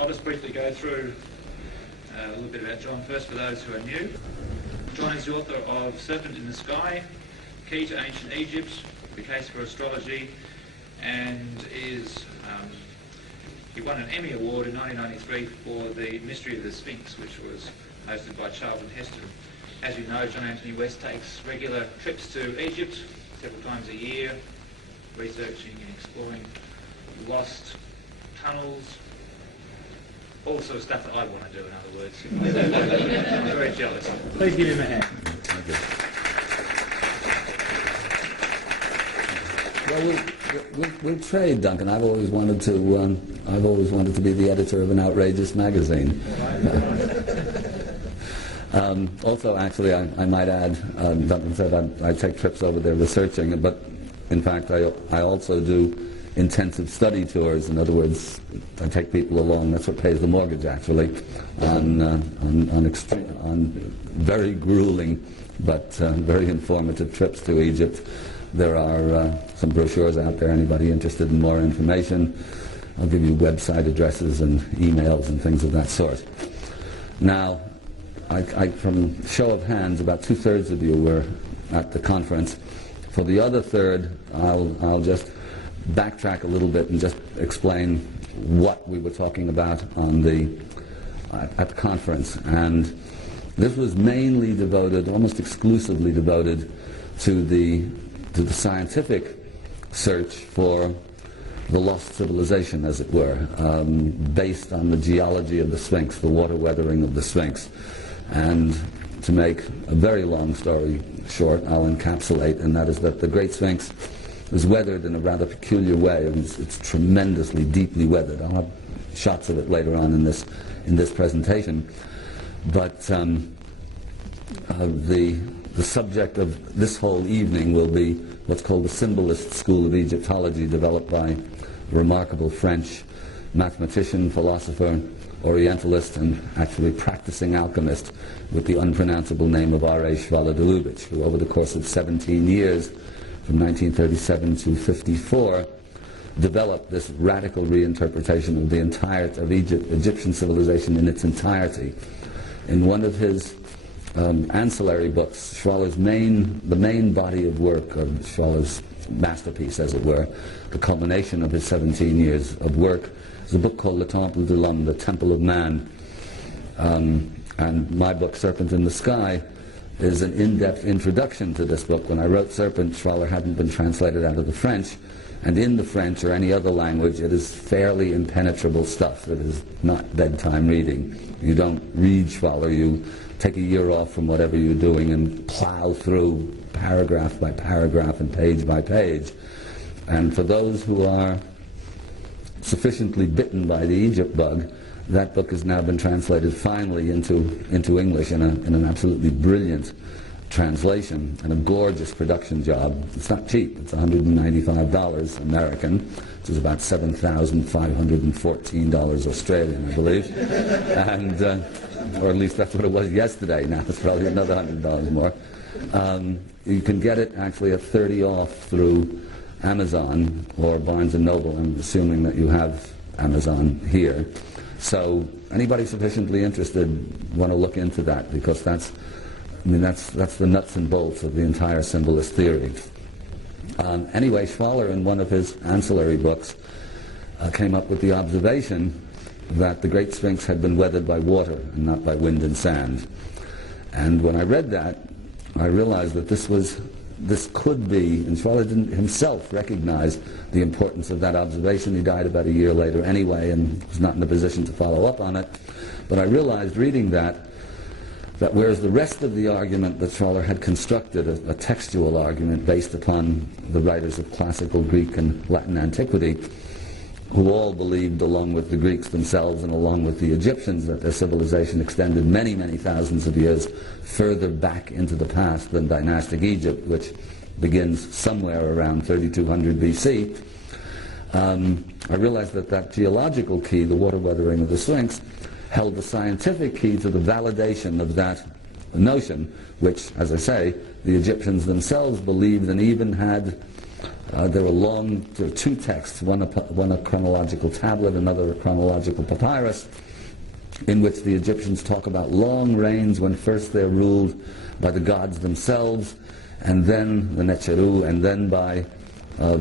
I'll just briefly go through a little bit about John first for those who are new. John is the author of Serpent in the Sky, Key to Ancient Egypt, The Case for Astrology, and he won an Emmy Award in 1993 for The Mystery of the Sphinx, which was hosted by Charlton Heston. As you know, John Anthony West takes regular trips to Egypt several times a year, researching and exploring lost tunnels, all the sort of stuff that I want to do, in other words. I'm very jealous. Please give him a hand. Well, we'll trade, Duncan. I've always wanted to be the editor of an outrageous magazine. Also, actually, I might add, Duncan said I take trips over there researching, but in fact, I also do intensive study tours. In other words, I take people along. That's what pays the mortgage, actually, on very grueling but very informative trips to Egypt. There are some brochures out there. Anybody interested in more information? I'll give you website addresses and emails and things of that sort. Now, from show of hands, about 2/3 of you were at the conference. For the other third, I'll just backtrack a little bit and just explain what we were talking about at the conference. And this was mainly devoted, almost exclusively devoted, to the scientific search for the lost civilization, as it were, based on the geology of the Sphinx, the water weathering of the Sphinx. And to make a very long story short, I'll encapsulate, and that is that the Great Sphinx is weathered in a rather peculiar way. It's tremendously deeply weathered. I'll have shots of it later on in this presentation. But the subject of this whole evening will be what's called the Symbolist school of Egyptology, developed by a remarkable French mathematician, philosopher, Orientalist, and actually practicing alchemist with the unpronounceable name of R.A. Schwaller-de-Lubitsch, who over the course of 17 years, from 1937 to 54, developed this radical reinterpretation of the Egyptian civilization in its entirety. In one of his ancillary books, the main body of work of Schwaller's masterpiece, as it were, the culmination of his 17 years of work, is a book called Le Temple de l'Homme, the Temple of Man. And my book, Serpent in the Sky, is an in-depth introduction to this book. When I wrote Serpent, Schwaller hadn't been translated out of the French, and in the French or any other language, it is fairly impenetrable stuff. It is not bedtime reading. You don't read Schwaller, you take a year off from whatever you're doing and plow through paragraph by paragraph and page by page. And for those who are sufficiently bitten by the Egypt bug, that book has now been translated finally into English in an absolutely brilliant translation and a gorgeous production job. It's not cheap. It's $195 American, which is about $7,514 Australian, I believe. And or at least that's what it was yesterday. Now it's probably another $100 more. You can get it actually at 30 off through Amazon or Barnes & Noble. I'm assuming that you have Amazon here. So anybody sufficiently interested want to look into that, because that's the nuts and bolts of the entire symbolist theory. Anyway, Schwaller, in one of his ancillary books, came up with the observation that the Great Sphinx had been weathered by water and not by wind and sand. And when I read that, I realized that this could be, and Schwaller didn't himself recognize the importance of that observation. He died about a year later anyway and was not in a position to follow up on it. But I realized reading that whereas the rest of the argument that Schwaller had constructed, a textual argument based upon the writers of classical Greek and Latin antiquity, who all believed, along with the Greeks themselves and along with the Egyptians, that their civilization extended many, many thousands of years further back into the past than dynastic Egypt, which begins somewhere around 3200 BC. I realized that geological key, the water weathering of the Sphinx, held the scientific key to the validation of that notion, which, as I say, the Egyptians themselves believed and even had There are two texts, one a chronological tablet, another a chronological papyrus, in which the Egyptians talk about long reigns when first they're ruled by the gods themselves, and then the Necheru, and then by a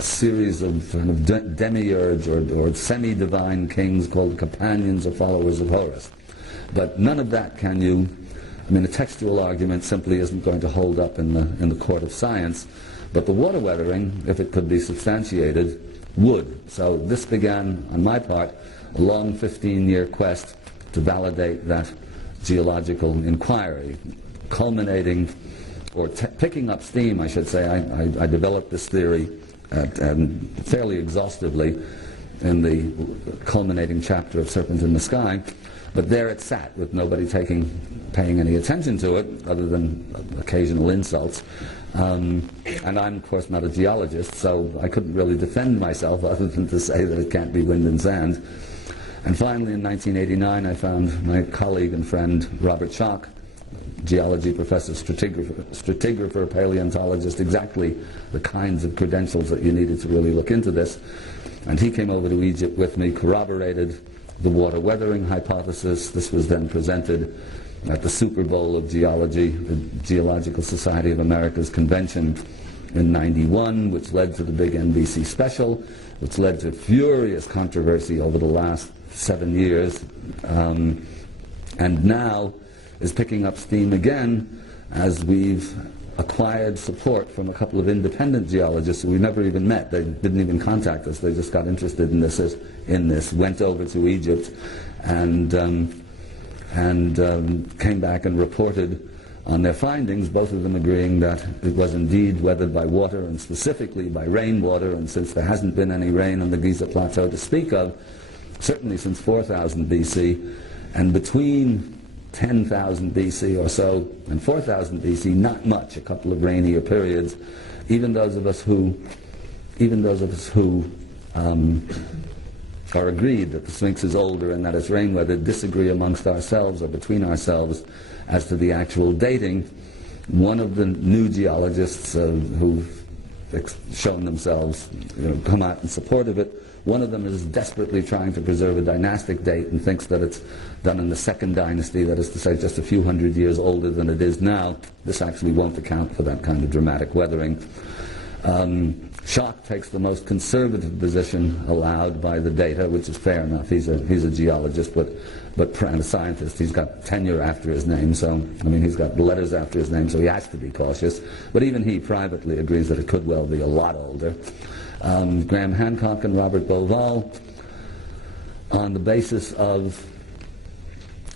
series of kind of demiurge or semi-divine kings called companions or followers of Horus. But none of that can you, I mean, a textual argument simply isn't going to hold up in the court of science, but the water weathering, if it could be substantiated, would. So this began, on my part, a long 15-year quest to validate that geological inquiry, culminating, or picking up steam, I should say. I developed this theory fairly exhaustively in the culminating chapter of Serpent in the Sky, but there it sat with nobody paying any attention to it other than occasional insults. And I'm, of course, not a geologist, so I couldn't really defend myself other than to say that it can't be wind and sand. And finally, in 1989, I found my colleague and friend Robert Schoch, geology professor, stratigrapher, paleontologist, exactly the kinds of credentials that you needed to really look into this. And he came over to Egypt with me, corroborated the water weathering hypothesis. This was then presented at the Super Bowl of Geology, the Geological Society of America's convention in '91, which led to the big NBC special, which led to furious controversy over the last 7 years, and now is picking up steam again as we've acquired support from a couple of independent geologists who we never even met. They didn't even contact us. They just got interested in this, went over to Egypt, and came back and reported on their findings, both of them agreeing that it was indeed weathered by water, and specifically by rainwater, and since there hasn't been any rain on the Giza Plateau to speak of, certainly since 4000 BC, and between 10,000 BC or so and 4,000 BC, not much, a couple of rainier periods. Even those of us who are agreed that the Sphinx is older and that it's rain-weathered disagree amongst ourselves or between ourselves as to the actual dating. One of the new geologists who've shown themselves, come out in support of it, one of them is desperately trying to preserve a dynastic date and thinks that it's done in the second dynasty, that is to say just a few hundred years older than it is now. This actually won't account for that kind of dramatic weathering. Schoch takes the most conservative position allowed by the data, which is fair enough. He's a geologist, but and a scientist. He's got tenure after his name, so I mean he's got letters after his name, so he has to be cautious. But even he privately agrees that it could well be a lot older. Graham Hancock and Robert Beauval, on the basis of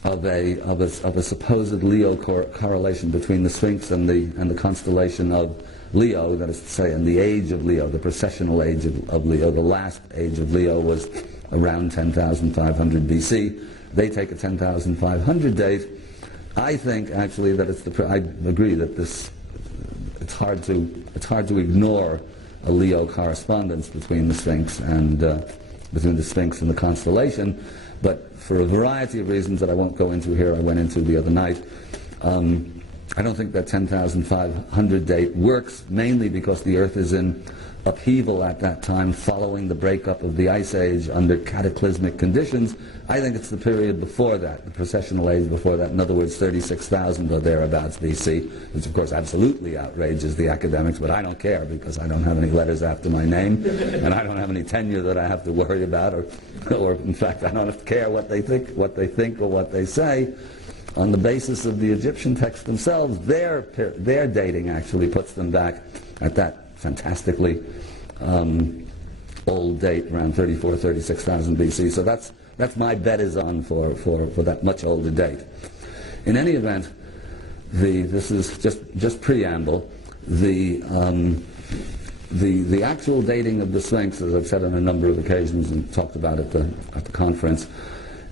a supposed Leo correlation between the Sphinx and the constellation of Leo, that is to say, in the age of Leo, the precessional age of Leo. The last age of Leo was around 10,500 BC. They take a 10,500 date. I think actually that I agree that it's hard to ignore a Leo correspondence between the Sphinx and the constellation, but for a variety of reasons that I won't go into here, I went into the other night. I don't think that 10,500 date works, mainly because the Earth is in upheaval at that time following the breakup of the Ice Age under cataclysmic conditions. I think it's the period before that, the precessional age before that, in other words 36,000 or thereabouts BC, which of course absolutely outrages the academics, but I don't care because I don't have any letters after my name and I don't have any tenure that I have to worry about, or in fact I don't have to care what they think or what they say. On the basis of the Egyptian texts themselves, their dating actually puts them back at that fantastically old date, around 36,000 BC. So that's my bet is on for that much older date. In any event, this is just preamble. The actual dating of the Sphinx, as I've said on a number of occasions and talked about at the conference,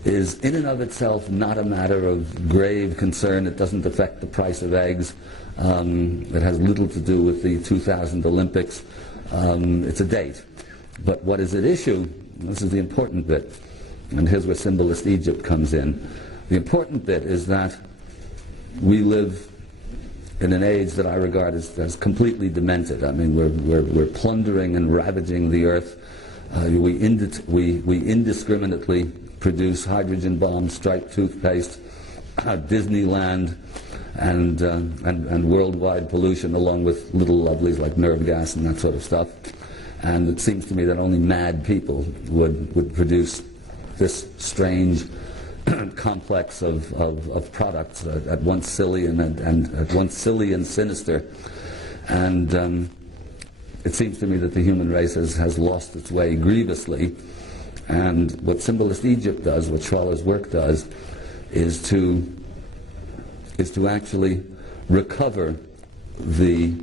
is in and of itself not a matter of grave concern. It doesn't affect the price of eggs. It has little to do with the 2000 Olympics. It's a date. But what is at issue, this is the important bit, and here's where Symbolist Egypt comes in. The important bit is that we live in an age that I regard as completely demented. I mean, we're plundering and ravaging the earth. We indiscriminately produce hydrogen bombs, striped toothpaste, Disneyland, and worldwide pollution, along with little lovelies like nerve gas and that sort of stuff. And it seems to me that only mad people would produce this strange complex of products, at once silly and at once silly and sinister. And it seems to me that the human race has lost its way grievously. And what Symbolist Egypt does, what Schwaller's work does, is to actually recover the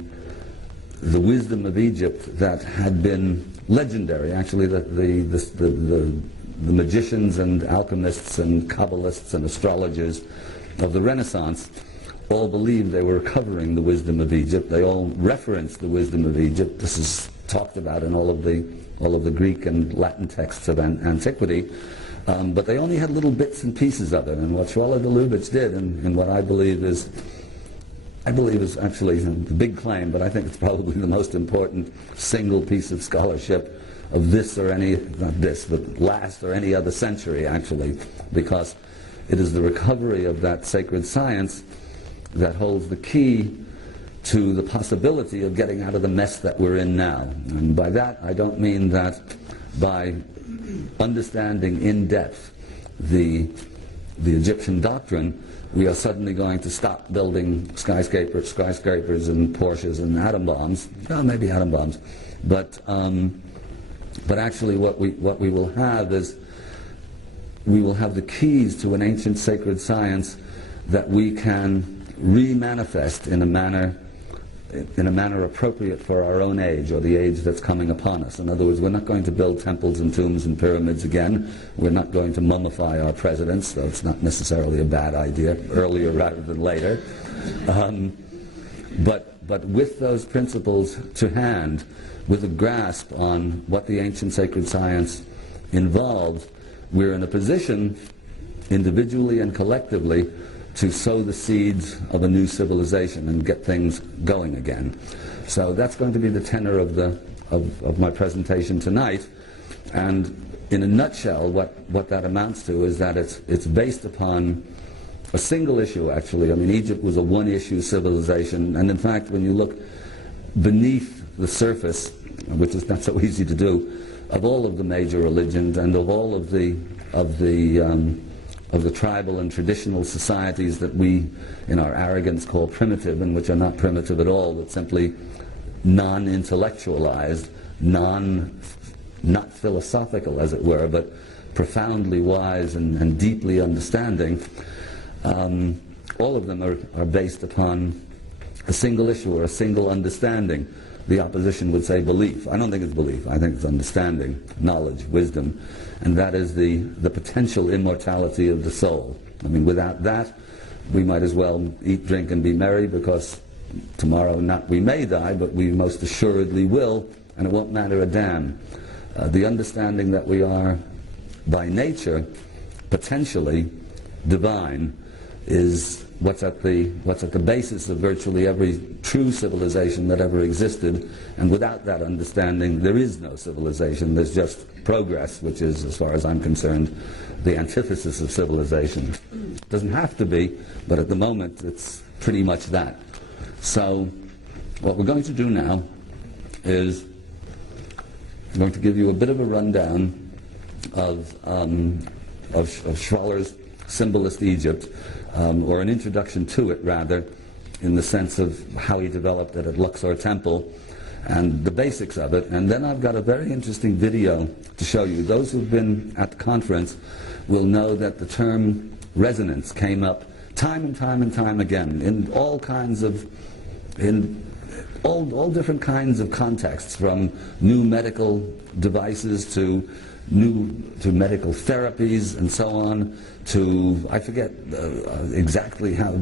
wisdom of Egypt that had been legendary. Actually, the magicians and alchemists and Kabbalists and astrologers of the Renaissance all believed they were recovering the wisdom of Egypt. They all referenced the wisdom of Egypt. This is talked about in all of the Greek and Latin texts of antiquity. But they only had little bits and pieces of it. And what Schwaller de Lubitsch did, and what I believe is actually the big claim, but I think it's probably the most important single piece of scholarship of this or any, not this, but last or any other century, actually, because it is the recovery of that sacred science that holds the key to the possibility of getting out of the mess that we're in now. And by that, I don't mean that by understanding in depth the Egyptian doctrine, we are suddenly going to stop building skyscrapers and Porsches and atom bombs. Well, maybe atom bombs, but actually what we will have is we will have the keys to an ancient sacred science that we can re-manifest in a manner appropriate for our own age, or the age that's coming upon us. In other words, we're not going to build temples and tombs and pyramids again. We're not going to mummify our presidents, though it's not necessarily a bad idea, earlier rather than later. But with those principles to hand, with a grasp on what the ancient sacred science involved, we're in a position, individually and collectively, to sow the seeds of a new civilization and get things going again. So that's going to be the tenor of my presentation tonight. And in a nutshell, what that amounts to is that it's based upon a single issue, actually. I mean, Egypt was a one-issue civilization, and in fact, when you look beneath the surface, which is not so easy to do, of all of the major religions and of all of the tribal and traditional societies that we, in our arrogance, call primitive, and which are not primitive at all, but simply non-intellectualized, not philosophical, as it were, but profoundly wise and deeply understanding. All of them are based upon a single issue or a single understanding. The opposition would say belief. I don't think it's belief. I think it's understanding, knowledge, wisdom. And that is the potential immortality of the soul. I mean, without that, we might as well eat, drink, and be merry, because tomorrow not we may die, but we most assuredly will, and it won't matter a damn. The understanding that we are, by nature, potentially divine, is what's at the basis of virtually every true civilization that ever existed. And without that understanding, there is no civilization. There's just progress, which is, as far as I'm concerned, the antithesis of civilization. It doesn't have to be, but at the moment it's pretty much that. So what we're going to do now is I'm going to give you a bit of a rundown of Schwaller's Symbolist Egypt, or an introduction to it, rather, in the sense of how he developed it at Luxor Temple and the basics of it. And then I've got a very interesting video to show you. Those who've been at the conference will know that the term resonance came up time and time and time again in all different kinds of contexts, from new medical devices to medical therapies and so on, to, I forget exactly how,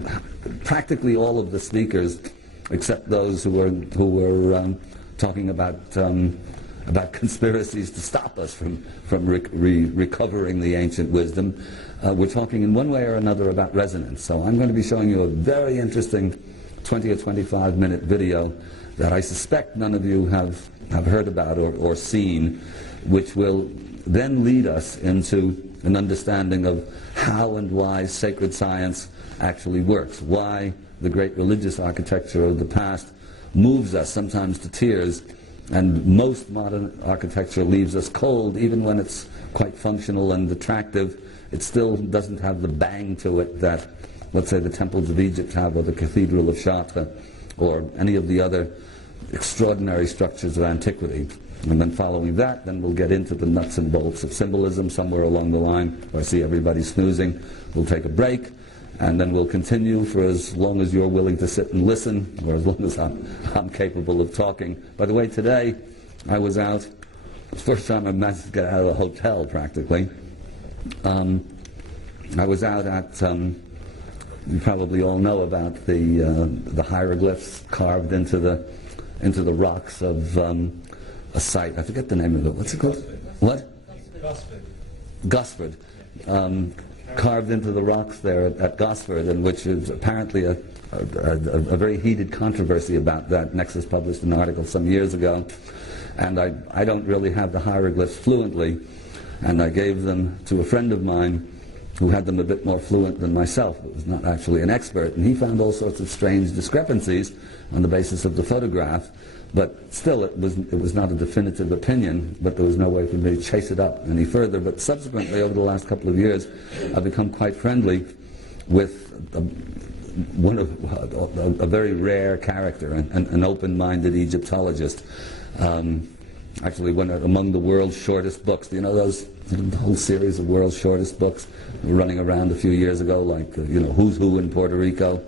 practically all of the speakers, except those who were talking about conspiracies to stop us from recovering the ancient wisdom, we're talking in one way or another about resonance. So I'm going to be showing you a very interesting 20 or 25 minute video that I suspect none of you have heard about or seen, which will then lead us into an understanding of how and why sacred science actually works, why the great religious architecture of the past moves us sometimes to tears, and most modern architecture leaves us cold. Even when it's quite functional and attractive, it still doesn't have the bang to it that, let's say, the temples of Egypt have, or the Cathedral of Chartres, or any of the other extraordinary structures of antiquity. And then following that, then we'll get into the nuts and bolts of symbolism somewhere along the line. I see everybody snoozing. We'll take a break, and then we'll continue for as long as you're willing to sit and listen, or as long as I'm capable of talking. By the way, today I was out. It's the first time I've managed to get out of a hotel, practically. I was out at, you probably all know about the hieroglyphs carved into the rocks of a site. I forget the name of it. What's it called? What? Gosford. Carved into the rocks there at Gosford, and which is apparently a very heated controversy about that. Nexus published an article some years ago, and I don't really have the hieroglyphs fluently, and I gave them to a friend of mine who had them a bit more fluent than myself, but was not actually an expert, and he found all sorts of strange discrepancies on the basis of the photograph. But still, it was not a definitive opinion, but there was no way for me to chase it up any further. But subsequently, over the last couple of years, I've become quite friendly with a very rare character, an open-minded Egyptologist. Actually, among the world's shortest books. Do you know those whole series of world's shortest books running around a few years ago, like Who's Who in Puerto Rico,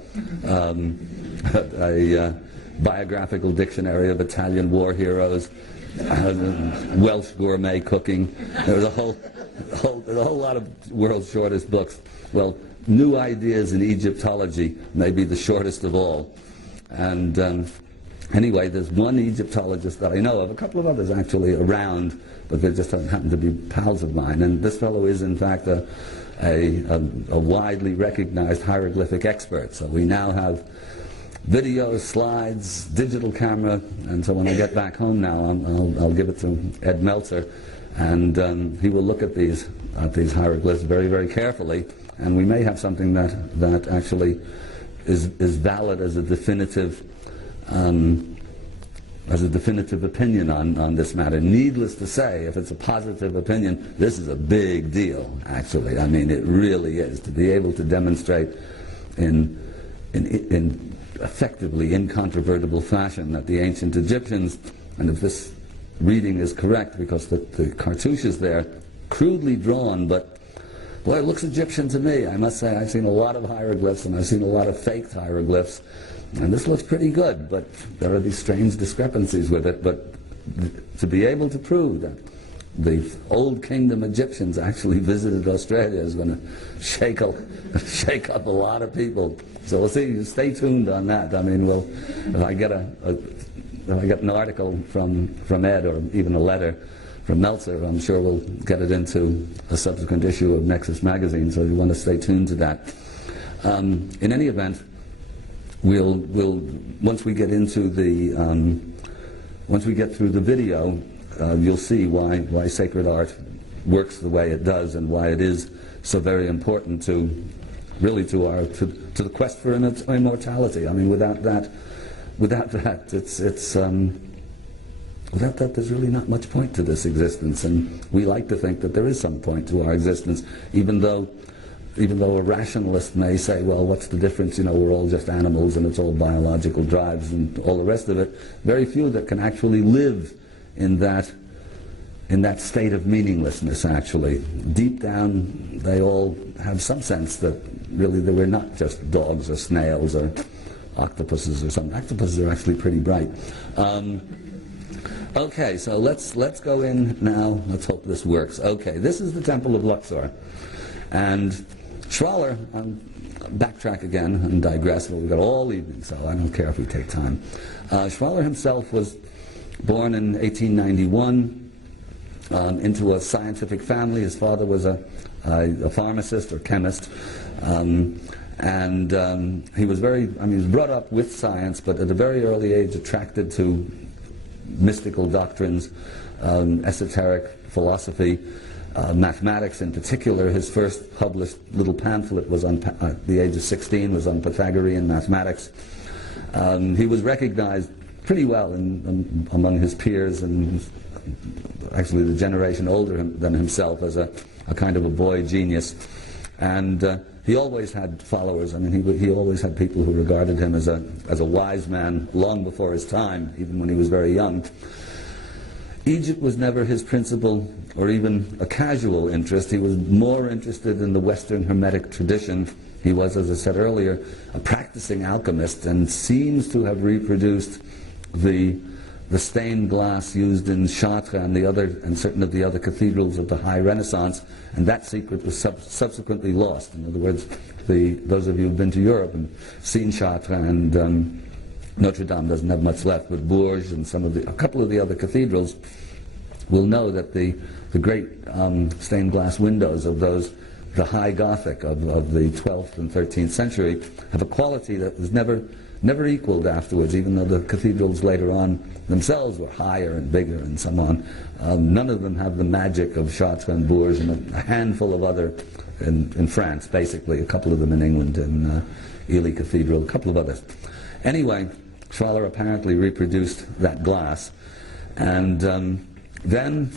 a biographical dictionary of Italian war heroes, Welsh gourmet cooking. There was a whole lot of world's shortest books. Well, New Ideas in Egyptology may be the shortest of all. And anyway, there's one Egyptologist that I know of, a couple of others actually around, but they just happen to be pals of mine. And this fellow is, in fact, a widely recognized hieroglyphic expert. So we now have video, slides, digital camera, and so when I get back home now, I'll give it to Ed Meltzer, and he will look at these hieroglyphs very, very carefully, and we may have something that actually is valid as a definitive opinion on this matter. Needless to say, if it's a positive opinion, this is a big deal, actually. I mean, it really is. To be able to demonstrate in effectively incontrovertible fashion that the ancient Egyptians, and if this reading is correct, because the cartouche is there, crudely drawn, but boy, it looks Egyptian to me. I must say, I've seen a lot of hieroglyphs, and I've seen a lot of faked hieroglyphs, and this looks pretty good, but there are these strange discrepancies with it. But to be able to prove that the Old Kingdom Egyptians actually visited Australia is going to shake up a lot of people. So we'll see. Stay tuned on that. I mean, if I get an article from Ed, or even a letter from Meltzer, I'm sure we'll get it into a subsequent issue of Nexus magazine. So you want to stay tuned to that. In any event, we'll once we get into once we get through the video, you'll see why sacred art works the way it does, and why it is so very important to the quest for immortality. I mean, without that, without that, there's really not much point to this existence. And we like to think that there is some point to our existence, even though a rationalist may say, well, what's the difference? We're all just animals, and it's all biological drives and all the rest of it. Very few that can actually live in that state of meaninglessness, actually. Deep down, they all have some sense that really they were not just dogs or snails or octopuses or something. Octopuses are actually pretty bright. Okay, so let's go in now. Let's hope this works. Okay, this is the Temple of Luxor. And Schwaller, backtrack again and digress, but we've got all evening, so I don't care if we take time. Schwaller himself was born in 1891 into a scientific family. His father was a pharmacist or chemist, And he was he was brought up with science, but at a very early age attracted to mystical doctrines, esoteric philosophy, mathematics in particular. His first published little pamphlet was on, at the age of 16, was on Pythagorean mathematics. He was recognized pretty well among his peers, and actually the generation older than himself, as a kind of a boy genius. And he always had followers. I mean, he always had people who regarded him as a wise man long before his time, even when he was very young. Egypt was never his principal or even a casual interest. He was more interested in the Western Hermetic tradition. He was, as I said earlier, a practicing alchemist, and seems to have reproduced the stained glass used in Chartres and certain of the other cathedrals of the High Renaissance, and that secret was subsequently lost. In other words, those of you who've been to Europe and seen Chartres and Notre Dame doesn't have much left, but Bourges and a couple of the other cathedrals will know that the great stained glass windows of the High Gothic of the 12th and 13th century have a quality that was never equaled afterwards, even though the cathedrals later on themselves were higher and bigger and so on. None of them have the magic of Chartres and Bourges, and a handful of other in France, basically, a couple of them in England, in Ely Cathedral, a couple of others. Anyway, Schwaller apparently reproduced that glass, and then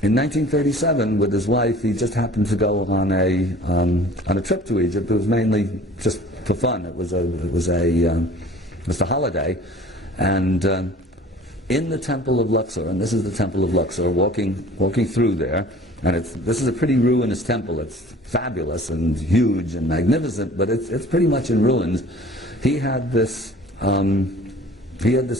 in 1937, with his wife, he just happened to go on a trip to Egypt. It was mainly just for fun. It was a holiday, and in the Temple of Luxor, and this is the Temple of Luxor, walking through there, and this is a pretty ruinous temple. It's fabulous and huge and magnificent, but it's pretty much in ruins. He had this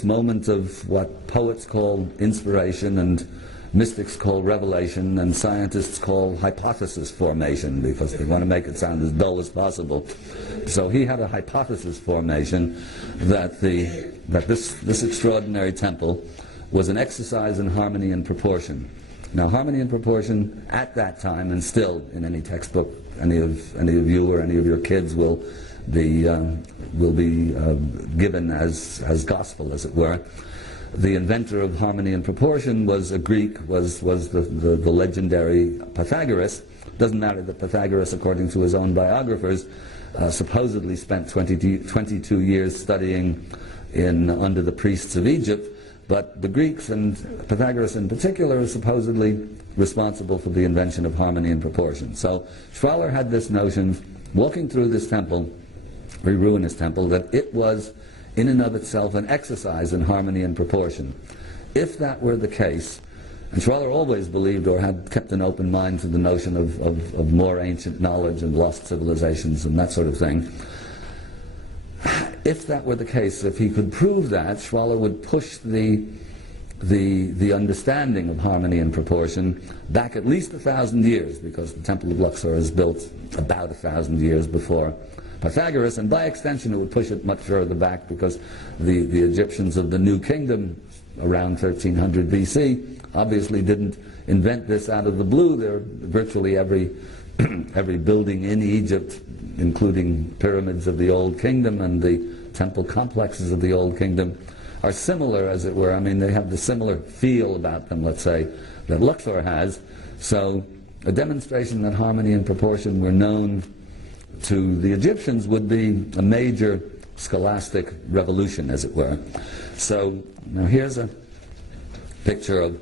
moment of what poets call inspiration, and mystics call revelation, and scientists call hypothesis formation, because they want to make it sound as dull as possible. So he had a hypothesis formation that this extraordinary temple was an exercise in harmony and proportion. Now, harmony and proportion at that time, and still in any textbook any of you or any of your kids will be given as gospel, as it were. The inventor of harmony and proportion was a Greek, was the legendary Pythagoras. Doesn't matter that Pythagoras, according to his own biographers, supposedly spent 22 years studying under the priests of Egypt, but the Greeks, and Pythagoras in particular, are supposedly responsible for the invention of harmony and proportion. So Schwaller had this notion, walking through this temple, very ruinous temple, that it was in and of itself an exercise in harmony and proportion. If that were the case, and Schwaller always believed, or had kept an open mind to the notion of more ancient knowledge and lost civilizations and that sort of thing, if that were the case, if he could prove that, Schwaller would push the understanding of harmony and proportion back at least 1,000 years, because the Temple of Luxor is built about 1,000 years before Pythagoras, and by extension it would push it much further back, because the Egyptians of the New Kingdom around 1300 BC obviously didn't invent this out of the blue. Virtually every building in Egypt, including pyramids of the Old Kingdom and the temple complexes of the Old Kingdom, are similar, as it were. I mean, they have the similar feel about them, let's say, that Luxor has. So a demonstration that harmony and proportion were known to the Egyptians would be a major scholastic revolution, as it were. So now here's a picture of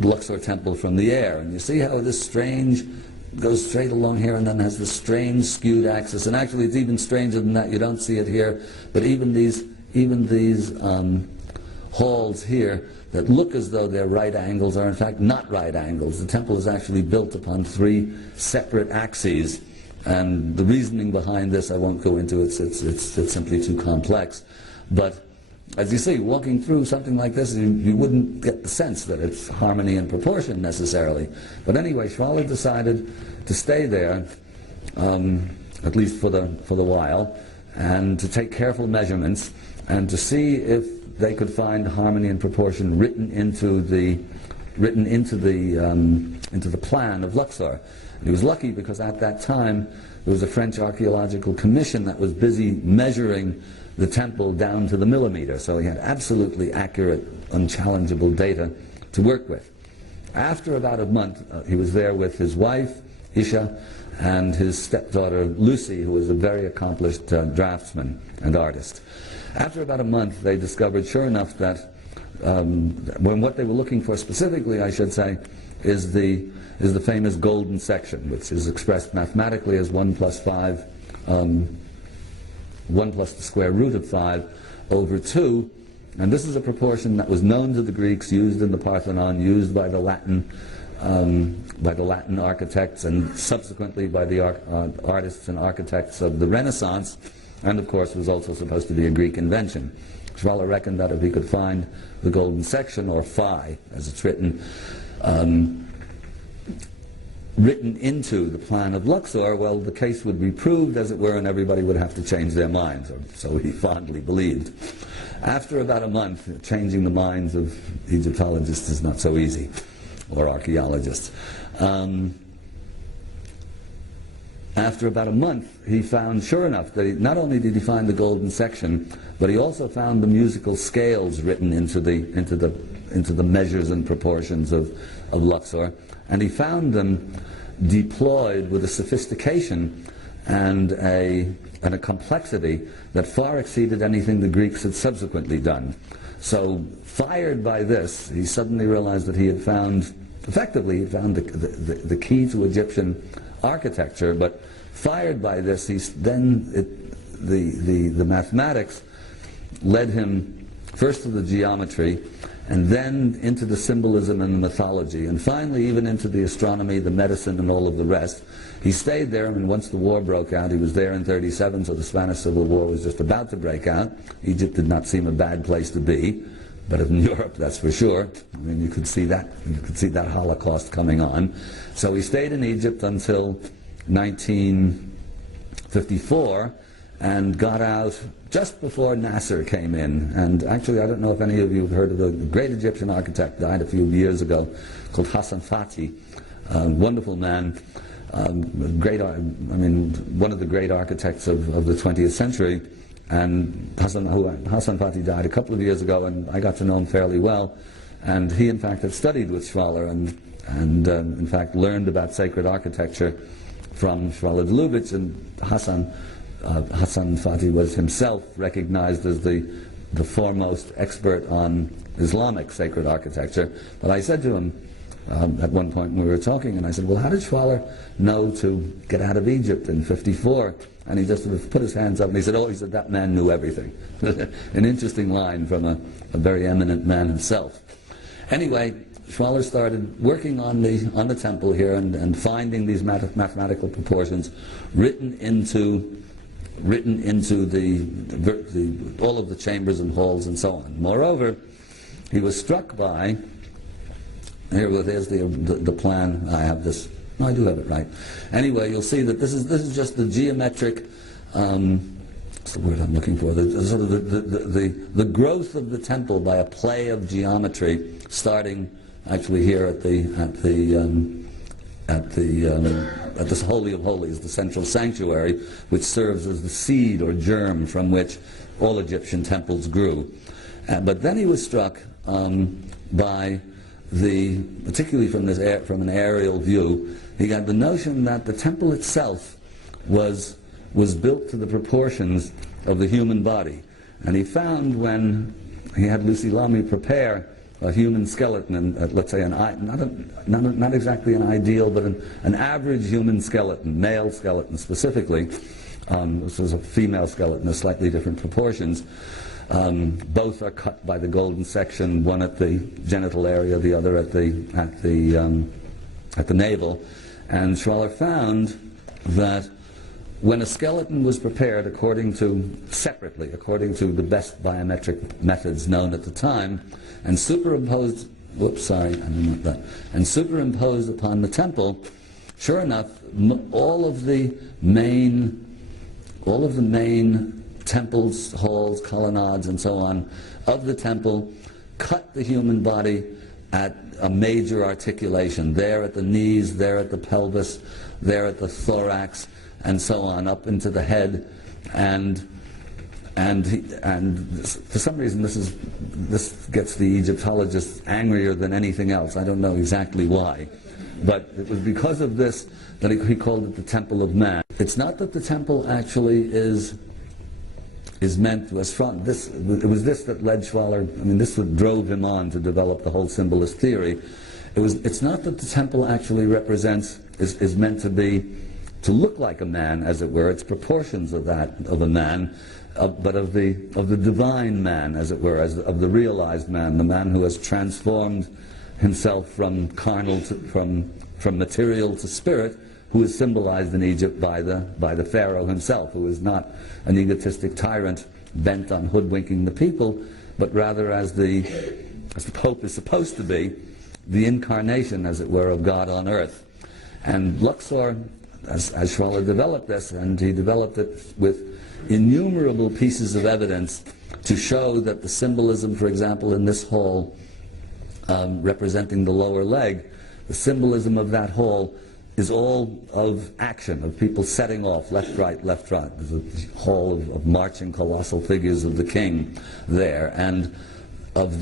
Luxor Temple from the air, and you see how this strange goes straight along here and then has this strange skewed axis, and actually it's even stranger than that. You don't see it here, but even these halls here that look as though they're right angles are in fact not right angles. The temple is actually built upon 3 separate axes, and the reasoning behind this I won't go into. It's simply too complex. But as you see, walking through something like this, you wouldn't get the sense that it's harmony and proportion necessarily. But anyway, Schwaller decided to stay there, at least for the while, and to take careful measurements and to see if they could find harmony and proportion written into the plan of Luxor. He was lucky because at that time there was a French archaeological commission that was busy measuring the temple down to the millimeter, so he had absolutely accurate, unchallengeable data to work with. After about a month, he was there with his wife, Isha, and his stepdaughter, Lucy, who was a very accomplished draftsman and artist. After about a month, they discovered, sure enough, that when what they were looking for specifically, I should say, is the famous golden section, which is expressed mathematically as 1 plus 5, 1 plus the square root of 5 over 2. And this is a proportion that was known to the Greeks, used in the Parthenon, used by the Latin architects, and subsequently by the artists and architects of the Renaissance, and of course was also supposed to be a Greek invention. Schwaller reckoned that if he could find the golden section, or phi as it's written, written into the plan of Luxor, well, the case would be proved, as it were, and everybody would have to change their minds, or so he fondly believed. After about a month, changing the minds of Egyptologists is not so easy, or archaeologists. After about a month, he found, sure enough, that not only did he find the golden section, but he also found the musical scales written into the measures and proportions of Luxor, and he found them deployed with a sophistication and a complexity that far exceeded anything the Greeks had subsequently done. So, fired by this, he suddenly realized that he had found, effectively, the key to Egyptian architecture. But fired by this, the mathematics led him first to the geometry, and then into the symbolism and the mythology, and finally even into the astronomy, the medicine, and all of the rest. He stayed there, and once the war broke out, he was there in 1937, so the Spanish Civil War was just about to break out. Egypt did not seem a bad place to be, but in Europe, that's for sure. I mean, you could see that Holocaust coming on. So he stayed in Egypt until 1954, and got out just before Nasser came in. And actually, I don't know if any of you have heard of the great Egyptian architect, died a few years ago, called Hassan Fatih. Wonderful man, one of the great architects of the 20th century. And Hassan Fatih died a couple of years ago, and I got to know him fairly well. And he, in fact, had studied with Schwaller, and in fact, learned about sacred architecture from Schwaller de Lubitsch. And Hassan Fatih was himself recognized as the foremost expert on Islamic sacred architecture. But I said to him at one point when we were talking, and I said, well, how did Schwaller know to get out of Egypt in 1954? And he just sort of put his hands up and he said, that man knew everything. An interesting line from a very eminent man himself. Anyway, Schwaller started working on the temple here and finding these mathematical proportions written into all of the chambers and halls and so on. Moreover, he was struck by, there's the plan. I have this. No, I do have it right. Anyway, you'll see that this is just the geometric. What's the word I'm looking for? The growth of the temple by a play of geometry, starting actually here at this Holy of Holies, the central sanctuary, which serves as the seed or germ from which all Egyptian temples grew. But then he was struck by particularly from an aerial view, he got the notion that the temple itself was built to the proportions of the human body. And he found, when he had Lucy Lamy prepare a human skeleton, let's say not exactly an ideal, but an average human skeleton, male skeleton specifically. This was a female skeleton of slightly different proportions. Both are cut by the golden section, one at the genital area, the other at the navel. And Schwaller found that when a skeleton was prepared separately, according to the best biometric methods known at the time, and superimposed upon the temple, sure enough, all of the main temples, halls, colonnades, and so on of the temple cut the human body at a major articulation, there at the knees, there at the pelvis, there at the thorax, and so on, up into the head, and for some reason this gets the Egyptologists angrier than anything else. I don't know exactly why, but it was because of this that he called it the Temple of Man. It's not that the temple actually is meant to astronomy. It was this that led Schwaller, I mean, this what drove him on to develop the whole symbolist theory. It's not that the temple actually is meant to look like a man, as it were. It's proportions of a man, but of the divine man, as it were, of the realized man, the man who has transformed himself from material to spirit, who is symbolized in Egypt by the Pharaoh himself, who is not an egotistic tyrant bent on hoodwinking the people, but rather as the Pope is supposed to be, the incarnation, as it were, of God on earth. And Luxor, as Schwaller developed this, and he developed it with innumerable pieces of evidence to show that the symbolism, for example, in this hall, representing the lower leg, the symbolism of that hall is all of action, of people setting off, left, right, left, right. There's a hall of marching colossal figures of the king there. And in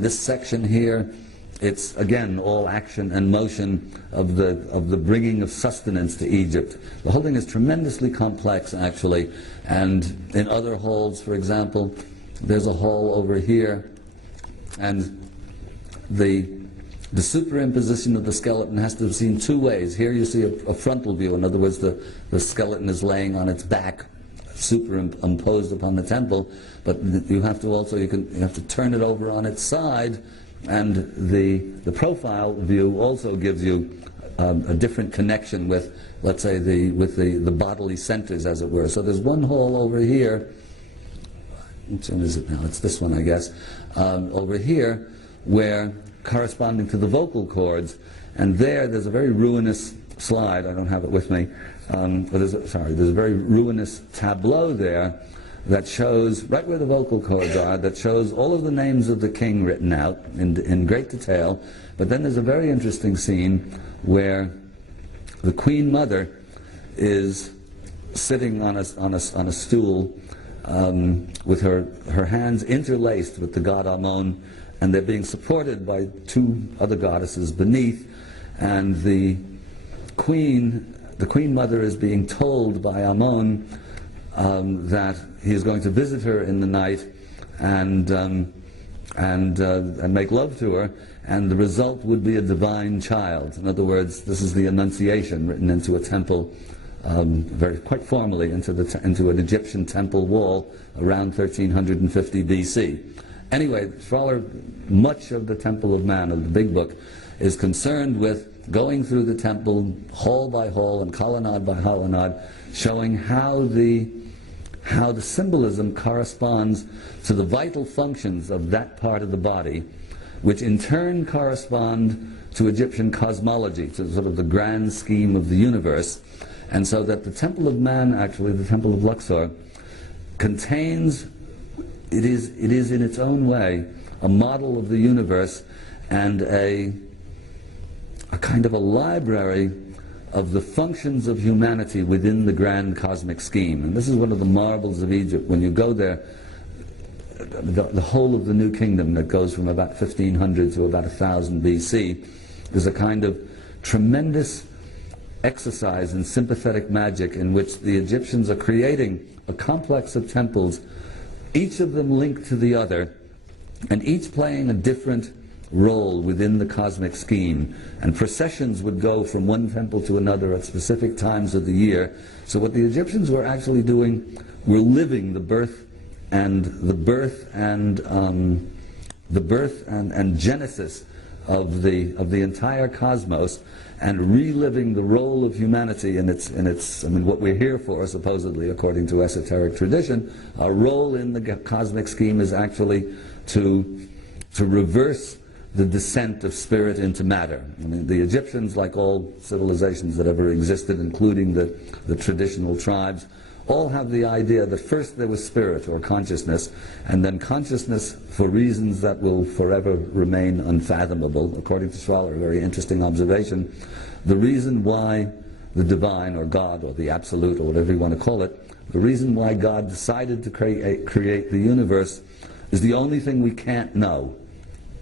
this section here, it's again all action and motion of the bringing of sustenance to Egypt. The whole thing is tremendously complex, actually. And in other halls, for example, there's a hall over here, and the superimposition of the skeleton has to be seen two ways. Here you see a frontal view. In other words, the skeleton is laying on its back, superimposed upon the temple. But you have to turn it over on its side, and the profile view also gives you a different connection with, let's say, the bodily centers, as it were. So there's one hall over here. Which one is it now? It's this one, I guess. Over here, where corresponding to the vocal cords, and there's a very ruinous slide. I don't have it with me, but there's a very ruinous tableau there that shows right where the vocal cords are, that shows all of the names of the king written out in great detail. But then there's a very interesting scene where the Queen Mother is sitting on a stool with her hands interlaced with the god Ammon, and they're being supported by two other goddesses beneath, and the Queen Mother is being told by Ammon that he is going to visit her in the night and make love to her, and the result would be a divine child. In other words, this is the Annunciation written into a temple, quite formally into an Egyptian temple wall around 1350 BC. Anyway, much of the Temple of Man, of the Big Book, is concerned with going through the temple hall by hall and colonnade by colonnade, showing how the symbolism corresponds to the vital functions of that part of the body, which in turn correspond to Egyptian cosmology, to sort of the grand scheme of the universe. And so that the Temple of Man, actually, the Temple of Luxor, contains, it is in its own way a model of the universe and a kind of a library of the functions of humanity within the grand cosmic scheme. And this is one of the marvels of Egypt. When you go there, the whole of the New Kingdom that goes from about 1500 to about 1000 BC is a kind of tremendous exercise in sympathetic magic in which the Egyptians are creating a complex of temples, each of them linked to the other, and each playing a different role within the cosmic scheme. And processions would go from one temple to another at specific times of the year. So what the Egyptians were actually doing were living the birth and genesis of the entire cosmos, and reliving the role of humanity in its I mean, what we're here for, supposedly, according to esoteric tradition. Our role in the cosmic scheme is actually to reverse the descent of spirit into matter. I mean, the Egyptians, like all civilizations that ever existed, including the traditional tribes, all have the idea that first there was spirit or consciousness, and then consciousness, for reasons that will forever remain unfathomable, according to Schwaller, a very interesting observation, the reason why the divine or God or the absolute or whatever you want to call it, the reason why God decided to create the universe is the only thing we can't know.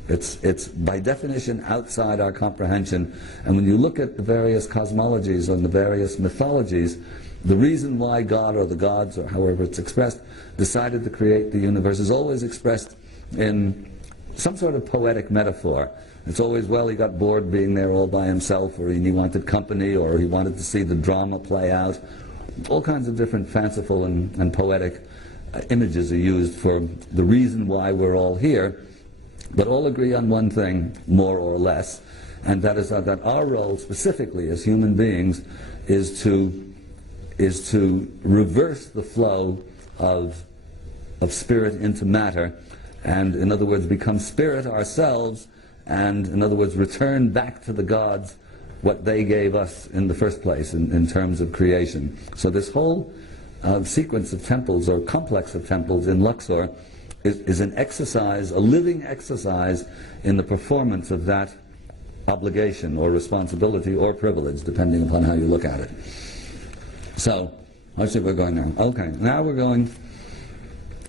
It's by definition outside our comprehension. And when you look at the various cosmologies and the various mythologies, the reason why God or the gods, or however it's expressed, decided to create the universe is always expressed in some sort of poetic metaphor. It's always, well, he got bored being there all by himself, or he wanted company, or he wanted to see the drama play out. All kinds of different fanciful and poetic images are used for the reason why we're all here, but all agree on one thing, more or less, and that is that our role specifically as human beings is to reverse the flow of spirit into matter, and in other words become spirit ourselves, and in other words return back to the gods what they gave us in the first place in terms of creation. So this whole sequence of temples, or complex of temples in Luxor, is an exercise, a living exercise in the performance of that obligation or responsibility or privilege, depending upon how you look at it. So, let's see where we're going now. Okay, now we're going,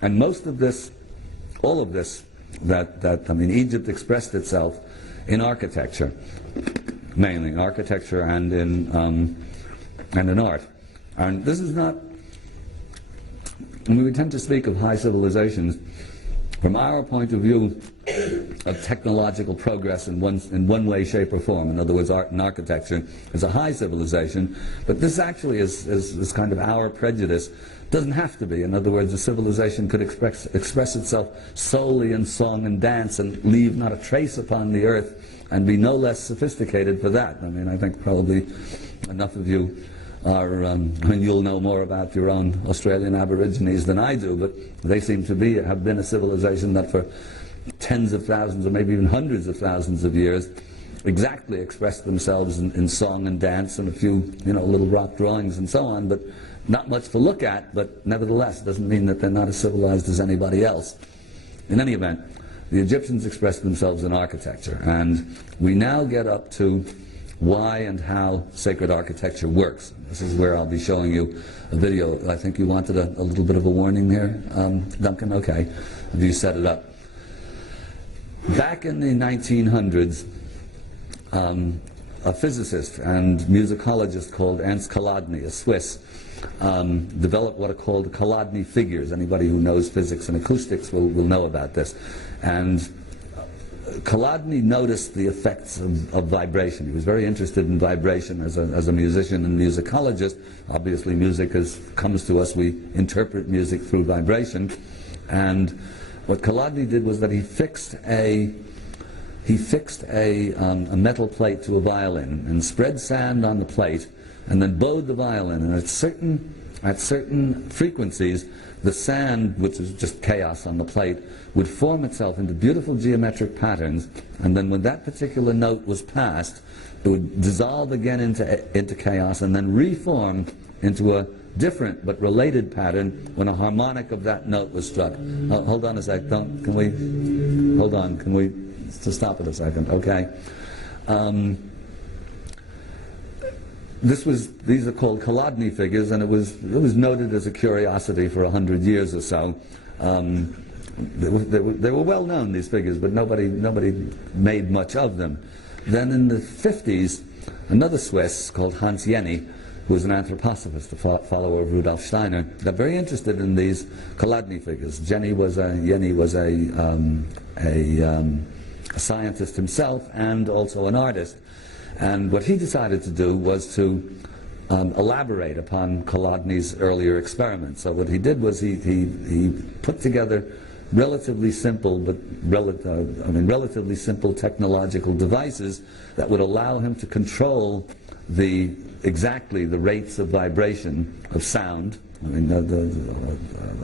and most of this, all of this, I mean, Egypt expressed itself in architecture, mainly in architecture and in art. And this is not, I mean, we tend to speak of high civilizations from our point of view of technological progress in one way, shape, or form. In other words, art and architecture is a high civilization, but this actually is kind of our prejudice. Doesn't have to be. In other words, a civilization could express itself solely in song and dance and leave not a trace upon the earth and be no less sophisticated for that. I mean, I think probably enough of you are, I mean, you'll know more about your own Australian Aborigines than I do, but they seem to have been a civilization that for tens of thousands or maybe even hundreds of thousands of years exactly expressed themselves in song and dance and a few, little rock drawings and so on, but not much to look at, but nevertheless doesn't mean that they're not as civilized as anybody else. In any event, the Egyptians expressed themselves in architecture, and we now get up to why and how sacred architecture works. This is where I'll be showing you a video. I think you wanted a little bit of a warning there, Duncan? Okay, have you set it up? Back in the 1900s, a physicist and musicologist called Ernst Chladni, a Swiss, developed what are called Chladni figures. Anybody who knows physics and acoustics will know about this. And Chladni noticed the effects of vibration. He was very interested in vibration as a musician and musicologist. Obviously music comes to us, we interpret music through vibration. And what Chladni did was that he fixed a metal plate to a violin and spread sand on the plate and then bowed the violin, and at certain frequencies the sand, which is just chaos on the plate, would form itself into beautiful geometric patterns, and then when that particular note was passed, it would dissolve again into chaos and then reform into a different but related pattern when a harmonic of that note was struck. Hold on a sec, can we just stop it a second, okay? These are called Chladni figures, and it was noted as a curiosity for 100 years or so. They were well known, these figures, but nobody made much of them. Then in the 50s, another Swiss called Hans Jenny, who was an anthroposophist, a follower of Rudolf Steiner, got very interested in these Chladni figures. Jenny was a scientist himself and also an artist. And what he decided to do was to elaborate upon Chladni's earlier experiments. So what he did was he put together relatively simple, relatively simple technological devices that would allow him to control exactly the rates of vibration of sound. I mean,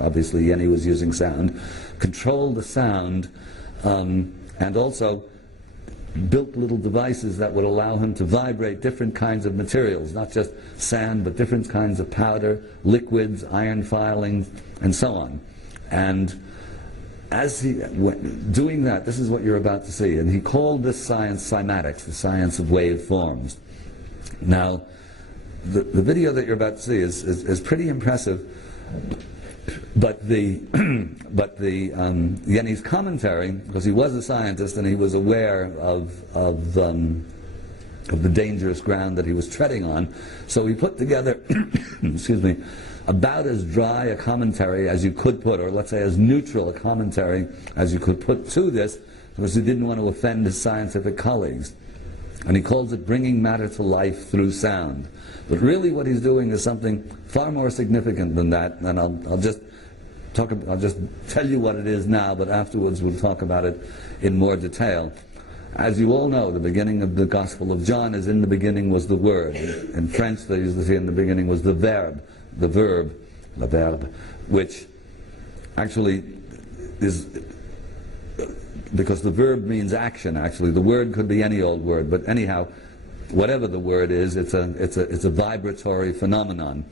obviously Jenny was using sound. Control the sound, and also built little devices that would allow him to vibrate different kinds of materials, not just sand, but different kinds of powder, liquids, iron filings, and so on. And as he doing that, this is what you're about to see, and he called this science cymatics, the science of wave forms. Now, the video that you're about to see is pretty impressive, but the Yeni's commentary, because he was a scientist and he was aware of the dangerous ground that he was treading on, so he put together, excuse me, about as dry a commentary as you could put, or let's say as neutral a commentary as you could put to this, because he didn't want to offend his scientific colleagues. And he calls it bringing matter to life through sound. But really what he's doing is something far more significant than that, and I'll just tell you what it is now, but afterwards we'll talk about it in more detail. As you all know, the beginning of the Gospel of John is in the beginning was the Word. In French they used to say in the beginning was the verb, le verbe, which actually is, because the verb means action actually. The word could be any old word, but anyhow, whatever the word is, it's a vibratory phenomenon.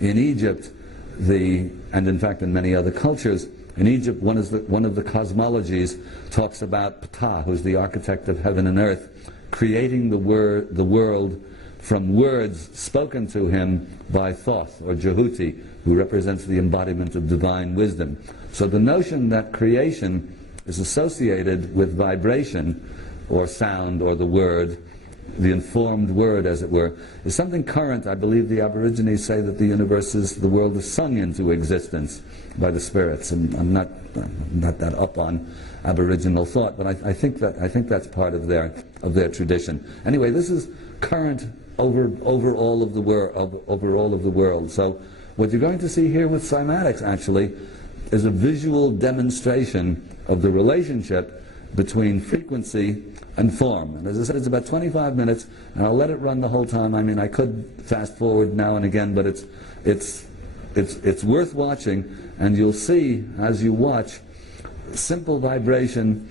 In Egypt, and in fact in many other cultures, in Egypt one of the cosmologies talks about Ptah, who's the architect of heaven and earth, creating the world from words spoken to him by Thoth, or Jehuti, who represents the embodiment of divine wisdom. So the notion that creation is associated with vibration, or sound, or the word, the informed word, as it were, is something current. I believe the Aborigines say that the world is sung into existence by the spirits, and I'm not that up on Aboriginal thought, but I think that's part of their tradition. Anyway, this is current over all of the world. So what you're going to see here with cymatics actually is a visual demonstration of the relationship between frequency and form. And as I said, it's about 25 minutes, and I'll let it run the whole time. I mean, I could fast forward now and again, but it's worth watching, and you'll see as you watch simple vibration.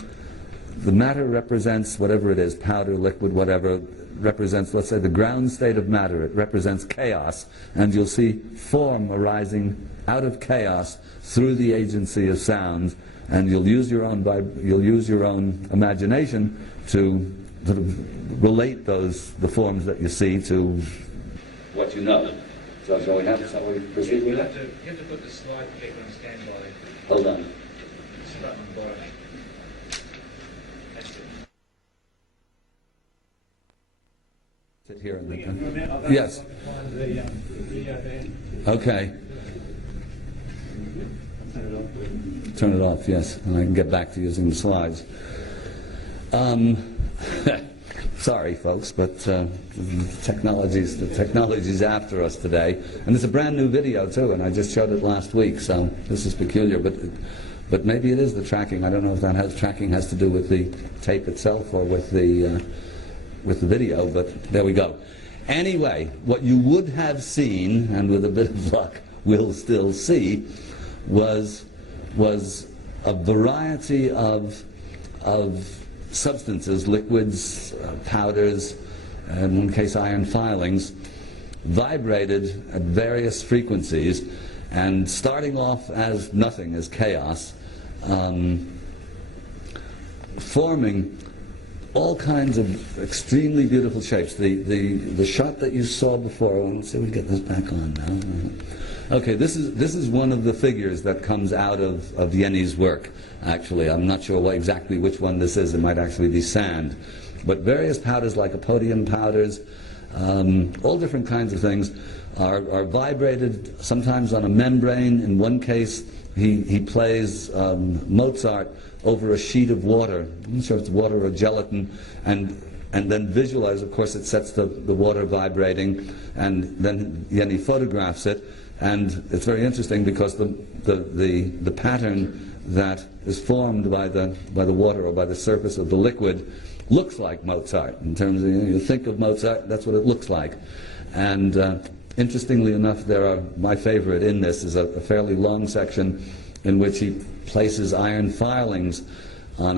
The matter represents whatever it is, powder, liquid, whatever, represents, let's say, the ground state of matter. It represents chaos, and you'll see form arising out of chaos through the agency of sound, and you'll use your own imagination to sort of relate the forms that you see to what you know. So shall we proceed with that? You have to put the slide projector on standby. Hold on. It's the button on the bottom. That's it. Sit here and yes. Okay. Turn it off, yes, and I can get back to using the slides. Sorry, folks, but the technology's after us today, and it's a brand new video too, and I just showed it last week, so this is peculiar. But maybe it is the tracking. I don't know if tracking has to do with the tape itself or with the video, but there we go. Anyway, what you would have seen, and with a bit of luck will still see, was a variety of substances, liquids, powders, in one case iron filings, vibrated at various frequencies, and starting off as nothing, as chaos, forming all kinds of extremely beautiful shapes. The shot that you saw before, let's see if we get this back on now. Okay, this is one of the figures that comes out of Yeni's work, actually. I'm not sure exactly which one this is. It might actually be sand. But various powders, like lycopodium powders, all different kinds of things, are vibrated, sometimes on a membrane. In one case, he plays Mozart over a sheet of water. I'm not sure if it's water or gelatin, and then visualize. Of course, it sets the water vibrating, and then Yeni photographs it. And it's very interesting because the pattern that is formed by the water or by the surface of the liquid looks like Mozart. In terms of, you think of Mozart, that's what it looks like. And interestingly enough, my favorite in this is a fairly long section in which he places iron filings on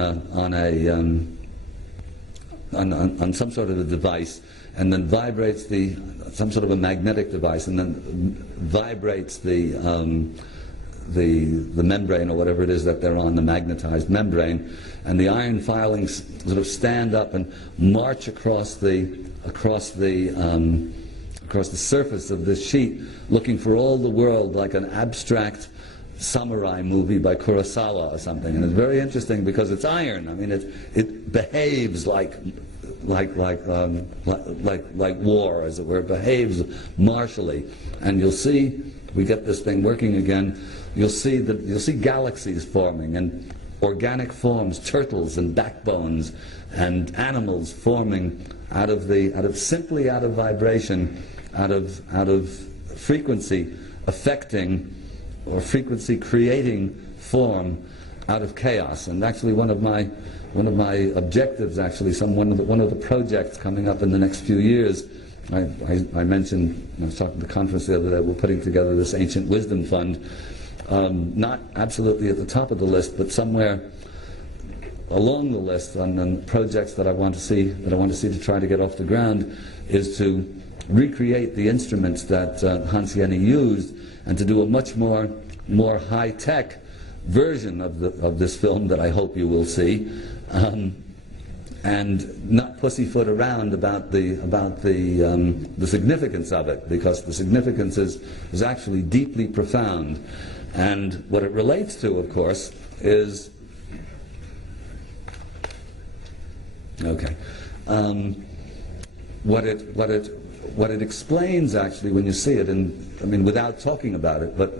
some sort of a device, and then vibrates some sort of a magnetic device, and then vibrates the membrane or whatever it is that they're on, the magnetized membrane, and the iron filings sort of stand up and march across the across the surface of this sheet, looking for all the world like an abstract samurai movie by Kurosawa or something. And it's very interesting because it's iron. I mean, it behaves like war, as it were. It behaves martially. And you'll see, we get this thing working again, you'll see galaxies forming and organic forms, turtles and backbones and animals forming simply out of vibration, out of frequency affecting or frequency creating form out of chaos. And actually one of my objectives, actually, one of the projects coming up in the next few years, I mentioned, I was talking at the conference the other day, we're putting together this Ancient Wisdom Fund, not absolutely at the top of the list, but somewhere along the list on projects that I want to see to try to get off the ground, is to recreate the instruments that Hans Jenny used, and to do a much more high-tech version of this film that I hope you will see, and not pussyfoot around about the significance of it, because the significance is actually deeply profound. And what it relates to, of course, is what it explains, actually, when you see it, and I mean without talking about it, but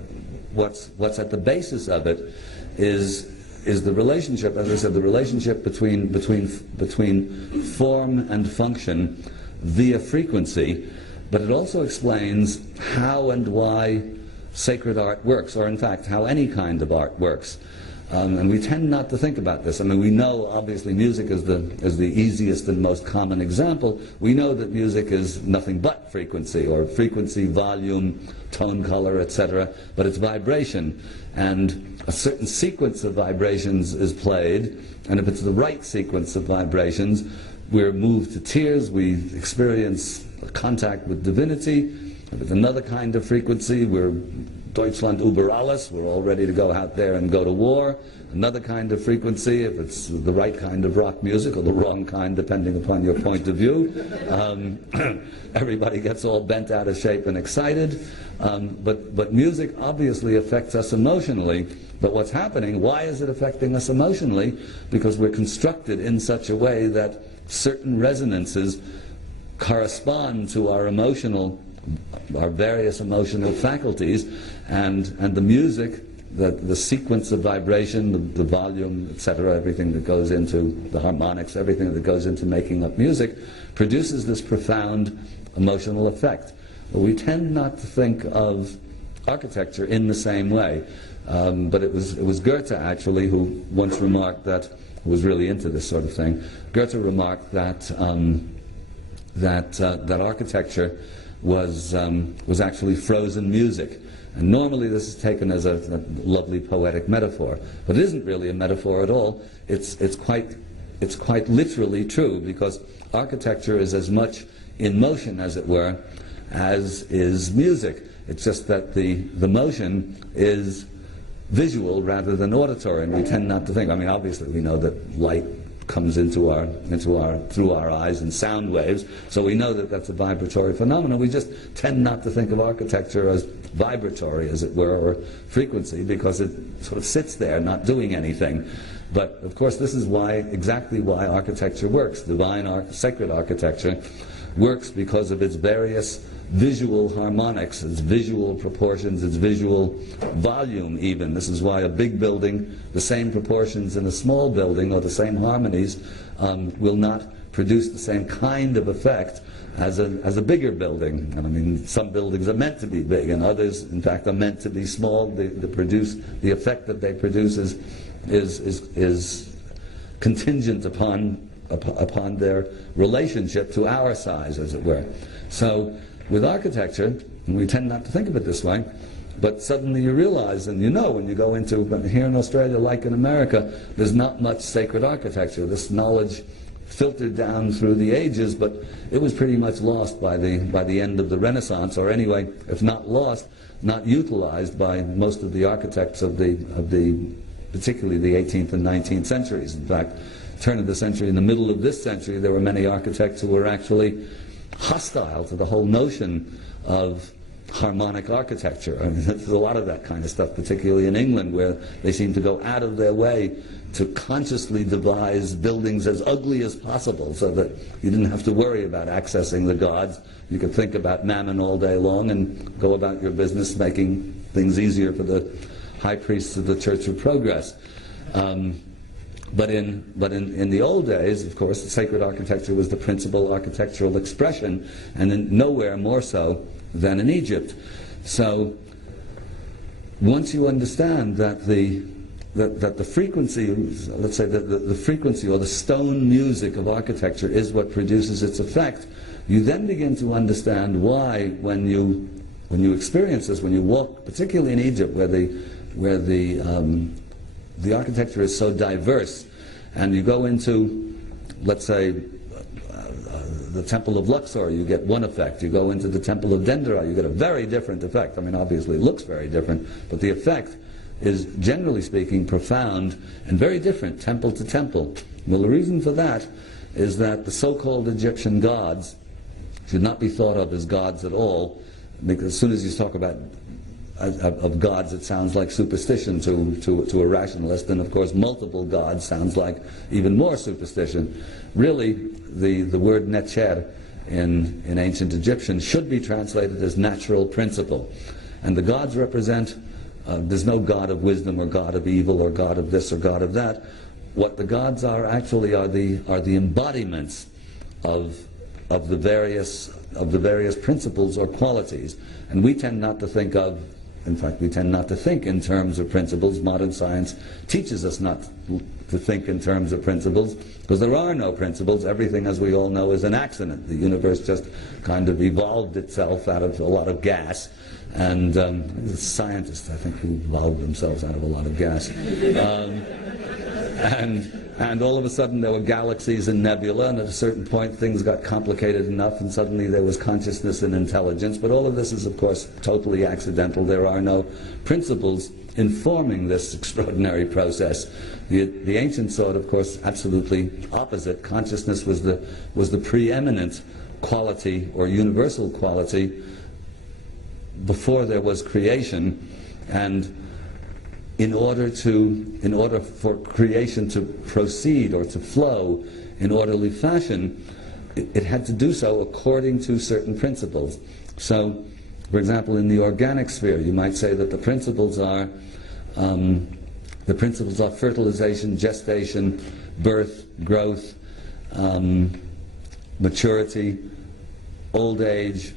what's at the basis of it is the relationship, as I said, the relationship between form and function via frequency. But it also explains how and why sacred art works, or in fact how any kind of art works. And we tend not to think about this. I mean, we know, obviously, music is the easiest and most common example. We know that music is nothing but frequency, or frequency, volume, tone, color, etc. But it's vibration. And a certain sequence of vibrations is played, and if it's the right sequence of vibrations, we're moved to tears, we experience contact with divinity. If it's another kind of frequency, we're Deutschland über alles, we're all ready to go out there and go to war. Another kind of frequency, if it's the right kind of rock music, or the wrong kind, depending upon your point of view. Everybody gets all bent out of shape and excited. But music obviously affects us emotionally. But what's happening, why is it affecting us emotionally? Because we're constructed in such a way that certain resonances correspond to our various emotional faculties, and the music, the sequence of vibration, the volume, etc., everything that goes into the harmonics, everything that goes into making up music, produces this profound emotional effect. But we tend not to think of architecture in the same way. But it was Goethe, actually, who once remarked that, who was really into this sort of thing. Goethe remarked that architecture was actually frozen music. And normally this is taken as a lovely poetic metaphor, but it isn't really a metaphor at all. It's quite literally true, because architecture is as much in motion, as it were, as is music. It's just that the motion is visual rather than auditory, and we tend not to think. I mean, obviously we know that light comes through our eyes in sound waves, so we know that that's a vibratory phenomenon. We just tend not to think of architecture as vibratory, as it were, or frequency, because it sort of sits there not doing anything. But of course this is exactly why architecture works. Sacred architecture works because of its various visual harmonics, its visual proportions, its visual volume even. This is why a big building, the same proportions in a small building, or the same harmonies, will not produce the same kind of effect as a bigger building. I mean, some buildings are meant to be big, and others, in fact, are meant to be small. The effect that they produce is contingent upon their relationship to our size, as it were. So with architecture, and we tend not to think of it this way, but suddenly you realize, and you know when you go into, here in Australia, like in America, there's not much sacred architecture. This knowledge filtered down through the ages, but it was pretty much lost by the end of the Renaissance, or anyway, if not lost, not utilized by most of the architects of particularly the 18th and 19th centuries. In fact, turn of the century, in the middle of this century, there were many architects who were actually hostile to the whole notion of harmonic architecture. I mean, there's a lot of that kind of stuff, particularly in England, where they seem to go out of their way to consciously devise buildings as ugly as possible so that you didn't have to worry about accessing the gods. You could think about mammon all day long and go about your business making things easier for the high priests of the Church of Progress. But in the old days, of course, sacred architecture was the principal architectural expression, and nowhere more so than in Egypt. So once you understand that the frequency, let's say the frequency or the stone music of architecture is what produces its effect, you then begin to understand why, when you experience this, when you walk, particularly in Egypt, where the architecture is so diverse, and you go into, let's say, the Temple of Luxor, you get one effect. You go into the Temple of Dendera, you get a very different effect. I mean, obviously it looks very different, but the effect is, generally speaking, profound and very different, temple to temple. Well, the reason for that is that the so-called Egyptian gods should not be thought of as gods at all, because as soon as you talk about of gods, it sounds like superstition to a rationalist, and of course multiple gods sounds like even more superstition. Really, the word necher in ancient Egyptian should be translated as natural principle. And the gods represent, there's no god of wisdom or god of evil or god of this or god of that. What the gods are actually are the embodiments of the various principles or qualities. And we tend not to think of, in fact, we tend not to think in terms of principles. Modern science teaches us not to think in terms of principles, because there are no principles. Everything, as we all know, is an accident. The universe just kind of evolved itself out of a lot of gas, and scientists, I think, who evolved themselves out of a lot of gas. And all of a sudden there were galaxies and nebula, and at a certain point things got complicated enough, and suddenly there was consciousness and intelligence. But all of this is, of course, totally accidental. There are no principles informing this extraordinary process. The ancients saw it, of course, absolutely opposite. Consciousness was the preeminent quality or universal quality before there was creation, and in order for creation to proceed or to flow in orderly fashion, it had to do so according to certain principles. So, for example, in the organic sphere, you might say that the principles are fertilization, gestation, birth, growth, maturity, old age,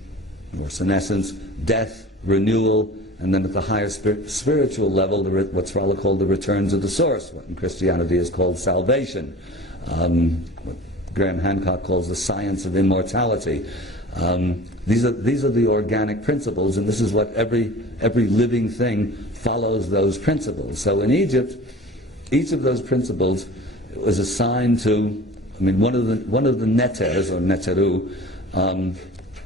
or senescence, death, renewal, and then at the higher spiritual level, what's rather called the return to the source, what in Christianity is called salvation, what Graham Hancock calls the science of immortality. These are the organic principles, and this is what every living thing follows those principles. So in Egypt, each of those principles was assigned to, I mean, one of the neters or neteru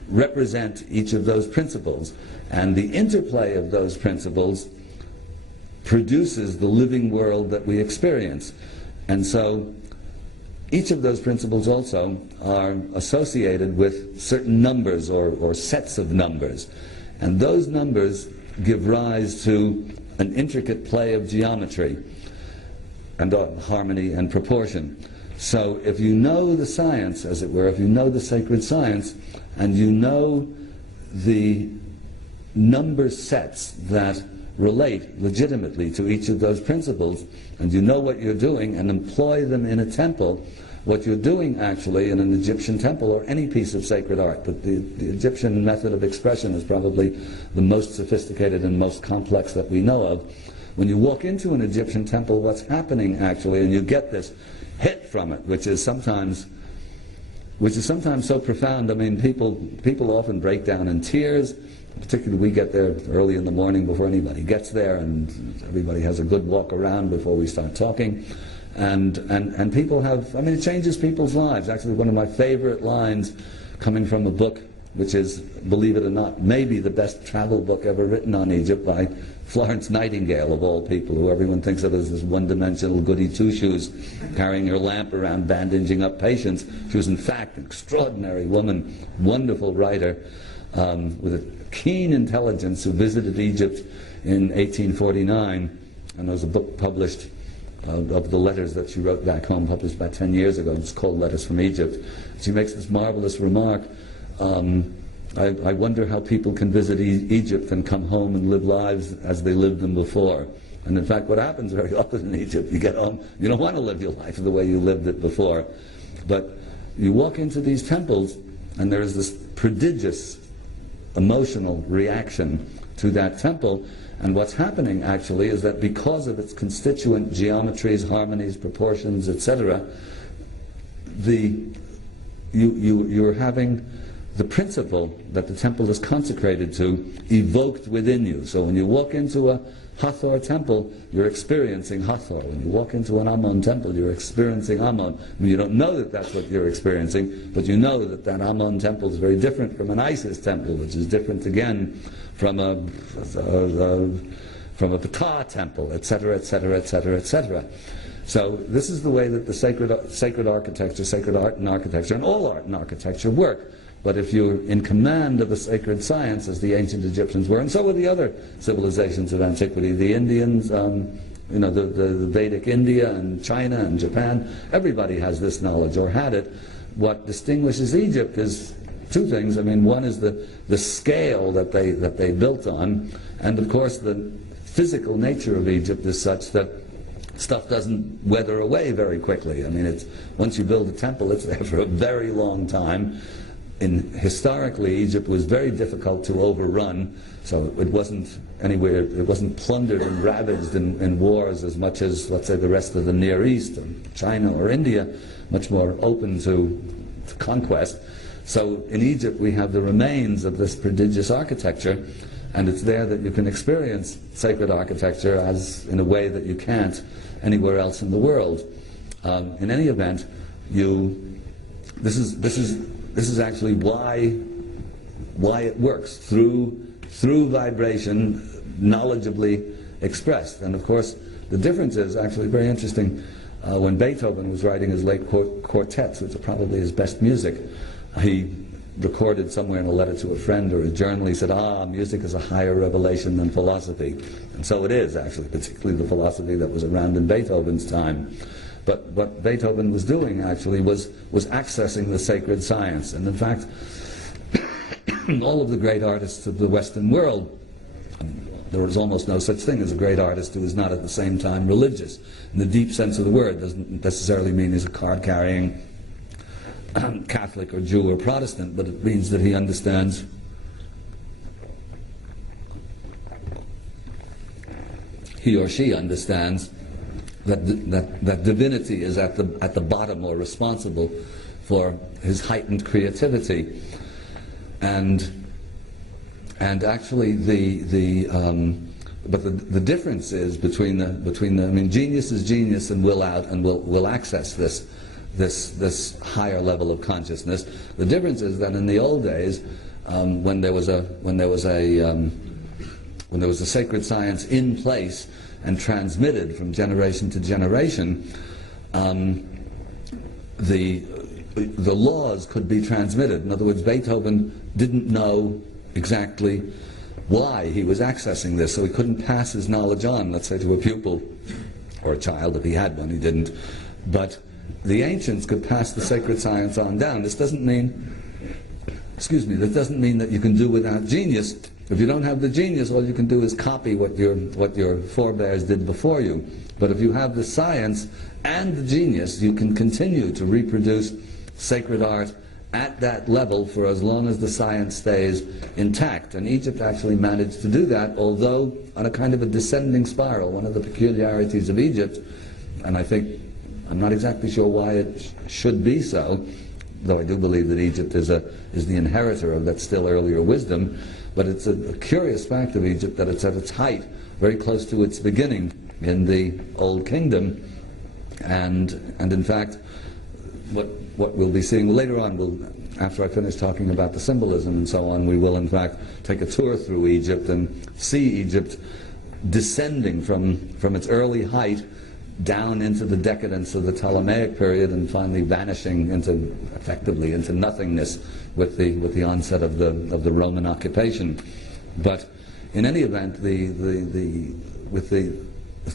represent each of those principles. And the interplay of those principles produces the living world that we experience. And so each of those principles also are associated with certain numbers or sets of numbers. And those numbers give rise to an intricate play of geometry and harmony and proportion. So if you know the science, as it were, if you know the sacred science, and you know the number sets that relate legitimately to each of those principles, and you know what you're doing and employ them in a temple, what you're doing actually in an Egyptian temple or any piece of sacred art, but the Egyptian method of expression is probably the most sophisticated and most complex that we know of. When you walk into an Egyptian temple, what's happening actually, and you get this hit from it, which is sometimes so profound. I mean, people often break down in tears. Particularly we get there early in the morning before anybody gets there, and everybody has a good walk around before we start talking. And people have, I mean, it changes people's lives. Actually, one of my favorite lines coming from a book which is, believe it or not, maybe the best travel book ever written on Egypt by Florence Nightingale, of all people, who everyone thinks of as this one-dimensional goody two-shoes carrying her lamp around bandaging up patients. She was in fact an extraordinary woman, wonderful writer, with a keen intelligence, who visited Egypt in 1849, and there was a book published of the letters that she wrote back home, published about 10 years ago. It's called Letters from Egypt. She makes this marvelous remark. I wonder how people can visit Egypt and come home and live lives as they lived them before. And in fact, what happens very often in Egypt, you get home, you don't want to live your life the way you lived it before. But you walk into these temples, and there is this prodigious emotional reaction to that temple. And what's happening actually is that because of its constituent geometries, harmonies, proportions, etc., you're having the principle that the temple is consecrated to evoked within you. So when you walk into a Hathor temple, you're experiencing Hathor. When you walk into an Amun temple, you're experiencing Amun. I mean, you don't know that that's what you're experiencing, but you know that that Amun temple is very different from an Isis temple, which is different again from a Ptah temple, etc., etc., etc., etc. So this is the way that the sacred architecture, sacred art and architecture, and all art and architecture work. But if you're in command of a sacred science, as the ancient Egyptians were, and so were the other civilizations of antiquity, the Indians, the Vedic India and China and Japan, everybody has this knowledge, or had it. What distinguishes Egypt is two things. I mean, one is the scale that they built on, and of course the physical nature of Egypt is such that stuff doesn't weather away very quickly. I mean, it's once you build a temple, it's there for a very long time. Historically, Egypt was very difficult to overrun, so it wasn't plundered and ravaged in wars as much as, let's say, the rest of the Near East, or China or India, much more open to conquest. So in Egypt we have the remains of this prodigious architecture, and it's there that you can experience sacred architecture as in a way that you can't anywhere else in the world. In any event, this is actually why it works, through vibration, knowledgeably expressed. And of course, the difference is actually very interesting. When Beethoven was writing his late quartets, which are probably his best music, he recorded somewhere in a letter to a friend or a journal, he said, music is a higher revelation than philosophy. And so it is, actually, particularly the philosophy that was around in Beethoven's time. But what Beethoven was doing, actually, was accessing the sacred science. And in fact, all of the great artists of the Western world, there is almost no such thing as a great artist who is not at the same time religious. In the deep sense of the word, doesn't necessarily mean he's a card-carrying Catholic or Jew or Protestant, but it means that he understands he or she understands that divinity is at the bottom, or responsible for his heightened creativity, and actually but the difference is between the I mean, genius is genius and will access this higher level of consciousness. The difference is that in the old days, when there was a sacred science in place and transmitted from generation to generation, the laws could be transmitted. In other words, Beethoven didn't know exactly why he was accessing this, so he couldn't pass his knowledge on, let's say, to a pupil or a child. If he had one, he didn't. But the ancients could pass the sacred science on down. This doesn't mean, that doesn't mean that you can do without genius. If you don't have the genius, all you can do is copy what your forebears did before you. But if you have the science and the genius, you can continue to reproduce sacred art at that level for as long as the science stays intact. And Egypt actually managed to do that, although on a kind of a descending spiral. One of the peculiarities of Egypt, and I'm not exactly sure why it should be so, though I do believe that Egypt is the inheritor of that still earlier wisdom, but it's a curious fact of Egypt that it's at its height, very close to its beginning in the Old Kingdom, and in fact, what we'll be seeing later on, after I finish talking about the symbolism and so on, we will in fact take a tour through Egypt and see Egypt descending from its early height down into the decadence of the Ptolemaic period and finally vanishing effectively into nothingness with the onset of the Roman occupation. But in any event, if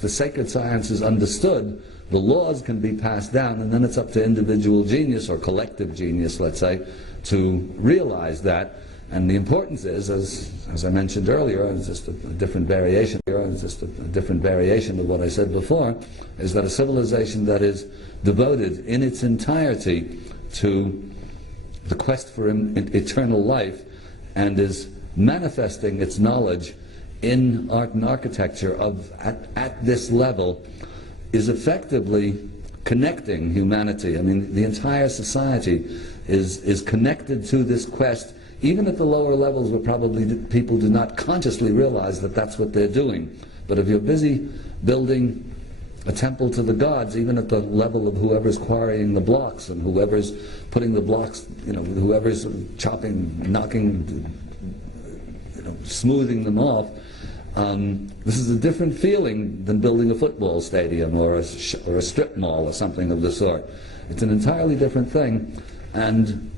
the sacred science is understood, the laws can be passed down, and then it's up to individual genius or collective genius, let's say, to realize that. And the importance is, as I mentioned earlier, it's just a different variation of what I said before, is that a civilization that is devoted in its entirety to the quest for eternal life and is manifesting its knowledge in art and architecture at this level is effectively connecting humanity. I mean, the entire society is connected to this quest, even at the lower levels where probably people do not consciously realize that that's what they're doing. But if you're busy building a temple to the gods, even at the level of whoever's quarrying the blocks and whoever's putting the blocks, whoever's chopping, knocking, smoothing them off, this is a different feeling than building a football stadium or a strip mall or something of the sort. It's an entirely different thing, and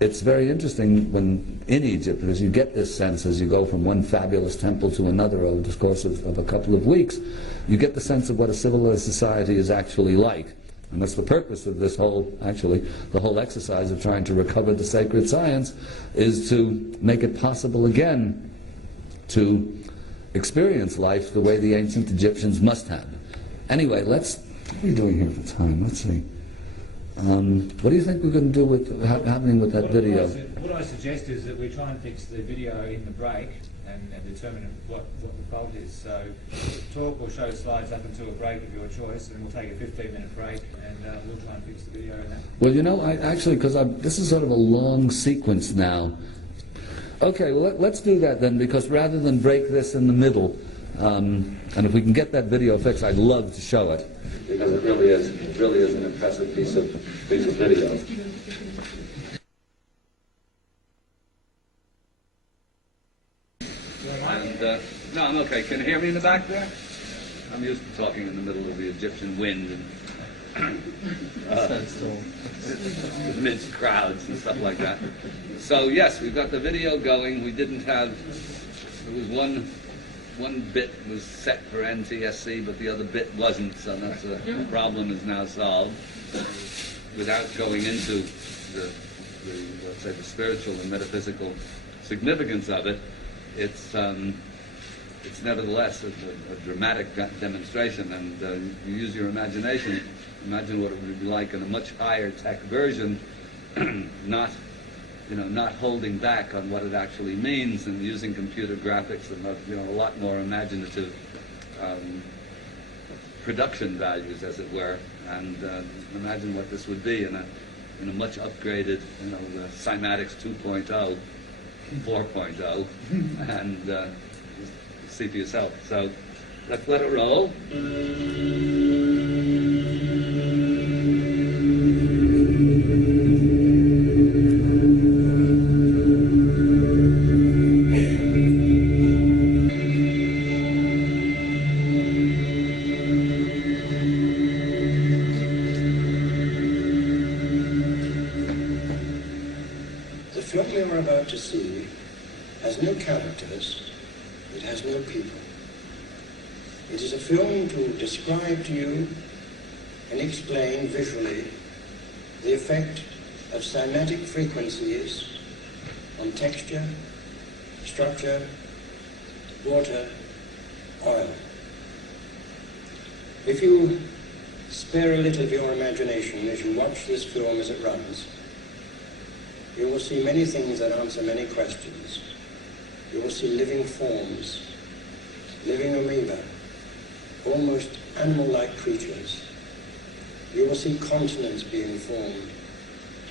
it's very interesting when in Egypt, because you get this sense as you go from one fabulous temple to another over the course of a couple of weeks, you get the sense of what a civilized society is actually like. And that's the purpose of this whole exercise of trying to recover the sacred science, is to make it possible again to experience life the way the ancient Egyptians must have. Anyway, what are we doing here for time? Let's see. What do you think we're going to do with happening with that video? What I suggest is that we try and fix the video in the break and determine what the fault is. So talk or show slides up until a break of your choice, and we'll take a 15-minute break, and we'll try and fix the video in that. Well, because this is sort of a long sequence now. Okay, well, let's do that then, because rather than break this in the middle, and if we can get that video fixed, I'd love to show it, because it really is an impressive piece of video. And no, I'm okay. Can you hear me in the back there? I'm used to talking in the middle of the Egyptian wind and amidst crowds and stuff like that. So yes, we've got the video going. We didn't have. There was one bit was set for NTSC, but the other bit wasn't. So that's the problem is now solved. Without going into let's say the spiritual and metaphysical significance of it, it's nevertheless a dramatic demonstration, and you use your imagination. Imagine what it would be like in a much higher tech version, not holding back on what it actually means, and using computer graphics and a lot more imaginative production values, as it were. And imagine what this would be in a much upgraded, the cymatics 2.0, 4.0, and see for yourself. So let's let it roll. The film we are about to see has no characters, it has no people. It is a film to describe to you and explain visually the effect of cymatic frequencies on texture, structure, water, oil. If you spare a little of your imagination as you watch this film as it runs, you will see many things that answer many questions. You will see living forms, living amoeba, almost animal-like creatures. You will see continents being formed,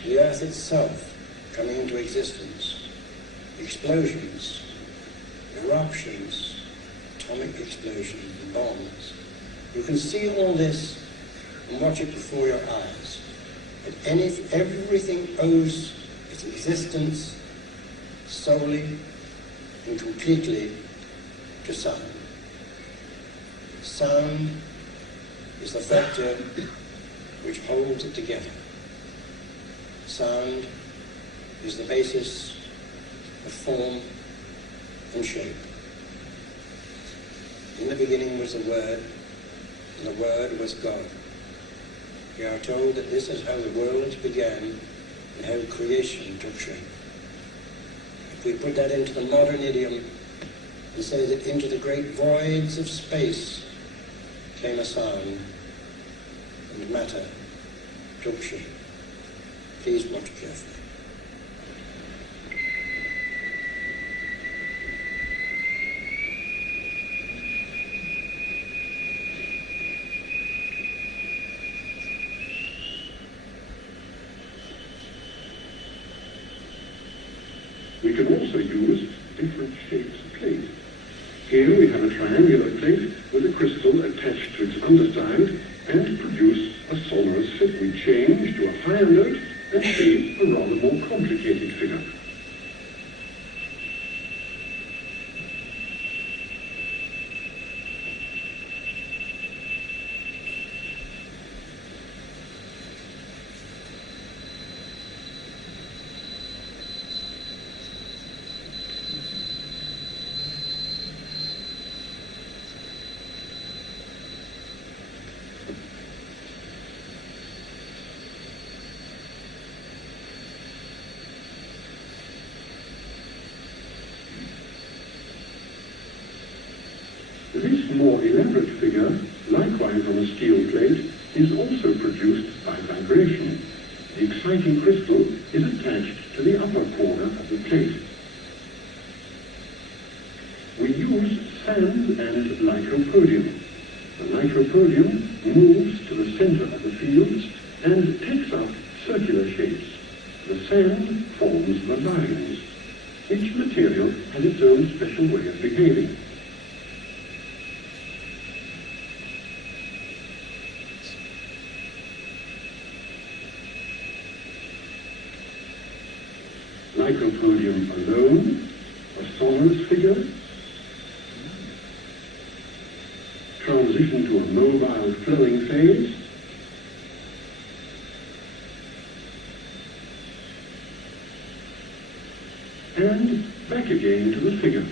the earth itself coming into existence, explosions, eruptions, atomic explosions, and bombs. You can see all this and watch it before your eyes. But everything owes its existence solely and completely to sound. Sound is the factor which holds it together. Sound is the basis of form and shape. In the beginning was the Word, and the Word was God. We are told that this is how the world began and how creation took shape. If we put that into the modern idiom and say that into the great voids of space came a sound and matter took shape. Please watch carefully. We can also use different shapes of plate. Here we have a triangular plate with a crystal attached to its underside, and to produce a sonorous fit we change to a higher note and shape a rather more complicated figure. This more elaborate figure, likewise on a steel plate, is also produced by vibration. The exciting crystal is attached to the upper corner of the plate. We use sand and lycopodium. The lycopodium moves to the center of the fields and takes up circular shapes. The sand forms the lines. Each material has its own special way of behaving. Lycopodium alone, a sonorous figure, transition to a mobile flowing phase, and back again to the figure.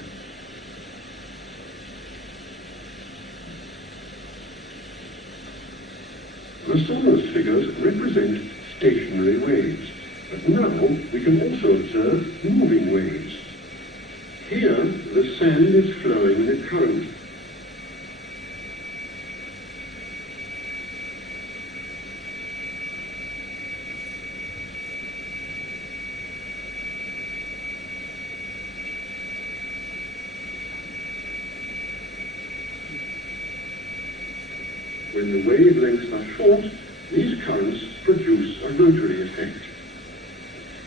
The sonorous figures represent stationary waves. But now we can also observe moving waves. Here, the sand is flowing in a current. When the wavelengths are short, these currents produce a rotary effect.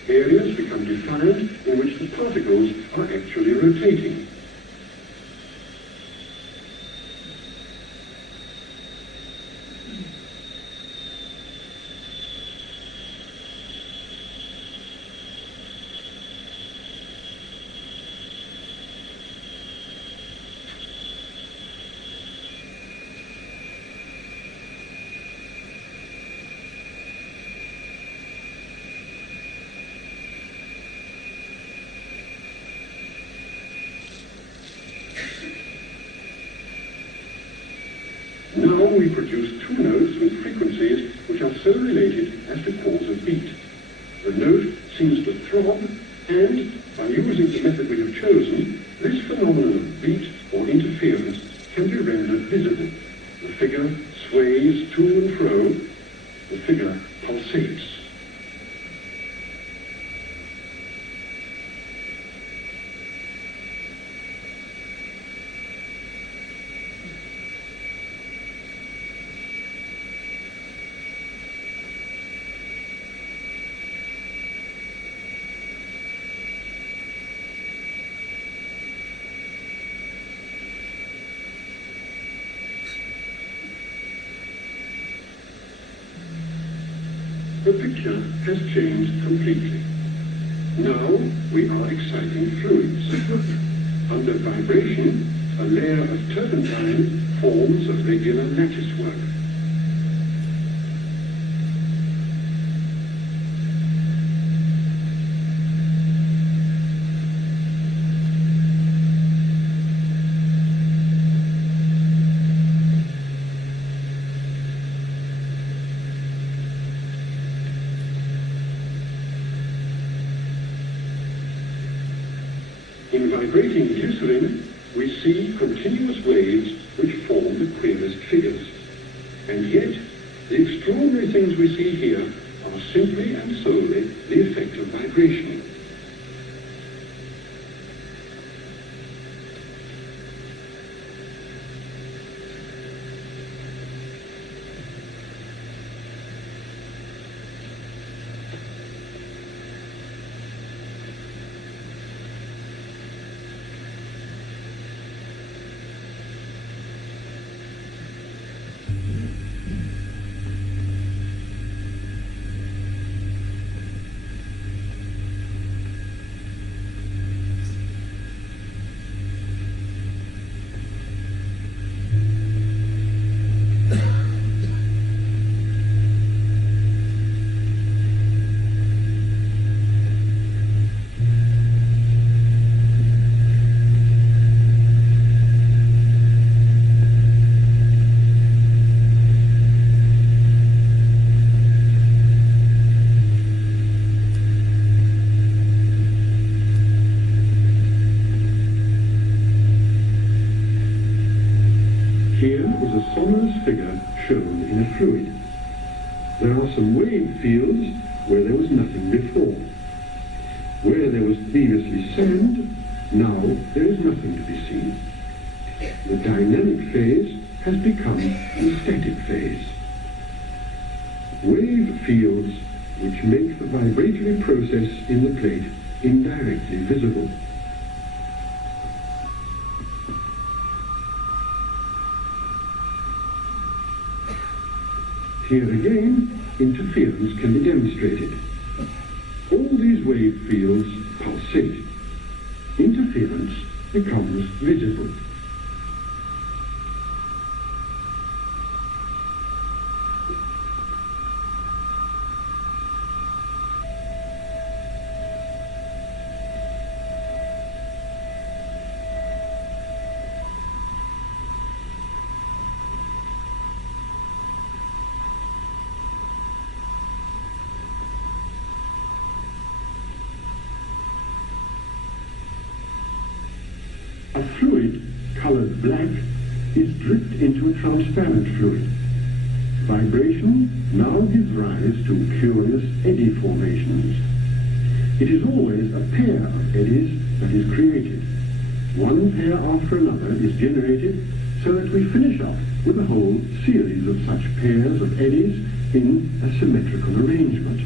Areas become defined in which the particles are actually rotating. Now we produce two notes with frequencies which are so related as to cause a beat. The note seems to throb, and by using the method we have chosen, this phenomenon of beat or interference can be rendered visible. The figure sways to and fro, the figure pulsates. The picture has changed completely. Now we are exciting fluids. Under vibration, a layer of turpentine forms a regular latticework. In vibrating glycerin, we see continuous waves which form the queerest figures. And yet, the extraordinary things we see here are simply and solely the effect of vibration. Here is a sonorous figure shown in a fluid. There are some wave fields where there was nothing before. Where there was previously sand, now there is nothing to be seen. The dynamic phase has become the static phase. Wave fields which make the vibratory process in the plate indirectly visible. Here again, interference can be demonstrated. All these wave fields pulsate. Interference becomes visible. A fluid colored black is dripped into a transparent fluid. Vibration now gives rise to curious eddy formations. It is always a pair of eddies that is created. One pair after another is generated so that we finish off with a whole series of such pairs of eddies in a symmetrical arrangement.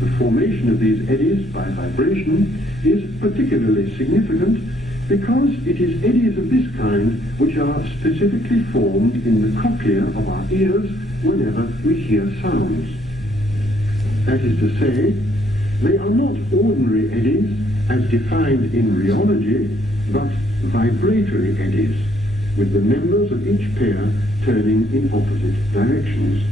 The formation of these eddies by vibration is particularly significant because it is eddies of this kind which are specifically formed in the cochlea of our ears whenever we hear sounds. That is to say, they are not ordinary eddies as defined in rheology, but vibratory eddies, with the members of each pair turning in opposite directions.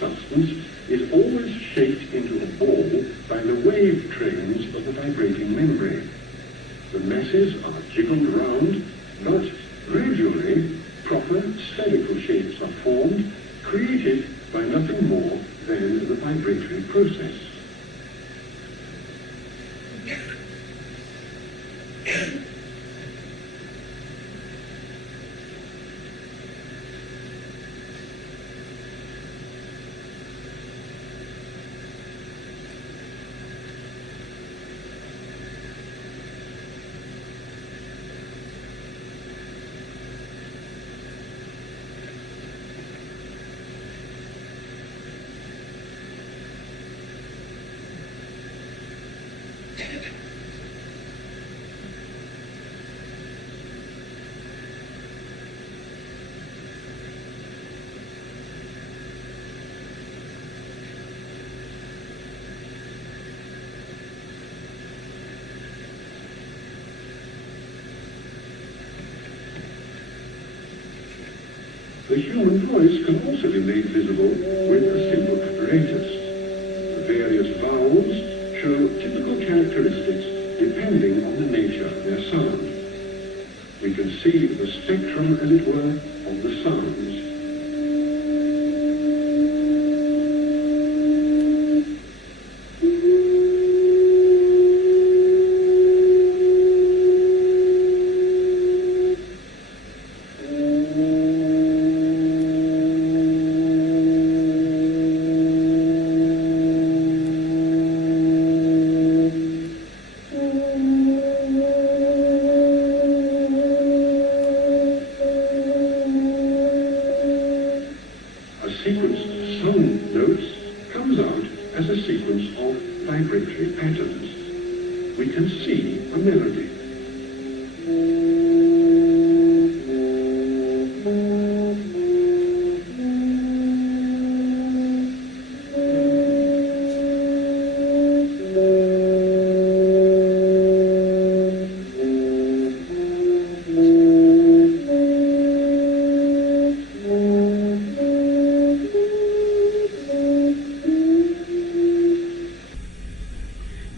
substance is always shaped into a ball by the wave trains of the vibrating membrane. The masses are jiggled round, but gradually proper spherical shapes are formed, created by nothing more than the vibratory process. The human voice can also be made visible with a simple apparatus. The various vowels show typical characteristics depending on the nature of their sound. We can see the spectrum, as it were, of the sounds.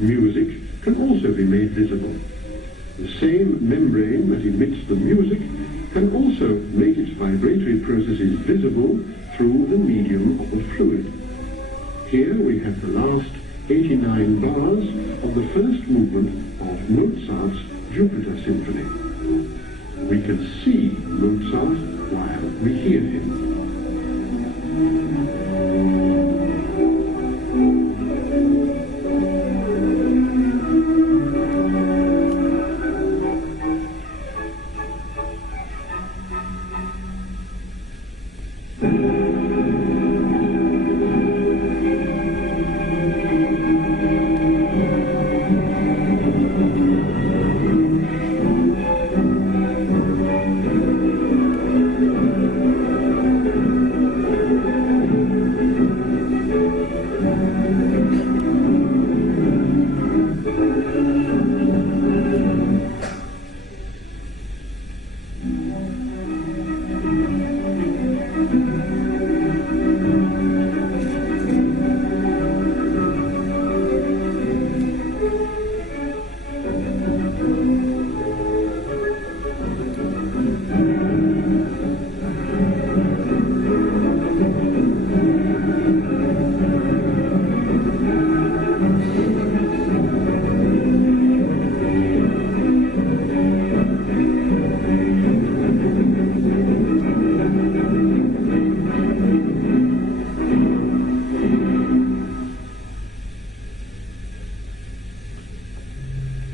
Music can also be made visible. The same membrane that emits the music can also make its vibratory processes visible through the medium of the fluid. Here we have the last 89 bars of the first movement of Mozart's Jupiter Symphony. We can see Mozart while we hear him.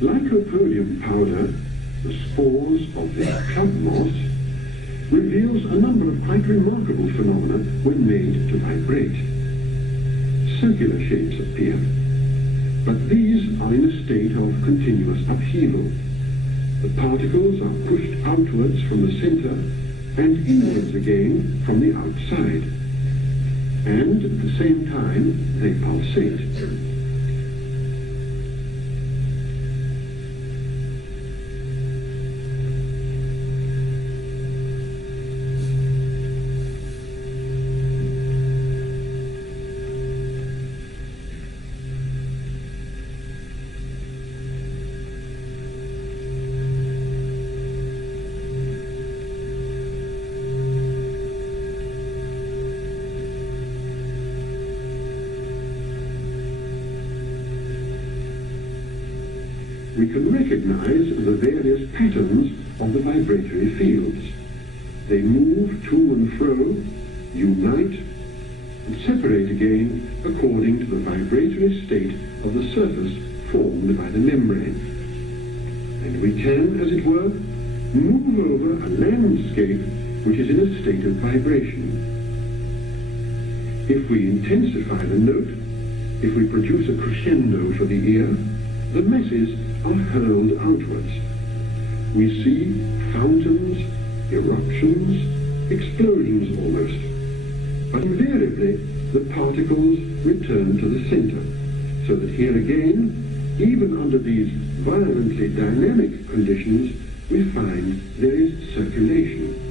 Lycopodium powder, the spores of the club moss, reveals a number of quite remarkable phenomena when made to vibrate. Circular shapes appear, but these are in a state of continuous upheaval. The particles are pushed outwards from the center and inwards again from the outside, and at the same time they pulsate. recognize the various patterns of the vibratory fields. They move to and fro, unite, and separate again according to the vibratory state of the surface formed by the membrane. And we can, as it were, move over a landscape which is in a state of vibration. If we intensify the note, if we produce a crescendo for the ear, the masses are hurled outwards. We see fountains, eruptions, explosions almost. But invariably, the particles return to the center, so that here again, even under these violently dynamic conditions, we find there is circulation.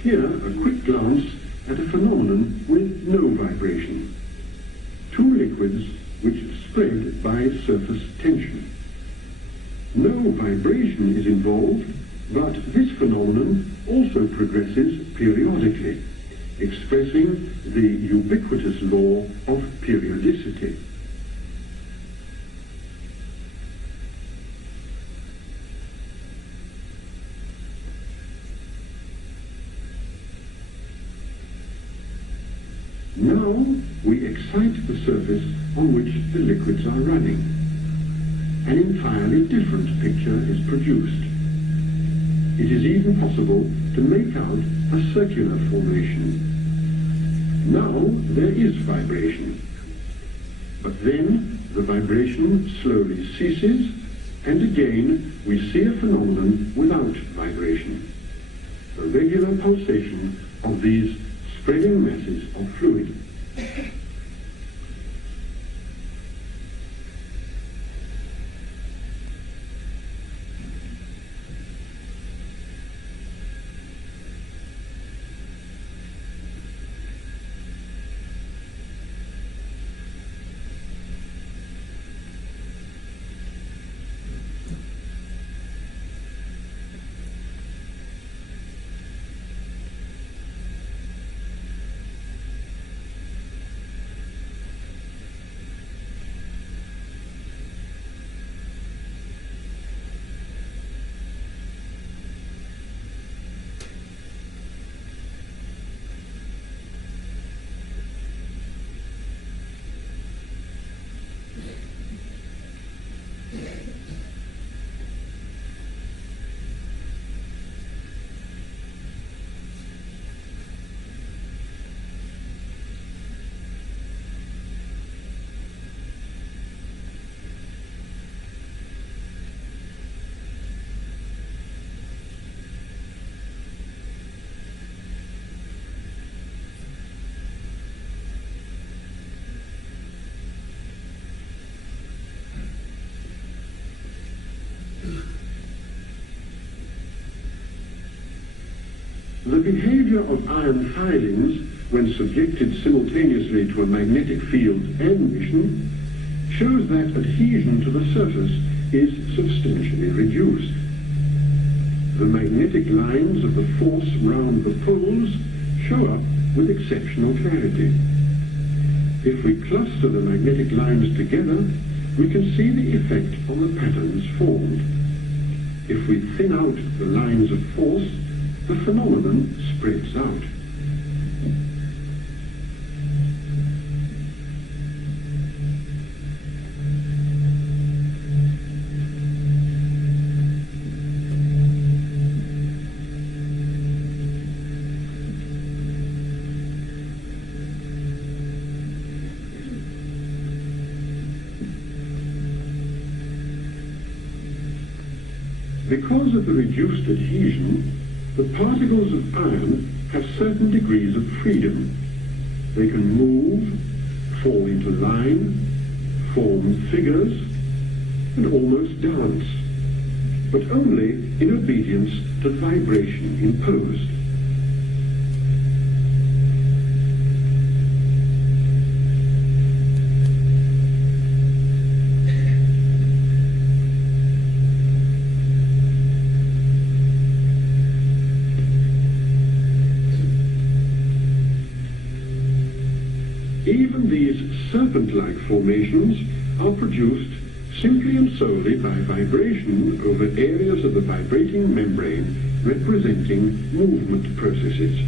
Here, a quick glance at a phenomenon with no vibration. Two liquids which spread by surface tension. No vibration is involved, but this phenomenon also progresses periodically, expressing the ubiquitous law of periodicity. Now we excite the surface on which the liquids are running. An entirely different picture is produced. It is even possible to make out a circular formation. Now there is vibration. But then the vibration slowly ceases, and again we see a phenomenon without vibration. A regular pulsation of these spreading masses of fluid. The behavior of iron filings, when subjected simultaneously to a magnetic field and emission, shows that adhesion to the surface is substantially reduced. The magnetic lines of the force round the poles show up with exceptional clarity. If we cluster the magnetic lines together, we can see the effect on the patterns formed. If we thin out the lines of force, the phenomenon spreads out. Because of the reduced adhesion, the particles of iron have certain degrees of freedom. They can move, fall into line, form figures, and almost dance, but only in obedience to the vibration imposed. Even these serpent-like formations are produced simply and solely by vibration over areas of the vibrating membrane representing movement processes.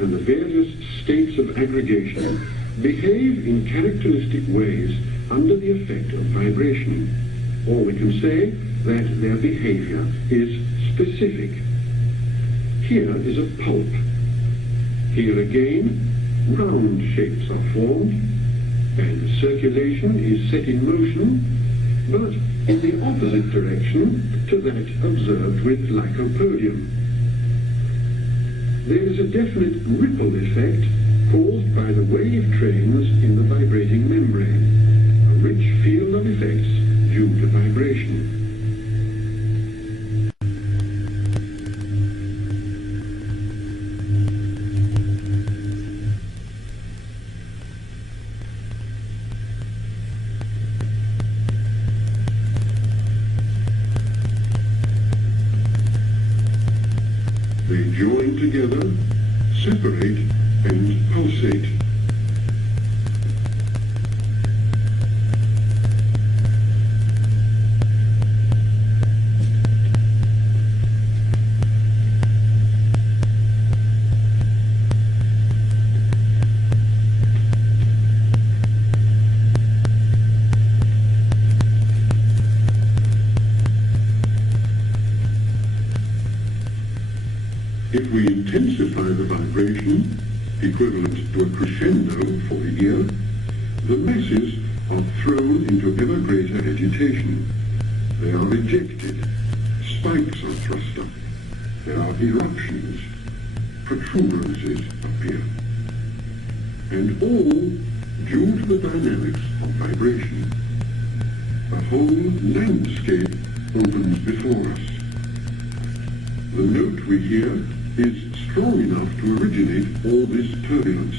And the various states of aggregation behave in characteristic ways under the effect of vibration, or we can say that their behavior is specific. Here is a pulp. Here again, round shapes are formed, and circulation is set in motion, but in the opposite direction to that observed with lycopodium. There is a definite ripple effect caused by the wave trains in the vibrating membrane, a rich field of effects due to vibration. They join together, separate, and pulsate. If we intensify the vibration, equivalent to a crescendo for the ear, the masses are thrown into ever greater agitation. They are ejected, spikes are thrust up, there are eruptions, protuberances appear. And all due to the dynamics of vibration. The whole landscape opens before us. The note we hear is strong enough to originate all this turbulence,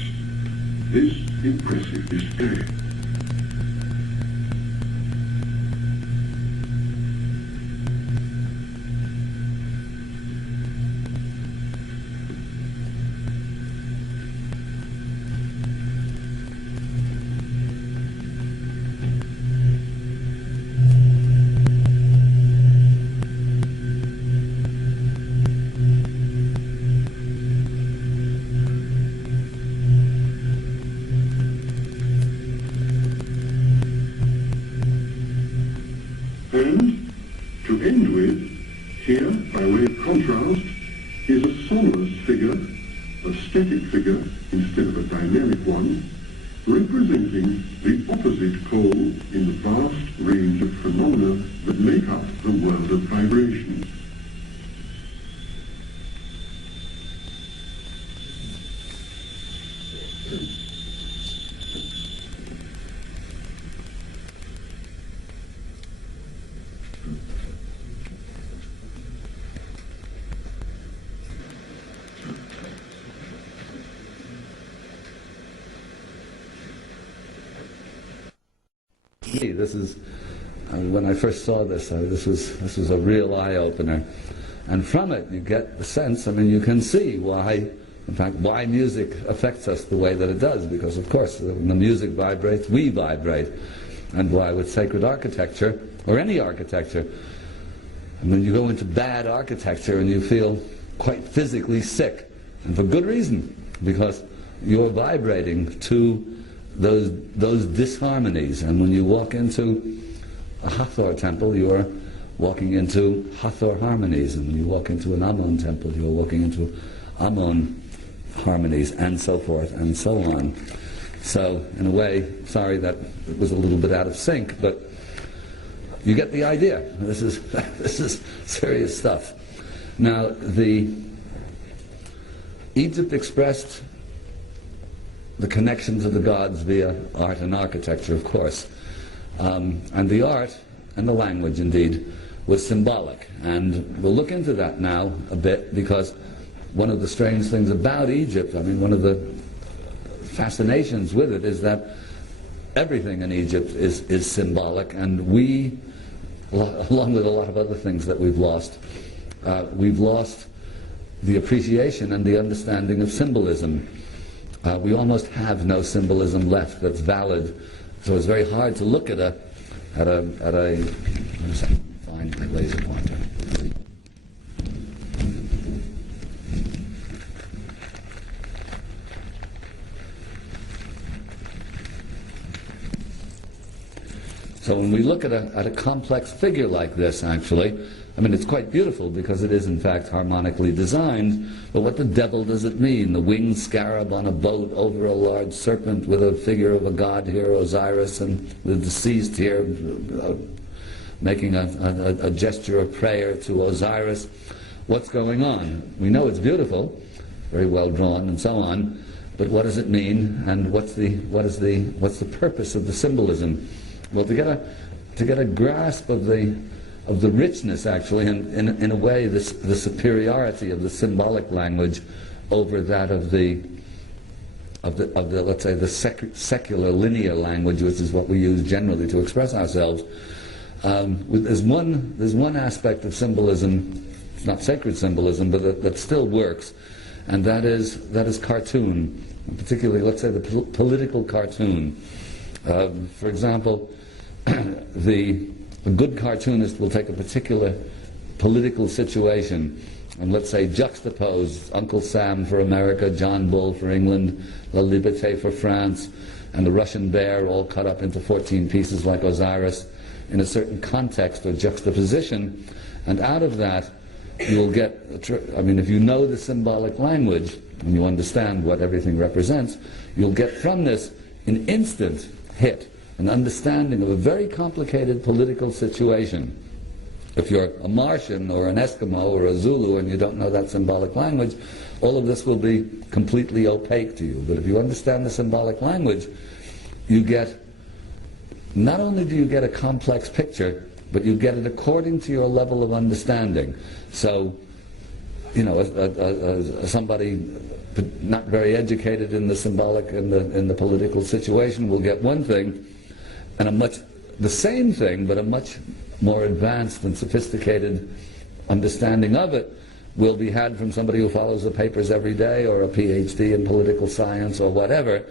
this impressive display. And, to end with, here, by way of contrast, is a sonorous figure, a static figure instead of a dynamic one, representing the opposite pole in the vast range of phenomena that make up the world of vibration. This is, when I first saw this, this was a real eye-opener. And from it you get the sense, I mean, you can see why, in fact, why music affects us the way that it does, because of course when the music vibrates, we vibrate. And why with sacred architecture, or any architecture, I mean, you go into bad architecture and you feel quite physically sick, and for good reason, because you're vibrating to those disharmonies. And when you walk into a Hathor temple, you are walking into Hathor harmonies, and when you walk into an Amun temple, you are walking into Amun harmonies, and so forth and so on. So in a way, sorry that it was a little bit out of sync, but you get the idea. This is this is serious stuff. Now, Egypt expressed the connection to the gods via art and architecture, of course. And the art, and the language indeed, was symbolic. And we'll look into that now a bit, because one of the strange things about Egypt, I mean, one of the fascinations with it is that everything in Egypt is symbolic, and we, along with a lot of other things that we've lost the appreciation and the understanding of symbolism. We almost have no symbolism left that's valid, so it's very hard to look at a find my laser pointer. So when we look at a complex figure like this, actually, I mean, it's quite beautiful because it is in fact harmonically designed, but what the devil does it mean? The winged scarab on a boat over a large serpent with a figure of a god here, Osiris, and the deceased here making a gesture of prayer to Osiris. What's going on? We know it's beautiful, very well drawn and so on, but what does it mean, and what's the purpose of the symbolism? Well, to get a grasp of the richness, actually, and in a way the superiority of the symbolic language over that of the let's say the secular linear language, which is what we use generally to express ourselves. There's one aspect of symbolism, it's not sacred symbolism, but that still works, and that is cartoon, particularly, let's say, the political cartoon. For example, a good cartoonist will take a particular political situation and, let's say, juxtapose Uncle Sam for America, John Bull for England, La Liberté for France, and the Russian bear all cut up into 14 pieces like Osiris in a certain context or juxtaposition, and out of that you'll get, I mean, if you know the symbolic language and you understand what everything represents, you'll get from this an instant hit, an understanding of a very complicated political situation. If you're a Martian or an Eskimo or a Zulu and you don't know that symbolic language, all of this will be completely opaque to you. But if you understand the symbolic language, you get, not only do you get a complex picture, but you get it according to your level of understanding. So, you know, somebody not very educated in the symbolic in the political situation will get one thing, and the same thing, but a much more advanced and sophisticated understanding of it will be had from somebody who follows the papers every day, or a PhD in political science or whatever,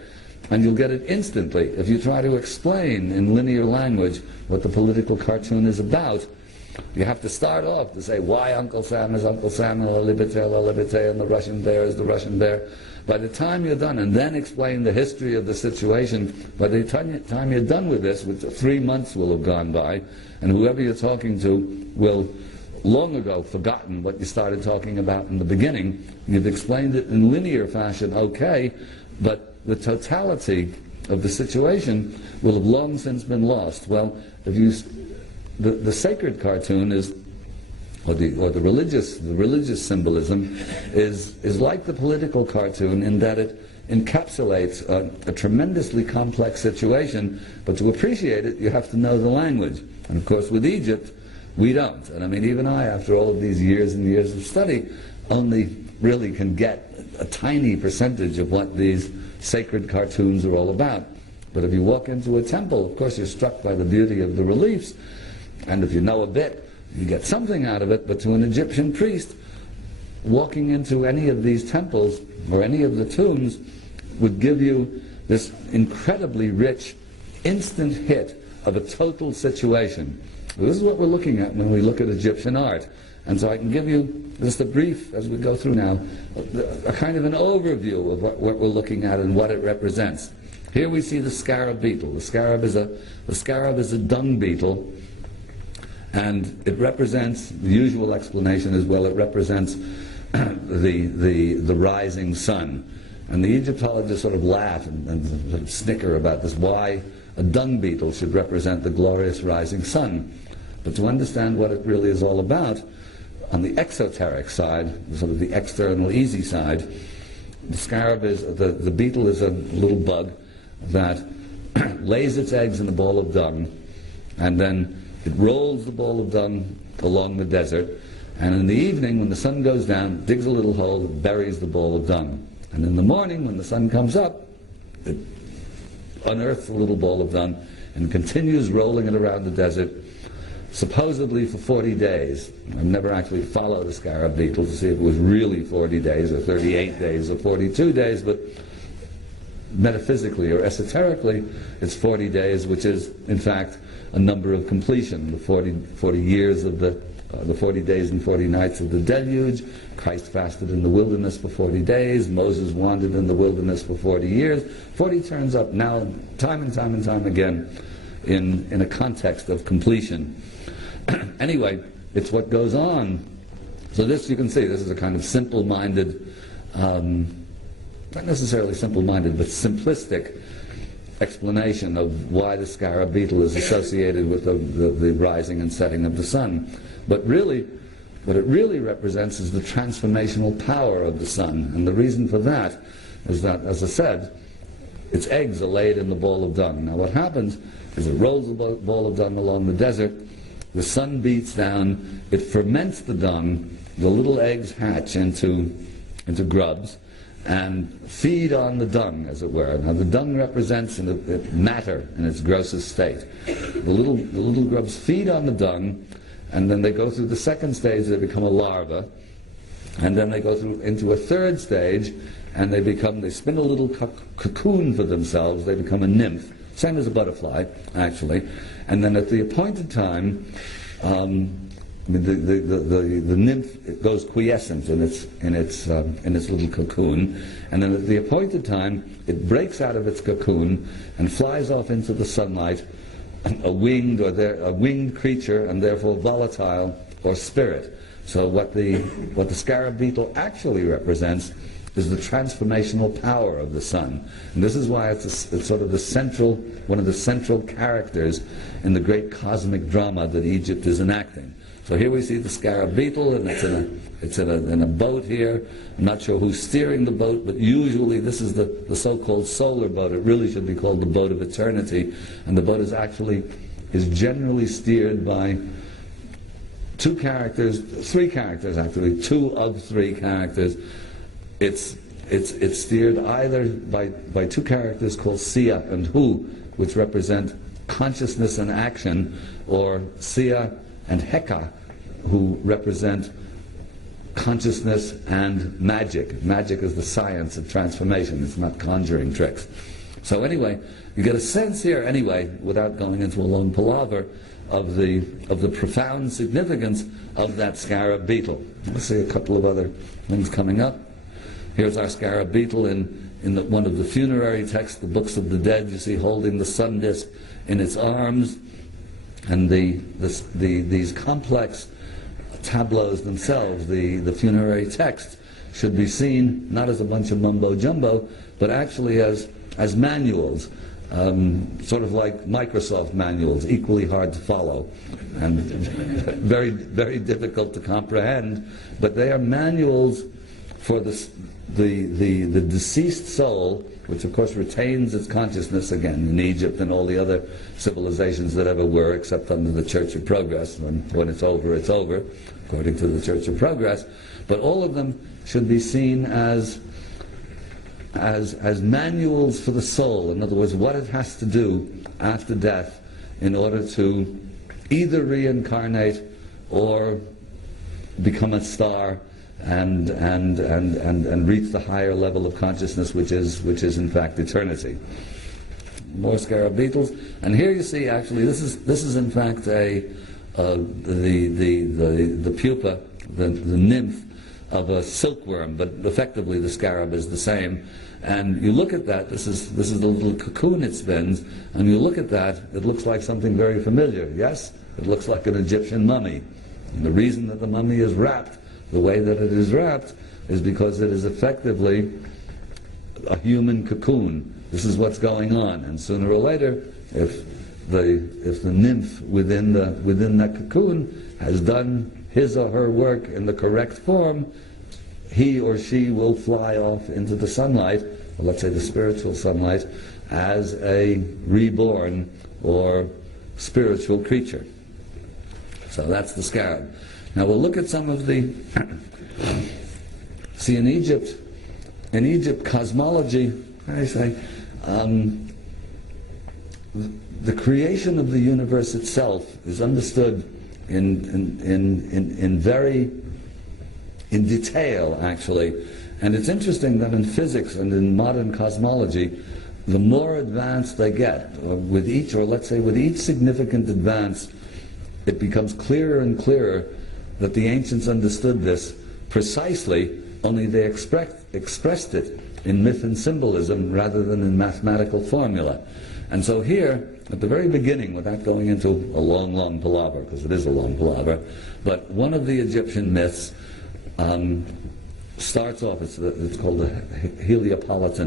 and you'll get it instantly. If you try to explain in linear language what the political cartoon is about, you have to start off to say why Uncle Sam is Uncle Sam, and La Liberté, and the Russian bear is the Russian bear. By the time you're done, and then explain the history of the situation, by the time you're done with this, which 3 months will have gone by, and whoever you're talking to will long ago forgotten what you started talking about in the beginning. You've explained it in linear fashion, okay, but the totality of the situation will have long since been lost. Well, if you, the sacred cartoon is, or the religious symbolism is like the political cartoon in that it encapsulates a tremendously complex situation, but to appreciate it you have to know the language. And of course with Egypt we don't. And I mean, even I, after all of these years and years of study, only really can get a tiny percentage of what these sacred cartoons are all about. But if you walk into a temple, of course you're struck by the beauty of the reliefs, and if you know a bit, you get something out of it. But to an Egyptian priest, walking into any of these temples or any of the tombs would give you this incredibly rich, instant hit of a total situation. This is what we're looking at when we look at Egyptian art. And so I can give you just a brief, as we go through now, a kind of an overview of what we're looking at and what it represents. Here we see the scarab beetle. The scarab is a dung beetle, and it represents, the usual explanation is, well, it represents the rising sun. And the Egyptologists sort of laugh and sort of snicker about this, why a dung beetle should represent the glorious rising sun. But to understand what it really is all about, on the exoteric side, sort of the external easy side, the scarab is, the beetle is a little bug that lays its eggs in a ball of dung, and then it rolls the ball of dung along the desert, and in the evening when the sun goes down, digs a little hole, buries the ball of dung. And in the morning when the sun comes up, it unearths the little ball of dung and continues rolling it around the desert, supposedly for 40 days. I've never actually followed a scarab beetle to see if it was really 40 days or 38 days or 42 days, but metaphysically or esoterically it's 40 days, which is in fact a number of completion, the 40 years of the 40 days and 40 nights of the deluge. Christ fasted in the wilderness for 40 days. Moses wandered in the wilderness for 40 years. 40 turns up now time and time and time again in a context of completion. Anyway, it's what goes on. So this, you can see, this is a kind of simple-minded, not necessarily simple-minded, but simplistic explanation of why the scarab beetle is associated with the rising and setting of the sun. But really, what it really represents is the transformational power of the sun. And the reason for that is that, as I said, its eggs are laid in the ball of dung. Now what happens is it rolls the ball of dung along the desert, the sun beats down, it ferments the dung, the little eggs hatch into grubs, and feed on the dung, as it were. Now the dung represents matter in its grossest state. The little grubs feed on the dung, and then they go through the second stage, they become a larva, and then they go through into a third stage, and they spin a little cocoon for themselves, they become a nymph, same as a butterfly, actually. And then at the appointed time, the nymph goes quiescent in its little cocoon, and then at the appointed time it breaks out of its cocoon and flies off into the sunlight, a winged creature, and therefore volatile or spirit. So what the scarab beetle actually represents is the transformational power of the sun. And this is why it's sort of one of the central characters in the great cosmic drama that Egypt is enacting. So here we see the scarab beetle, and it's in a boat here. I'm not sure who's steering the boat, but usually this is the so-called solar boat. It really should be called the boat of eternity. And the boat is generally steered by three characters actually, two of three characters. It's steered either by two characters called Sia and Hu, which represent consciousness and action, or Sia and Heka, who represent consciousness and magic. Magic is the science of transformation. It's not conjuring tricks. So anyway, you get a sense here, anyway, without going into a long palaver, of the profound significance of that scarab beetle. Let's see a couple of other things coming up. Here's our scarab beetle in one of the funerary texts, the Books of the Dead. You see holding the sun disk in its arms, and these complex tableaus themselves, the funerary text, should be seen not as a bunch of mumbo-jumbo, but actually as manuals, sort of like Microsoft manuals, equally hard to follow and very, very difficult to comprehend, but they are manuals for the deceased soul, which of course retains its consciousness, again, in Egypt and all the other civilizations that ever were, except under the Church of Progress. When it's over, according to the Church of Progress. But all of them should be seen as manuals for the soul. In other words, what it has to do after death in order to either reincarnate or become a star and reach the higher level of consciousness, which is in fact eternity. More scarab beetles, and here you see actually this is in fact the pupa, the nymph of a silkworm, but effectively the scarab is the same. And you look at that, this is the little cocoon it spins, and you look at that, it looks like something very familiar. Yes, it looks like an Egyptian mummy. And the reason that the mummy is wrapped the way that it is wrapped is because it is effectively a human cocoon. This is what's going on, and sooner or later, if the nymph within that cocoon has done his or her work in the correct form, he or she will fly off into the sunlight, or let's say the spiritual sunlight, as a reborn or spiritual creature. So that's the scarab. Now we'll look at some of the see in Egypt cosmology, I say, the creation of the universe itself is understood in detail, actually. And it's interesting that in physics and in modern cosmology, the more advanced they get, with each significant advance, it becomes clearer and clearer that the ancients understood this precisely, only they expressed it in myth and symbolism rather than in mathematical formula. And so here, at the very beginning, without going into a long palaver, because it is a long palaver, but one of the Egyptian myths starts off, it's called the Heliopolis,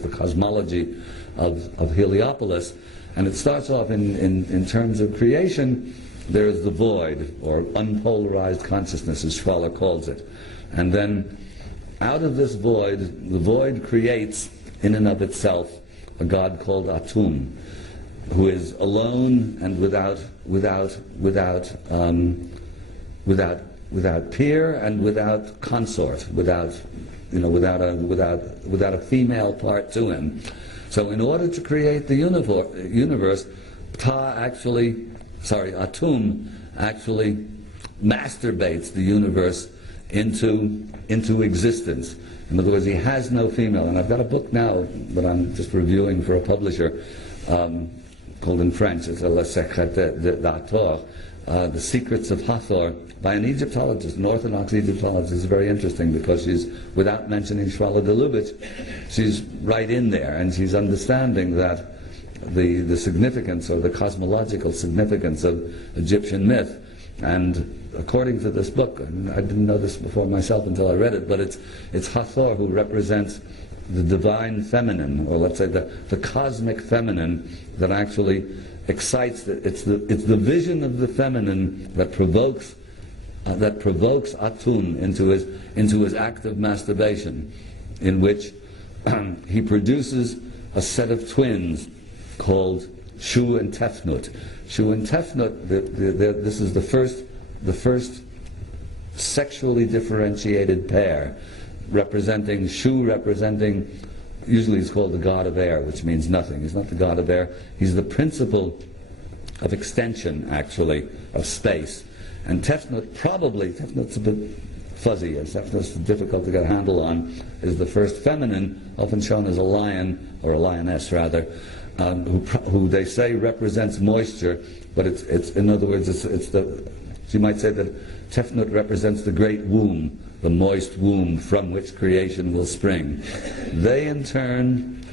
the cosmology of Heliopolis, and it starts off in terms of creation. There's the void, or unpolarized consciousness, as Schwaller calls it. And then out of this void, the void creates in and of itself a god called Atum, who is alone and without peer and without consort, without a female part to him. So in order to create the universe, Atum actually masturbates the universe into existence. In other words, he has no female. And I've got a book now that I'm just reviewing for a publisher called in French, it's Le Secret d'Hathor, The Secrets of Hathor, by an Egyptologist, an Orthodox Egyptologist. It's very interesting because she's, without mentioning Schwaller de Lubitsch, she's right in there, and she's understanding that the significance, or the cosmological significance of Egyptian myth. And according to this book, and I didn't know this before myself until I read it, but it's Hathor who represents the divine feminine, or let's say the cosmic feminine that actually excites. It's the vision of the feminine that provokes Atum into his act of masturbation, in which he produces a set of twins called Shu and Tefnut. Shu and Tefnut, this is the first sexually differentiated pair, representing Shu, usually he's called the god of air, which means nothing. He's not the god of air. He's the principle of extension, actually, of space. And Tefnut's a bit fuzzy, and Tefnut's difficult to get a handle on, is the first feminine, often shown as a lion, or a lioness rather, who they say represents moisture, but it's in other words, you might say that Tefnut represents the great womb, the moist womb from which creation will spring. They in turn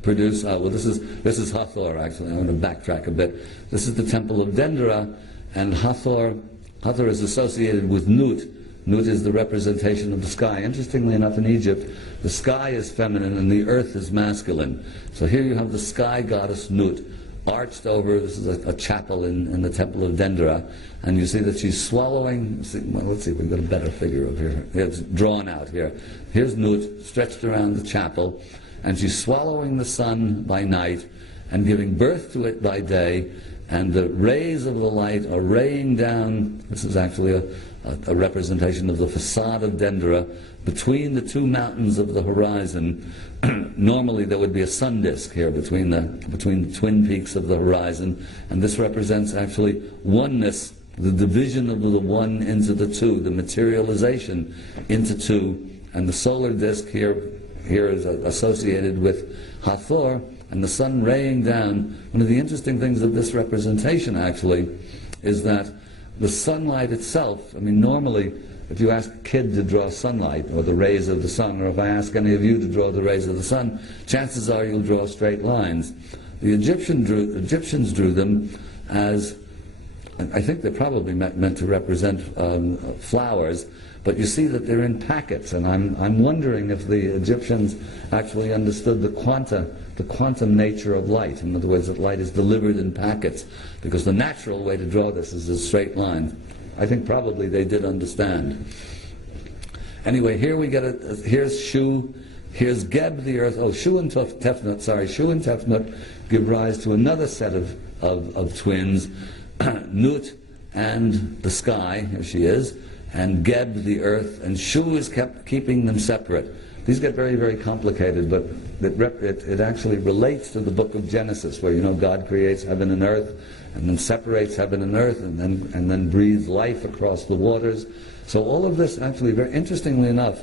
produce, this is Hathor actually. I'm going to backtrack a bit. This is the temple of Dendera, And Hathor is associated with Nut. Nut is the representation of the sky. Interestingly enough, in Egypt, the sky is feminine and the earth is masculine. So here you have the sky goddess Nut, arched over. This is a chapel in the temple of Dendera, and you see that she's swallowing. Let's see, we've got a better figure of here. It's drawn out here. Here's Nut stretched around the chapel, and she's swallowing the sun by night and giving birth to it by day, and the rays of the light are raying down. This is actually a representation of the facade of Dendera between the two mountains of the horizon. Normally there would be a sun disk here between the twin peaks of the horizon, and this represents actually oneness, the division of the one into the two, the materialization into two. And the solar disk here is associated with Hathor, and the sun raying down. One of the interesting things of this representation actually is that the sunlight itself, I mean, normally if you ask a kid to draw sunlight or the rays of the sun, or if I ask any of you to draw the rays of the sun, chances are you'll draw straight lines. The Egyptians drew them as, I think they're probably meant to represent flowers, but you see that they're in packets, and I'm wondering if the Egyptians actually understood the quantum nature of light. In other words, that light is delivered in packets, because the natural way to draw this is a straight line. I think probably they did understand. Anyway, here we get here's Shu, here's Geb the earth. Oh, Shu and Tefnut give rise to another set of twins, Nut and the sky, here she is, and Geb the earth, and Shu is keeping them separate. These get very, very complicated, but it actually relates to the book of Genesis, where God creates heaven and earth, and then separates heaven and earth, and then breathes life across the waters. So all of this actually, very interestingly enough,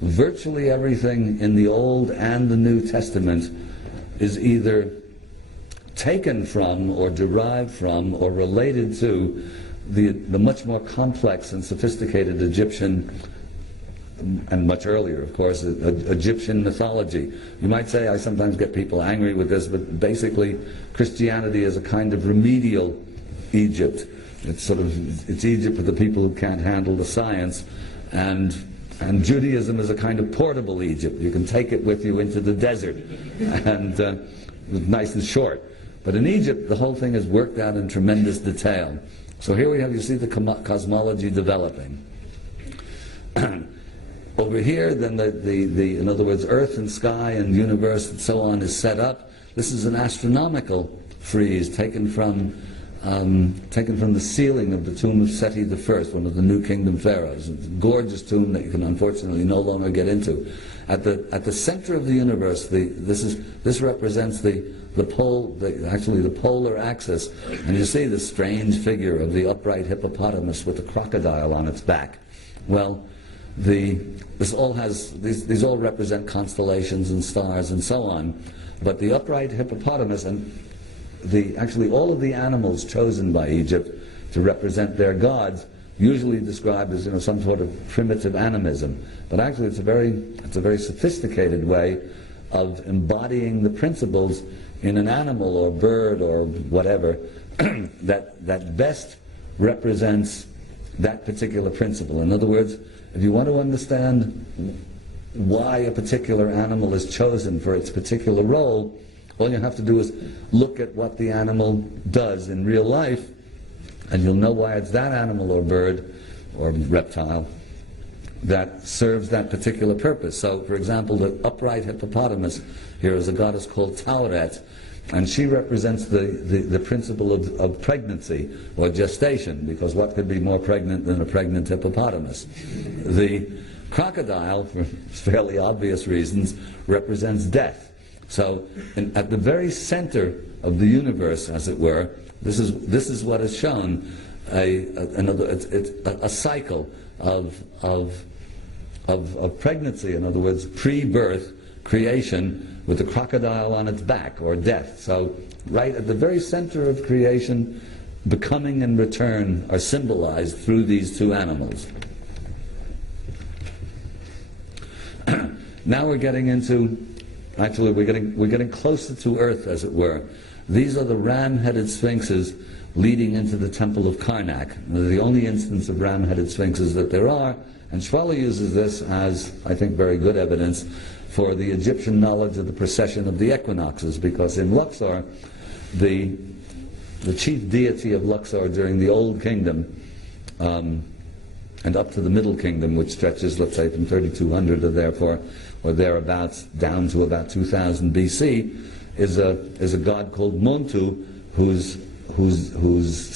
virtually everything in the Old and the New Testament is either taken from or derived from or related to the much more complex and sophisticated Egyptian, and much earlier, of course, Egyptian mythology. You might say, I sometimes get people angry with this, but basically Christianity is a kind of remedial Egypt. It's Egypt for the people who can't handle the science, and Judaism is a kind of portable Egypt. You can take it with you into the desert, and nice and short. But in Egypt, the whole thing is worked out in tremendous detail. So here you see the cosmology developing. Over here, then in other words, Earth and sky and universe and so on is set up. This is an astronomical frieze taken from the ceiling of the tomb of Seti I, one of the New Kingdom pharaohs. It's a gorgeous tomb that you can unfortunately no longer get into. At the center of the universe, this represents the polar axis, and you see the strange figure of the upright hippopotamus with the crocodile on its back. Well, these all represent constellations and stars and so on, but the upright hippopotamus and all of the animals chosen by Egypt to represent their gods, usually described as some sort of primitive animism, but actually it's a very sophisticated way of embodying the principles in an animal or bird or whatever that best represents that particular principle. In other words, if you want to understand why a particular animal is chosen for its particular role, all you have to do is look at what the animal does in real life, and you'll know why it's that animal or bird or reptile that serves that particular purpose. So, for example, the upright hippopotamus here is a goddess called Tauret, and she represents the principle of pregnancy or gestation, because what could be more pregnant than a pregnant hippopotamus? The crocodile, for fairly obvious reasons, represents death. So at the very center of the universe, as it were, this is what is shown, a cycle of pregnancy, in other words, pre-birth creation, with the crocodile on its back, or death. So right at the very center of creation, becoming and return are symbolized through these two animals. Now we're getting into, actually we're getting closer to Earth, as it were. These are the ram-headed sphinxes leading into the temple of Karnak. They're the only instance of ram-headed sphinxes that there are, and Schwelle uses this as, I think, very good evidence for the Egyptian knowledge of the precession of the equinoxes, because in Luxor, the chief deity of Luxor during the Old Kingdom, and up to the Middle Kingdom, which stretches, let's say, from 3200 or therefore, or thereabouts, down to about 2000 BC, is a god called Montu, whose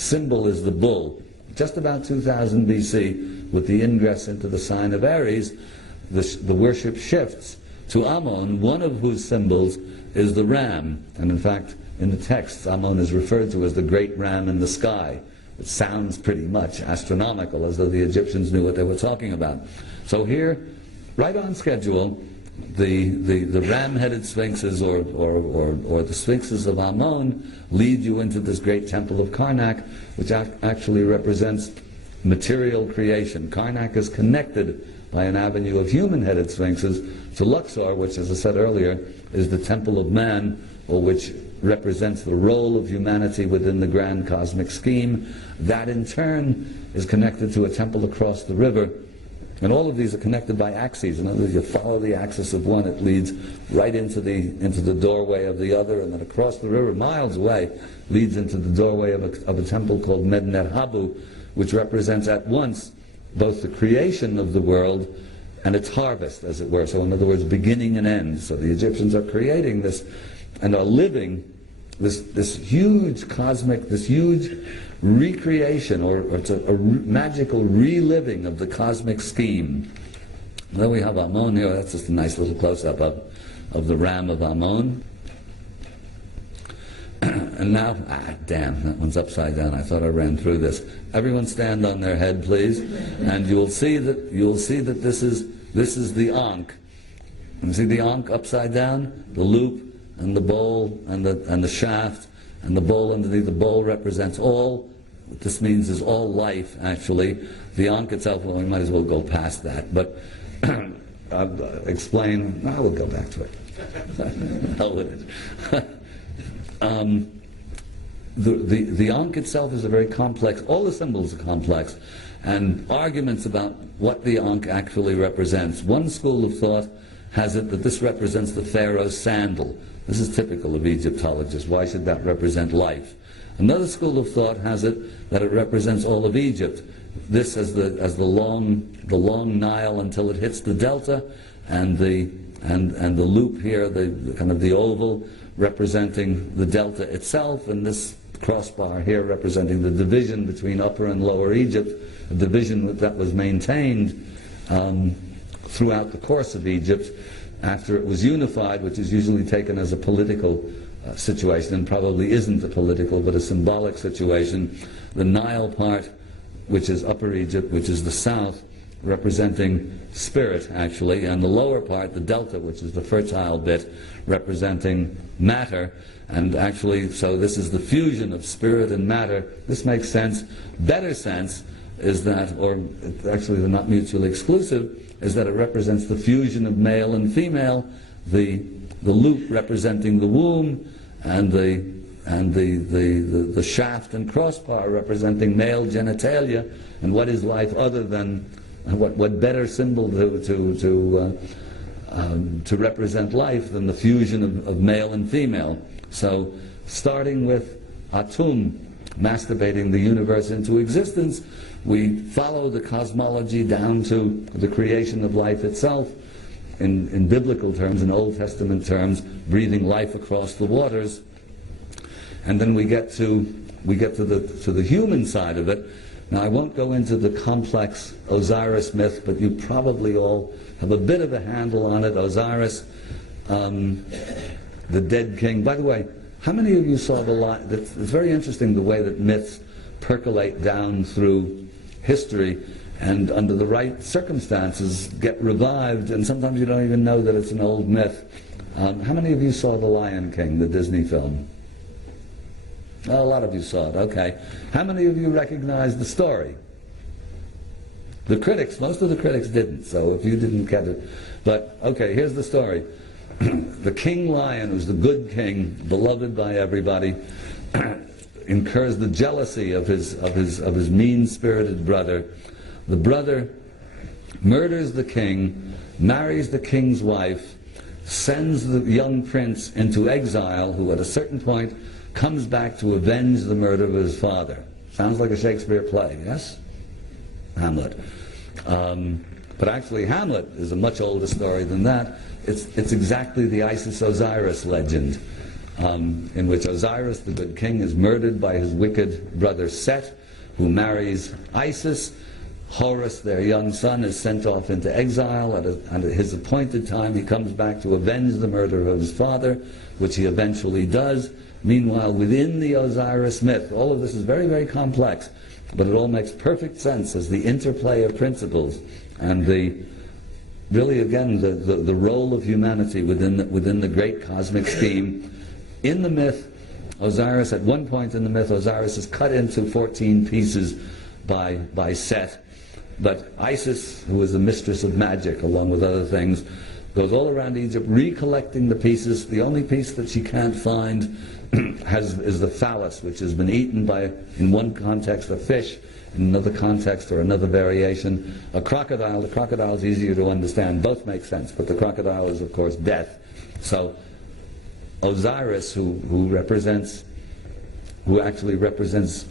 symbol is the bull. Just about 2000 BC, with the ingress into the sign of Aries, the worship shifts to Ammon, one of whose symbols is the ram. And in fact, in the texts, Ammon is referred to as the great ram in the sky. It sounds pretty much astronomical, as though the Egyptians knew what they were talking about. So here, right on schedule, the ram-headed sphinxes or the sphinxes of Ammon lead you into this great temple of Karnak, which actually represents material creation. Karnak is connected by an avenue of human-headed sphinxes to Luxor, which, as I said earlier, is the temple of man, or which represents the role of humanity within the grand cosmic scheme. That in turn is connected to a temple across the river. And all of these are connected by axes. In other words, you follow the axis of one, it leads right into the doorway of the other, and then across the river, miles away, leads into the doorway of a temple called Medinet Habu, which represents at once both the creation of the world and its harvest, as it were. So in other words, beginning and end. So the Egyptians are creating this and are living this huge cosmic, this huge recreation, or it's a magical reliving of the cosmic scheme. And then we have Ammon here. That's just a nice little close-up of the ram of Ammon. And now, damn, that one's upside down. I thought I ran through this. Everyone stand on their head, please, and you'll see that this is the Ankh. You see the Ankh upside down, the loop, and the bowl, and the shaft, and the bowl underneath. The bowl represents all. What this means is all life, actually. The Ankh itself, well, we might as well go past that, but I'll explain. I will go back to it. Hell with it. The Ankh itself is a very complex, all the symbols are complex, and arguments about what the Ankh actually represents. One school of thought has it that this represents the pharaoh's sandal. This is typical of Egyptologists. Why should that represent life? Another school of thought has it that it represents all of Egypt. This as the long Nile until it hits the delta, and the loop here, the kind of the oval, representing the delta itself, and this crossbar here representing the division between Upper and Lower Egypt, a division that was maintained throughout the course of Egypt after it was unified, which is usually taken as a political situation, and probably isn't a political but a symbolic situation. The Nile part, which is Upper Egypt, which is the south, representing spirit actually, and the lower part, the delta, which is the fertile bit, representing matter. And actually, so this is the fusion of spirit and matter. This makes sense. Better sense is that, or actually they're not mutually exclusive, is that it represents the fusion of male and female, the loop representing the womb, and the shaft and crossbar representing male genitalia. And what is life other than, what better symbol to represent life than the fusion of male and female? So, starting with Atum, masturbating the universe into existence, we follow the cosmology down to the creation of life itself, in biblical terms, in Old Testament terms, breathing life across the waters. And then we get to the human side of it. Now, I won't go into the complex Osiris myth, but you probably all have a bit of a handle on it. Osiris, the dead king. By the way, how many of you saw the line? It's very interesting the way that myths percolate down through history, and under the right circumstances get revived, and sometimes you don't even know that it's an old myth. How many of you saw The Lion King, the Disney film? Oh, a lot of you saw it, okay. How many of you recognize the story? The critics, most of the critics didn't, so if you didn't get it. But, okay, here's the story. The king lion, who's the good king, beloved by everybody, incurs the jealousy of his mean-spirited brother. The brother murders the king, marries the king's wife, sends the young prince into exile, who at a certain point comes back to avenge the murder of his father. Sounds like a Shakespeare play, yes? Hamlet. But actually Hamlet is a much older story than that. It's exactly the Isis-Osiris legend, in which Osiris, the good king, is murdered by his wicked brother Set, who marries Isis. Horus, their young son, is sent off into exile. At his appointed time, he comes back to avenge the murder of his father, which he eventually does. Meanwhile, within the Osiris myth, all of this is very, very complex, but it all makes perfect sense as the interplay of principles and really, again, the role of humanity within the great cosmic scheme. In the myth, Osiris, at one point in the myth, Osiris is cut into 14 pieces by Set. But Isis, who is the mistress of magic, along with other things, goes all around Egypt recollecting the pieces. The only piece that she can't find is the phallus, which has been eaten by, in one context, a fish, in another context or another variation, a crocodile. The crocodile is easier to understand. Both make sense, but the crocodile is, of course, death. So Osiris, who actually represents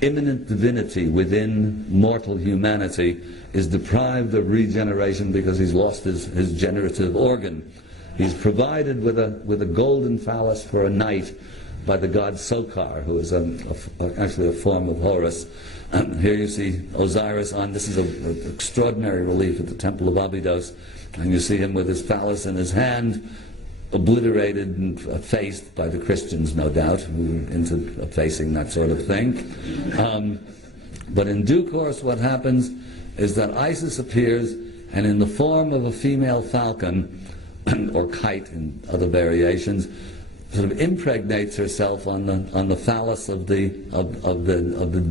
immanent divinity within mortal humanity, is deprived of regeneration because he's lost his generative organ. He's provided with a golden phallus for a night by the god Sokar, who is actually a form of Horus. Here you see Osiris this is an extraordinary relief at the Temple of Abydos, and you see him with his phallus in his hand, obliterated and effaced by the Christians, no doubt, who are into effacing that sort of thing. But in due course, what happens is that Isis appears, and in the form of a female falcon, or kite in other variations, sort of impregnates herself on the phallus of the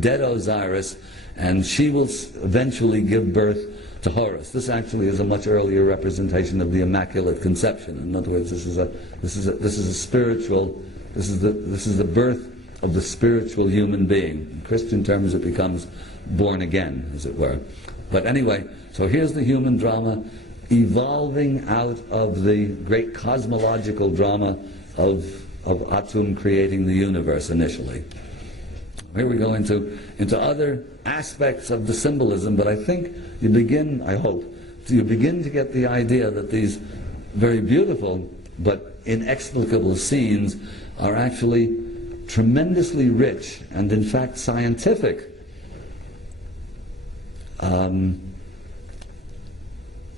dead Osiris, and she will eventually give birth to Horus. This actually is a much earlier representation of the Immaculate Conception. In other words, this is a spiritual. This is the birth of the spiritual human being. In Christian terms, it becomes born again, as it were. But anyway, so here's the human drama evolving out of the great cosmological drama of Atum creating the universe initially. Here we go into other aspects of the symbolism, but I think you begin, I hope, you begin to get the idea that these very beautiful but inexplicable scenes are actually tremendously rich and in fact scientific.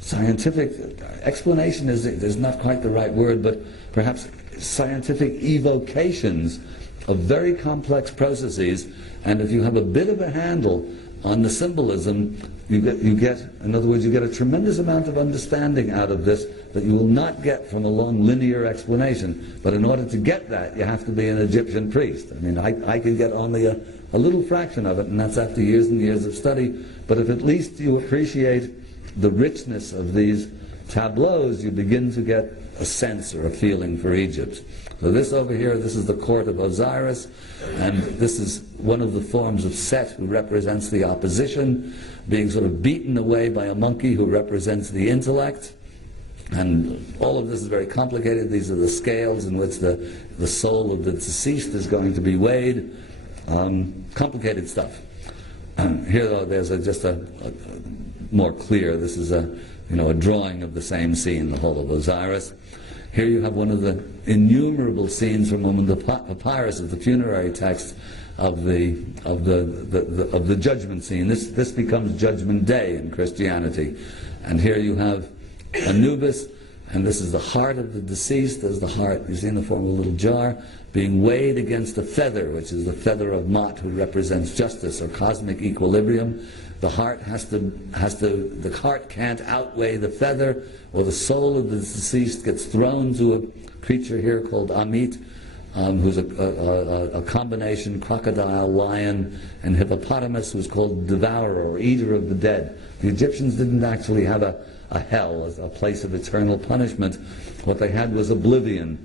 Scientific explanation is not quite the right word, but perhaps scientific evocations of very complex processes. And if you have a bit of a handle on the symbolism, you get, in other words, you get a tremendous amount of understanding out of this that you will not get from a long linear explanation. But in order to get that, you have to be an Egyptian priest. I mean, I can get only a little fraction of it, and that's after years and years of study. But if at least you appreciate the richness of these tableaus, you begin to get a sense or a feeling for Egypt. So this over here, this is the court of Osiris, and this is one of the forms of Set, who represents the opposition, being sort of beaten away by a monkey who represents the intellect. And all of this is very complicated. These are the scales in which the soul of the deceased is going to be weighed. Complicated stuff. Here, though, there's just a more clear. This is a drawing of the same scene, the whole of Osiris. Here you have one of the innumerable scenes from one of the papyrus of the funerary text of the judgment scene. This becomes Judgment Day in Christianity, and here you have Anubis, and this is the heart of the deceased. There's the heart, you see, in the form of a little jar, being weighed against a feather, which is the feather of Mot, who represents justice or cosmic equilibrium. The heart the heart can't outweigh the feather, or the soul of the deceased gets thrown to a creature here called Amit, who's a combination crocodile, lion, and hippopotamus, who's called devourer or eater of the dead. The Egyptians didn't actually have a hell, a place of eternal punishment. What they had was oblivion.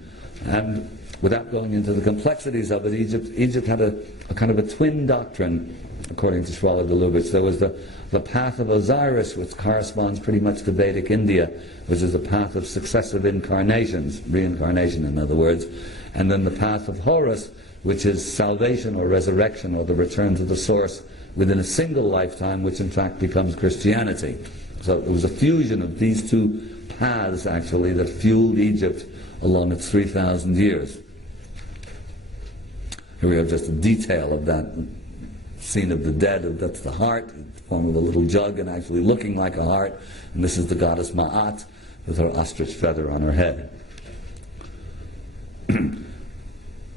And without going into the complexities of it, Egypt had a kind of a twin doctrine, according to Schwaller-Delubic. There was the path of Osiris, which corresponds pretty much to Vedic India, which is a path of successive incarnations, reincarnation in other words, and then the path of Horus, which is salvation or resurrection or the return to the source within a single lifetime, which in fact becomes Christianity. So it was a fusion of these two paths actually that fueled Egypt along its 3,000 years. Here we have just a detail of that scene of the dead. That's the heart, in the form of a little jug and actually looking like a heart. And this is the goddess Ma'at with her ostrich feather on her head.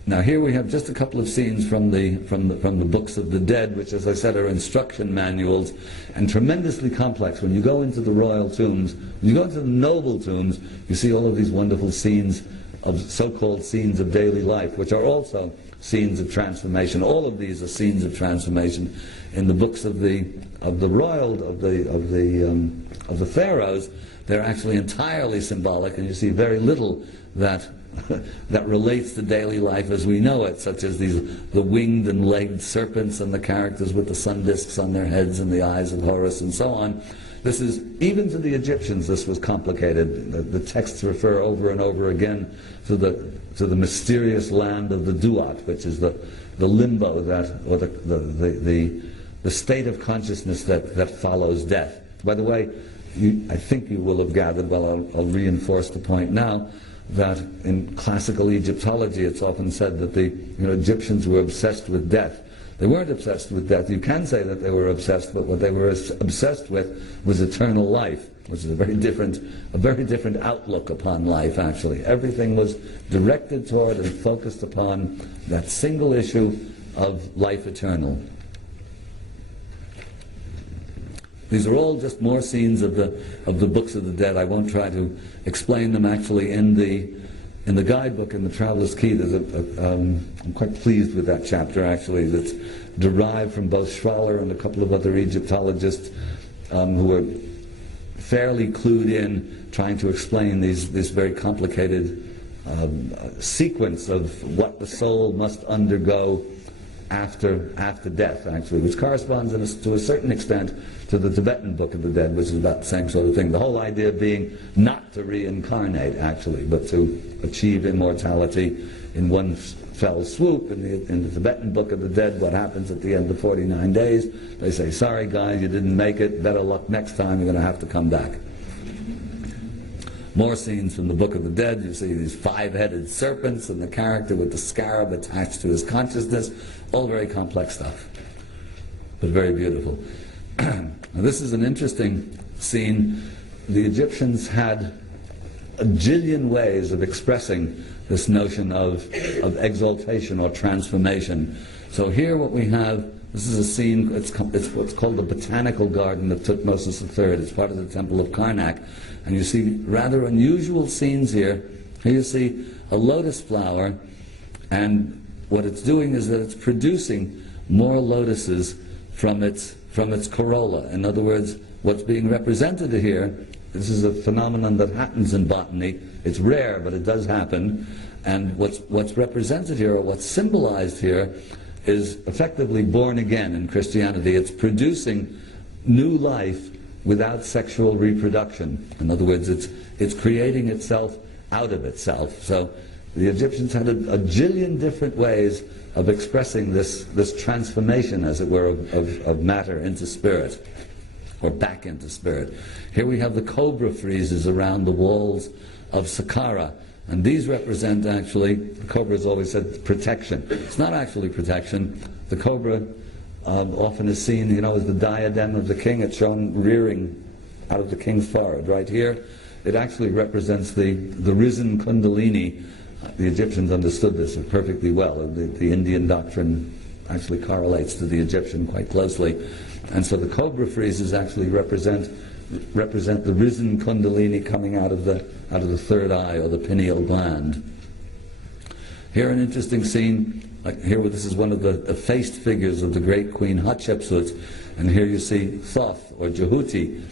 Now here we have just a couple of scenes from the books of the dead, which, as I said, are instruction manuals and tremendously complex. When you go into the royal tombs, when you go into the noble tombs, you see all of these wonderful scenes of so-called scenes of daily life, which are also scenes of transformation. All of these are scenes of transformation. In the books of the pharaohs, they're actually entirely symbolic, and you see very little that that relates to daily life as we know it, such as the winged and legged serpents and the characters with the sun discs on their heads and the eyes of Horus and so on. This is, even to the Egyptians, this was complicated. The texts refer over and over again to the mysterious land of the Duat, which is the limbo that, or the state of consciousness that follows death. By the way, I think you will have gathered, well, I'll reinforce the point now, that in classical Egyptology it's often said that the Egyptians were obsessed with death. They weren't obsessed with death. You can say that they were obsessed, but what they were obsessed with was eternal life, which is a very different outlook upon life, actually. Everything was directed toward and focused upon that single issue of life eternal. These are all just more scenes of the books of the dead. I won't try to explain them actually in the guidebook, in the Traveler's Key. I'm quite pleased with that chapter actually. That's derived from both Schwaller and a couple of other Egyptologists who were fairly clued in, trying to explain this very complicated sequence of what the soul must undergo after death, actually, which corresponds to a certain extent to the Tibetan Book of the Dead, which is about the same sort of thing. The whole idea being not to reincarnate, actually, but to achieve immortality in one fell swoop. In the Tibetan Book of the Dead, what happens at the end of 49 days? They say, sorry guys, you didn't make it, better luck next time, you're going to have to come back. More scenes from the Book of the Dead. You see these five-headed serpents and the character with the scarab attached to his consciousness. All very complex stuff, but very beautiful. Now this is an interesting scene. The Egyptians had a jillion ways of expressing this notion of exaltation or transformation. So here what we have, this is a scene, it's what's called the Botanical Garden of Thutmose III. It's part of the Temple of Karnak. And you see rather unusual scenes here. Here you see a lotus flower, and what it's doing is that it's producing more lotuses from its corolla. In other words, what's being represented here, this is a phenomenon that happens in botany. It's rare, but it does happen. And what's represented here, or what's symbolized here, is effectively born again in Christianity. It's producing new life without sexual reproduction. In other words, it's creating itself out of itself. So the Egyptians had a jillion different ways of expressing this transformation, as it were, of matter into spirit, or back into spirit. Here we have the cobra friezes around the walls of Saqqara, and these represent actually, the cobra is always said protection. It's not actually protection. The cobra often is seen, as the diadem of the king. It's shown rearing out of the king's forehead. Right here, it actually represents the risen Kundalini. The Egyptians understood this perfectly well. The Indian doctrine actually correlates to the Egyptian quite closely. And so the cobra friezes actually represent the risen Kundalini coming out of the third eye, or the pineal gland. Here an interesting scene. Here this is one of the effaced figures of the great Queen Hatshepsut, and here you see Thoth, or Jehuti,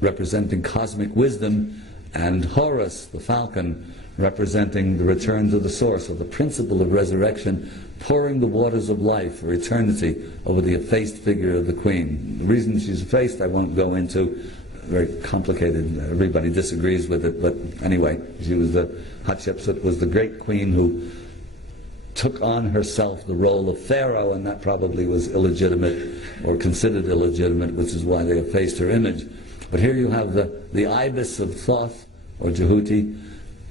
representing cosmic wisdom, and Horus, the falcon, representing the return to the source, or the principle of resurrection, pouring the waters of life for eternity over the effaced figure of the queen. The reason she's effaced I won't go into, very complicated, everybody disagrees with it, but anyway, she was Hatshepsut was the great queen who took on herself the role of pharaoh, and that probably was illegitimate, or considered illegitimate, which is why they effaced her image. But here you have the ibis of Thoth, or Jehuti,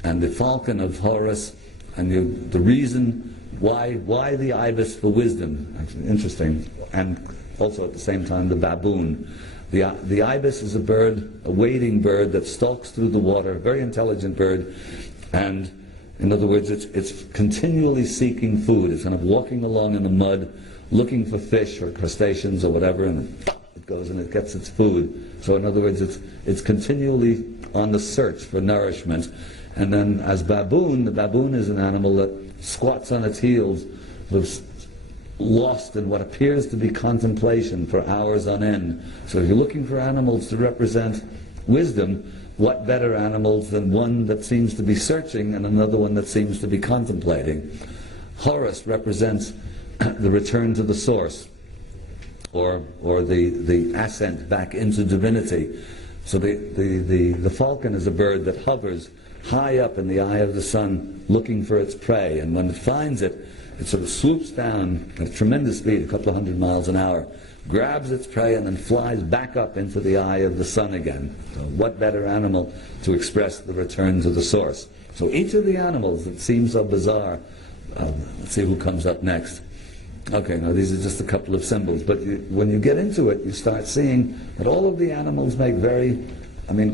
and the falcon of Horus, and the reason why the ibis for wisdom. Actually, interesting. And also at the same time the baboon. The ibis is a bird, a wading bird that stalks through the water, a very intelligent bird, and in other words, it's continually seeking food. It's kind of walking along in the mud, looking for fish or crustaceans or whatever, and it goes and it gets its food. So in other words, it's continually on the search for nourishment. And then as baboon, the baboon is an animal that squats on its heels, was lost in what appears to be contemplation for hours on end. So if you're looking for animals to represent wisdom, what better animals than one that seems to be searching and another one that seems to be contemplating? Horus represents the return to the source, or the ascent back into divinity. So the falcon is a bird that hovers high up in the eye of the sun looking for its prey, and when it finds it, it sort of swoops down at tremendous speed, a couple of 100 miles an hour, grabs its prey and then flies back up into the eye of the sun again. So what better animal to express the return to the source? So each of the animals that seem so bizarre, let's see who comes up next. Okay, now these are just a couple of symbols, but when you get into it, you start seeing that all of the animals make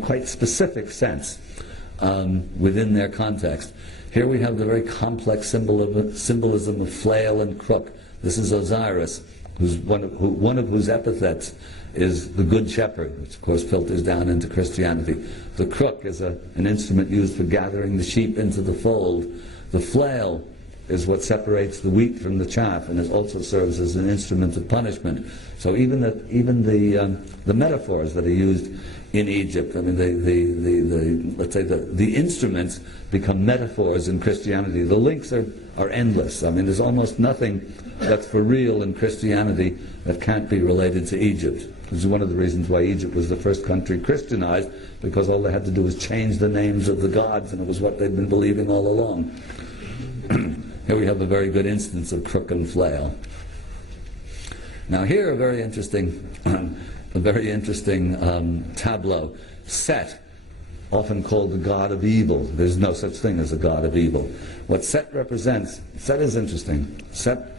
quite specific sense within their context. Here we have the very complex symbolism of flail and crook. This is Osiris, one of whose epithets is the Good Shepherd, which of course filters down into Christianity. The crook is an instrument used for gathering the sheep into the fold. The flail is what separates the wheat from the chaff, and it also serves as an instrument of punishment. So even the metaphors that are used in Egypt, let's say the instruments become metaphors in Christianity. The links are endless. There's almost nothing that's for real in Christianity that can't be related to Egypt. This is one of the reasons why Egypt was the first country Christianized, because all they had to do was change the names of the gods, and it was what they'd been believing all along. Here we have a very good instance of crook and flail. Now here a very interesting tableau. Set, often called the god of evil. There's no such thing as a god of evil. What Set represents, Set is interesting. Set,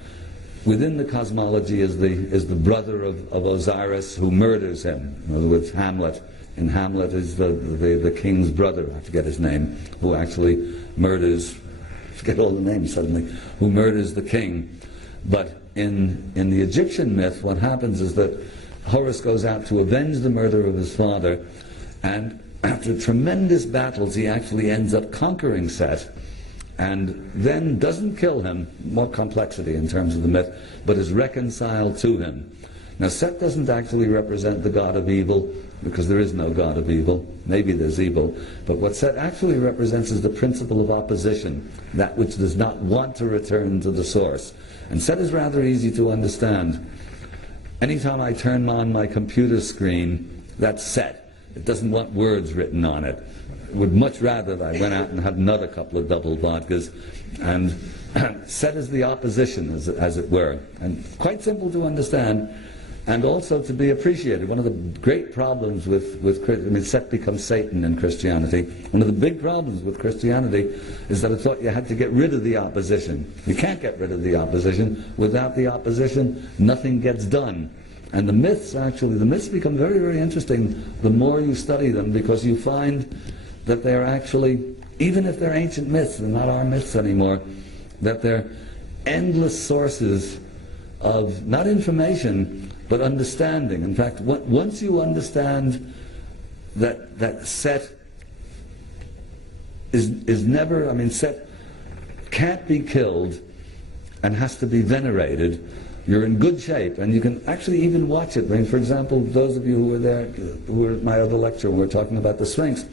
within the cosmology, is the brother of Osiris, who murders him. In other words, Hamlet. And Hamlet is the king's brother, I forget his name, who actually murders, I forget all the names suddenly, who murders the king. But in the Egyptian myth, what happens is that Horus goes out to avenge the murder of his father, and after tremendous battles he actually ends up conquering Set, and then doesn't kill him, more complexity in terms of the myth, but is reconciled to him. Now Set doesn't actually represent the god of evil, because there is no god of evil. Maybe there's evil, but what Set actually represents is the principle of opposition, that which does not want to return to the source. And Set is rather easy to understand. Anytime I turn on my computer screen, that's Set. It doesn't want words written on it. It would much rather that I went out and had another couple of double vodkas. And Set is the opposition, as it were. And quite simple to understand, and also to be appreciated. One of the great problems with Set becomes Satan in Christianity. One of the big problems with Christianity is that it thought you had to get rid of the opposition. You can't get rid of the opposition. Without the opposition, nothing gets done. And the myths become very, very interesting the more you study them, because you find that they're actually, even if they're ancient myths, they're not our myths anymore, that they're endless sources of, not information, but understanding. In fact, once you understand that Set is never, Set can't be killed and has to be venerated, you're in good shape, and you can actually even watch it. For example, those of you who were there, who were at my other lecture when we were talking about the Sphinx,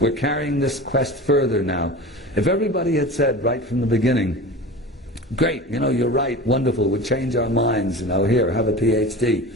we're carrying this quest further now. If everybody had said right from the beginning, great, you're right, wonderful, we'd change our minds, here, have a PhD.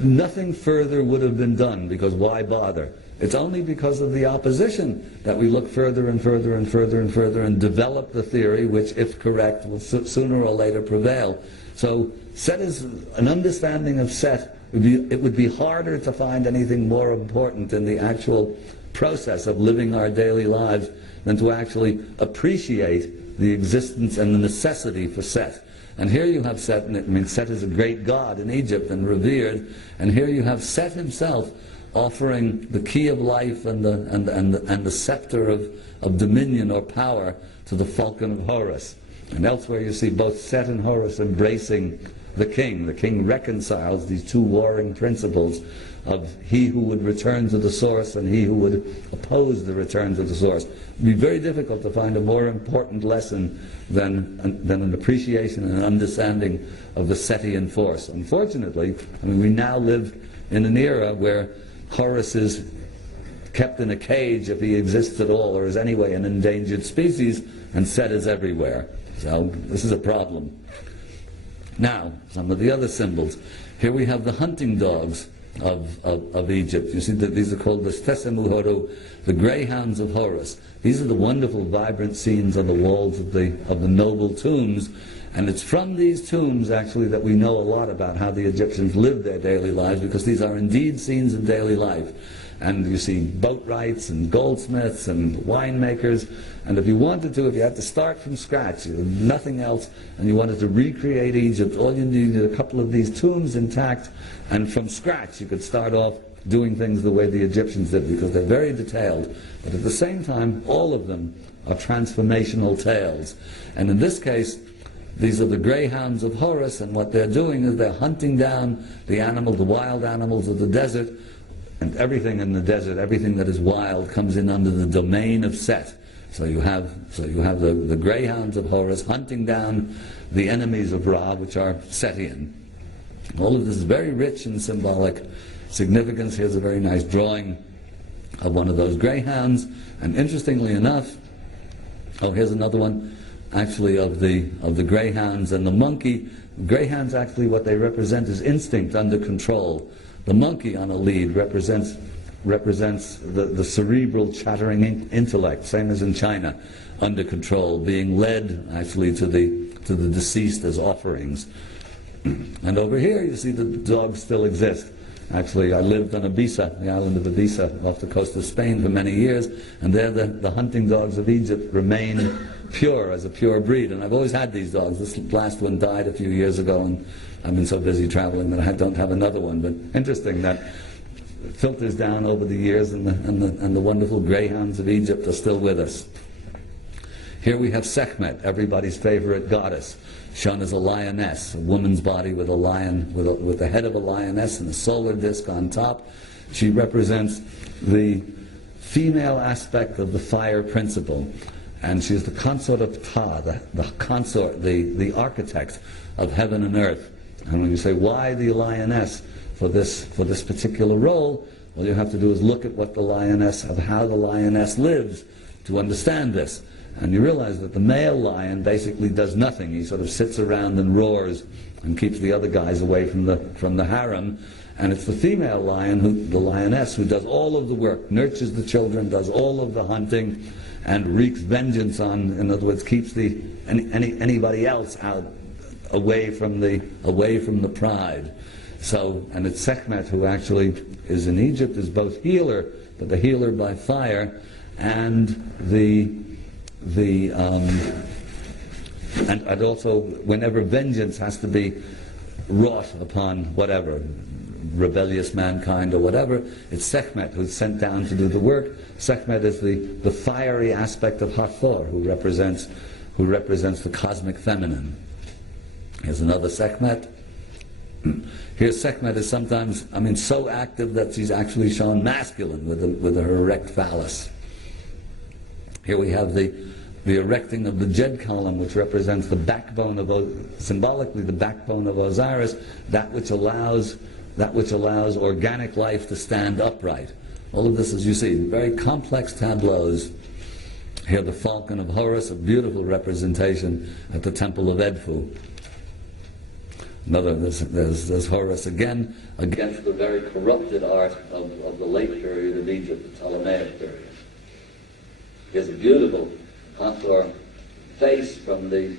Nothing further would have been done, because why bother? It's only because of the opposition that we look further and further and further and further and develop the theory which, if correct, will sooner or later prevail. So Set is an understanding of Set. It would be harder to find anything more important in the actual process of living our daily lives than to actually appreciate the existence and the necessity for Set. And here you have Set, and Set is a great god in Egypt and revered, and here you have Set himself offering the key of life and the scepter of dominion or power to the falcon of Horus. And elsewhere you see both Set and Horus embracing the king. The king reconciles these two warring principles of he who would return to the source and he who would oppose the return to the source. It would be very difficult to find a more important lesson than an appreciation and an understanding of the Setian force. Unfortunately, we now live in an era where Horus is kept in a cage, if he exists at all, or is anyway an endangered species, and Set is everywhere. So this is a problem. Now, some of the other symbols. Here we have the hunting dogs of Egypt. You see that these are called the Stesemuhoru, the greyhounds of Horus. These are the wonderful, vibrant scenes on the walls of the noble tombs. And it's from these tombs, actually, that we know a lot about how the Egyptians lived their daily lives, because these are indeed scenes of daily life. And you see boatwrights and goldsmiths and winemakers. And if you had to start from scratch, nothing else, and you wanted to recreate Egypt, all you needed a couple of these tombs intact, and from scratch you could start off doing things the way the Egyptians did, because they're very detailed. But at the same time, all of them are transformational tales. And in this case, these are the greyhounds of Horus, and what they're doing is they're hunting down the wild animals of the desert, and everything in the desert, everything that is wild, comes in under the domain of Set. So you have the greyhounds of Horus hunting down the enemies of Ra, which are Setian. All of this is very rich in symbolic significance. Here's a very nice drawing of one of those greyhounds, and interestingly enough, here's another one, actually, of the greyhounds and the monkey. Greyhounds, actually, what they represent is instinct under control. The monkey on a lead represents the cerebral chattering intellect, same as in China, under control, being led actually to the deceased as offerings. And over here you see the dogs still exist. Actually, I lived on Ibiza, the island of Ibiza, off the coast of Spain for many years, and there the hunting dogs of Egypt remain pure, as a pure breed. And I've always had these dogs. This last one died a few years ago, and I've been so busy traveling that I don't have another one. But interesting that it filters down over the years, and the wonderful greyhounds of Egypt are still with us. Here we have Sekhmet, everybody's favorite goddess, shown as a lioness, a woman's body with a lion, with the head of a lioness and a solar disk on top. She represents the female aspect of the fire principle, and she is the consort of Ptah, the consort, the architect of heaven and earth. And when you say, why the lioness for this particular role, all you have to do is look at how the lioness lives to understand this. And you realize that the male lion basically does nothing. He sort of sits around and roars and keeps the other guys away from the harem. And it's the female lion, the lioness, who does all of the work, nurtures the children, does all of the hunting, and wreaks vengeance on, in other words, keeps anybody else out away from the pride. So, and it's Sekhmet who actually is in Egypt, is both healer, but the healer by fire, and and also whenever vengeance has to be wrought upon whatever, rebellious mankind or whatever, it's Sekhmet who's sent down to do the work. Sekhmet is the fiery aspect of Hathor, who represents the cosmic feminine. Here's another Sekhmet. Here Sekhmet is sometimes, so active that she's actually shown masculine with her erect phallus. Here we have the erecting of the Jed column, which represents the backbone symbolically the backbone of Osiris, that which allows organic life to stand upright. All of this, as you see, very complex tableaus. Here the Falcon of Horus, a beautiful representation at the Temple of Edfu. Another, there's Horus again, against the very corrupted art of the late period of Egypt, the Ptolemaic period. Here's a beautiful Hathor face from the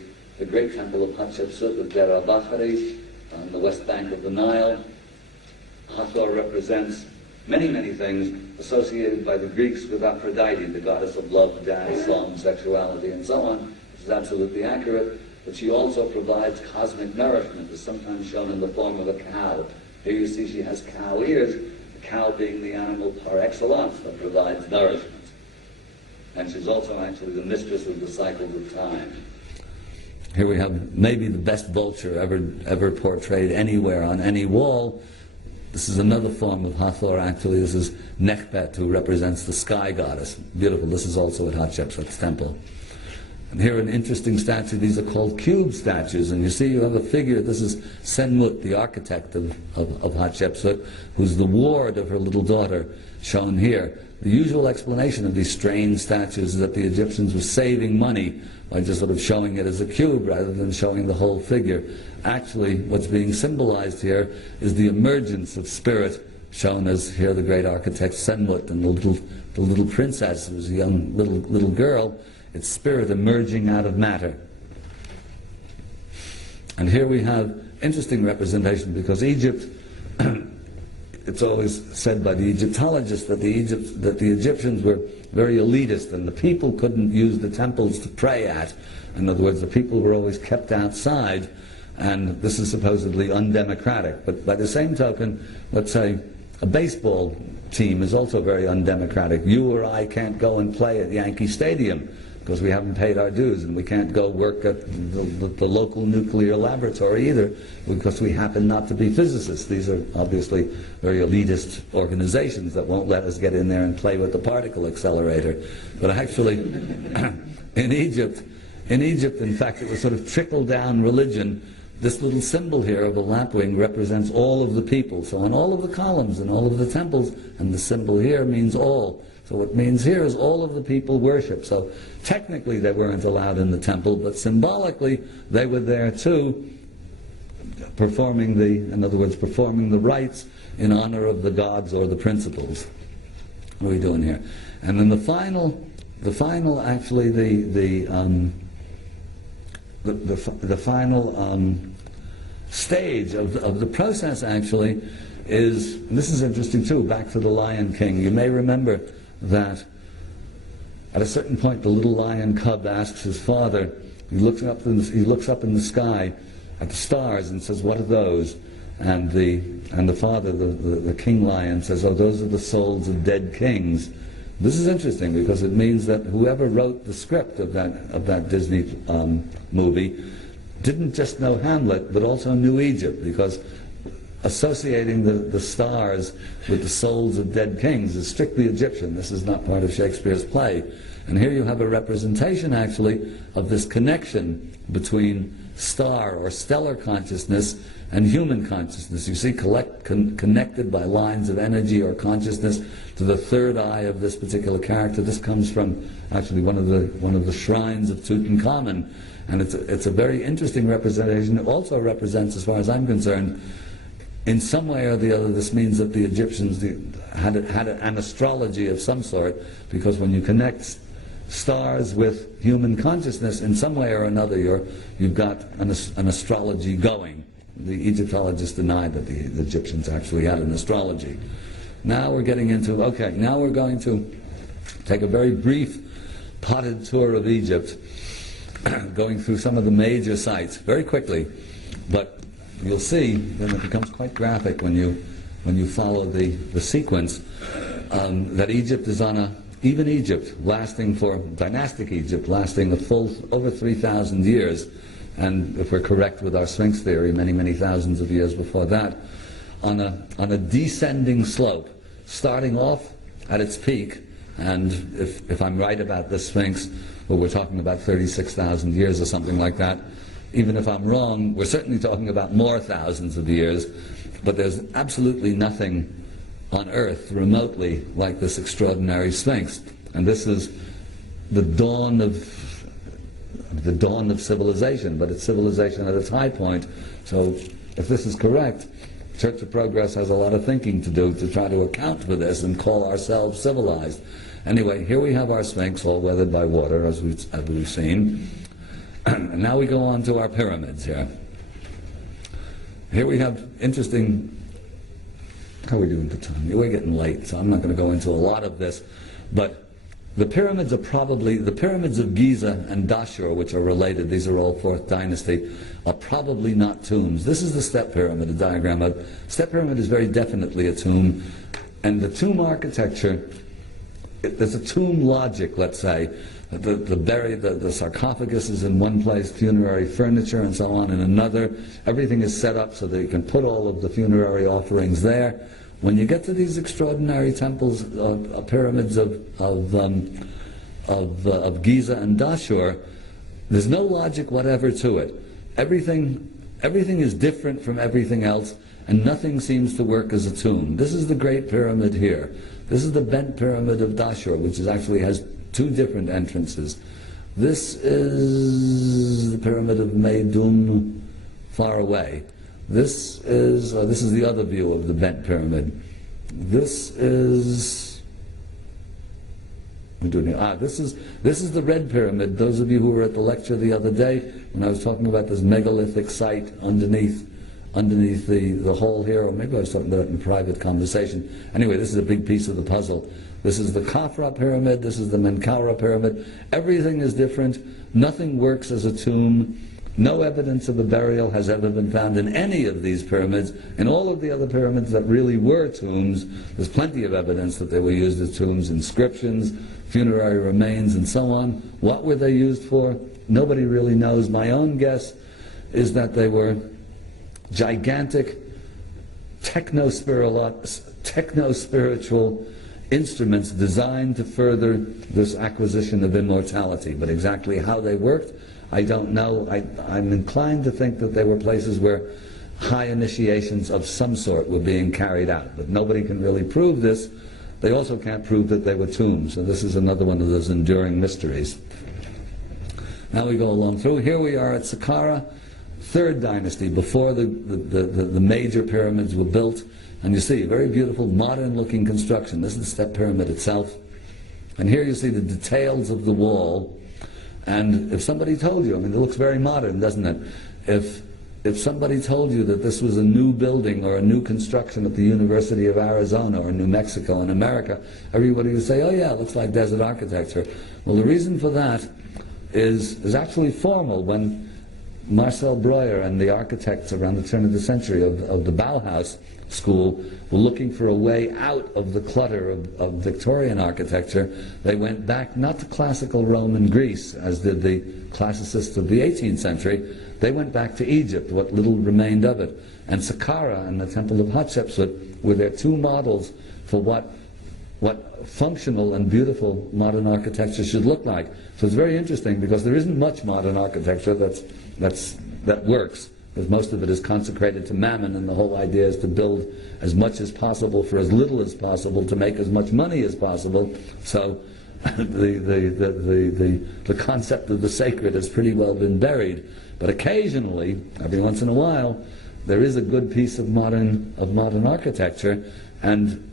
great temple of Hatshepsut of Deir al-Bahari on the west bank of the Nile. Hathor represents many, many things associated by the Greeks with Aphrodite, the goddess of love, dance, song, sexuality, and so on, which is absolutely accurate. But she also provides cosmic nourishment, is sometimes shown in the form of a cow. Here you see she has cow ears, the cow being the animal par excellence that provides nourishment. And she's also actually the mistress of the cycles of time. Here we have maybe the best vulture ever portrayed anywhere on any wall. This is another form of Hathor, actually. This is Nekhbet, who represents the sky goddess. Beautiful. This is also at Hatshepsut's temple. And here an interesting statue. These are called cube statues. And you see you have a figure. This is Senmut, the architect of Hatshepsut, who's the ward of her little daughter, shown here. The usual explanation of these strange statues is that the Egyptians were saving money by just sort of showing it as a cube rather than showing the whole figure. Actually, what's being symbolized here is the emergence of spirit, shown as here the great architect Senmut and the little princess, who was a young little girl. It's spirit emerging out of matter. And here we have interesting representation, because Egypt, it's always said by the Egyptologists that the Egyptians were very elitist, and the people couldn't use the temples to pray at. In other words, the people were always kept outside, and this is supposedly undemocratic. But by the same token, let's say a baseball team is also very undemocratic. You or I can't go and play at Yankee Stadium because we haven't paid our dues, and we can't go work at the local nuclear laboratory either because we happen not to be physicists. These are obviously very elitist organizations that won't let us get in there and play with the particle accelerator. But actually, in Egypt, in fact, it was sort of trickle-down religion. This little symbol here of a lapwing represents all of the people. So on all of the columns and all of the temples, and the symbol here means all. So what it means here is all of the people worship. So technically they weren't allowed in the temple, but symbolically they were there too, performing the rites in honor of the gods or the principles. What are we doing here? And then the final actually, the final stage of the process actually is, and this is interesting too, back to the Lion King. You may remember that at a certain point the little lion cub asks his father, he looks up in the sky at the stars and says, "What are those?" And the father, the king lion, says, "Oh, those are the souls of dead kings." This is interesting because it means that whoever wrote the script of that Disney movie didn't just know Hamlet, but also knew Egypt, because associating the stars with the souls of dead kings is strictly Egyptian. This is not part of Shakespeare's play. And here you have a representation actually of this connection between star or stellar consciousness and human consciousness. You see, connected by lines of energy or consciousness to the third eye of this particular character. This comes from actually one of the shrines of Tutankhamun, and it's a very interesting representation. It also represents, as far as I'm concerned, in some way or the other, this means that the Egyptians had an astrology of some sort, because when you connect stars with human consciousness, in some way or another, you've got an astrology going. The Egyptologists denied that the Egyptians actually had an astrology. Now we're getting into, now we're going to take a very brief potted tour of Egypt, going through some of the major sites very quickly, but you'll see then it becomes quite graphic when you follow the sequence, that Egypt is even Egypt, lasting for dynastic Egypt, lasting a full over 3,000 years, and if we're correct with our Sphinx theory, many, many thousands of years before that, on a descending slope, starting off at its peak, and if I'm right about this Sphinx, well, we're talking about 36,000 years or something like that. Even if I'm wrong, we're certainly talking about more thousands of years, but there's absolutely nothing on Earth remotely like this extraordinary Sphinx. And this is the dawn of civilization, but it's civilization at its high point. So if this is correct, Church of Progress has a lot of thinking to do to try to account for this and call ourselves civilized. Anyway, here we have our Sphinx, all weathered by water, as we've seen. And now we go on to our pyramids here. Here we have interesting... How are we doing the time? We're getting late, so I'm not going to go into a lot of this. But the pyramids are probably... The pyramids of Giza and Dashur, which are related, these are all 4th dynasty, are probably not tombs. This is the step pyramid, a diagram of... Step pyramid is very definitely a tomb. And the tomb architecture... There's a tomb logic, let's say. The sarcophagus is in one place, funerary furniture and so on in another. Everything is set up so that you can put all of the funerary offerings there. When you get to these extraordinary temples, pyramids of Giza and Dashur, there's no logic whatever to it. Everything is different from everything else, and nothing seems to work as a tomb. This is the Great Pyramid here. This is the bent pyramid of Dashur, which actually has 2 different entrances. This is the pyramid of Meidum, far away. This is the other view of the bent pyramid. This is this is the red pyramid. Those of you who were at the lecture the other day, when I was talking about this megalithic site underneath the hole here, or maybe I was talking about it in private conversation. Anyway, this is a big piece of the puzzle. This is the Khafra pyramid, this is the Menkaura pyramid. Everything is different. Nothing works as a tomb. No evidence of a burial has ever been found in any of these pyramids. In all of the other pyramids that really were tombs, there's plenty of evidence that they were used as tombs, inscriptions, funerary remains, and so on. What were they used for? Nobody really knows. My own guess is that they were gigantic techno-spiritual instruments designed to further this acquisition of immortality. But exactly how they worked, I don't know. I'm inclined to think that they were places where high initiations of some sort were being carried out. But nobody can really prove this. They also can't prove that they were tombs. So this is another one of those enduring mysteries. Now we go along through. Here we are at Saqqara, 3rd dynasty, before the major pyramids were built. And you see, very beautiful, modern-looking construction. This is the step pyramid itself. And here you see the details of the wall. And if somebody told you, I mean, it looks very modern, doesn't it? If somebody told you that this was a new building or a new construction at the University of Arizona or New Mexico in America, everybody would say, oh yeah, it looks like desert architecture. Well, the reason for that is actually formal. When Marcel Breuer and the architects around the turn of the century of the Bauhaus school were looking for a way out of the clutter of Victorian architecture, they went back not to classical Rome and Greece, as did the classicists of the 18th century. They went back to Egypt, what little remained of it. And Saqqara and the Temple of Hatshepsut were their 2 models for what functional and beautiful modern architecture should look like. So it's very interesting, because there isn't much modern architecture that works, because most of it is consecrated to mammon, and the whole idea is to build as much as possible for as little as possible to make as much money as possible. So the concept of the sacred has pretty well been buried. But occasionally, every once in a while, there is a good piece of modern architecture, and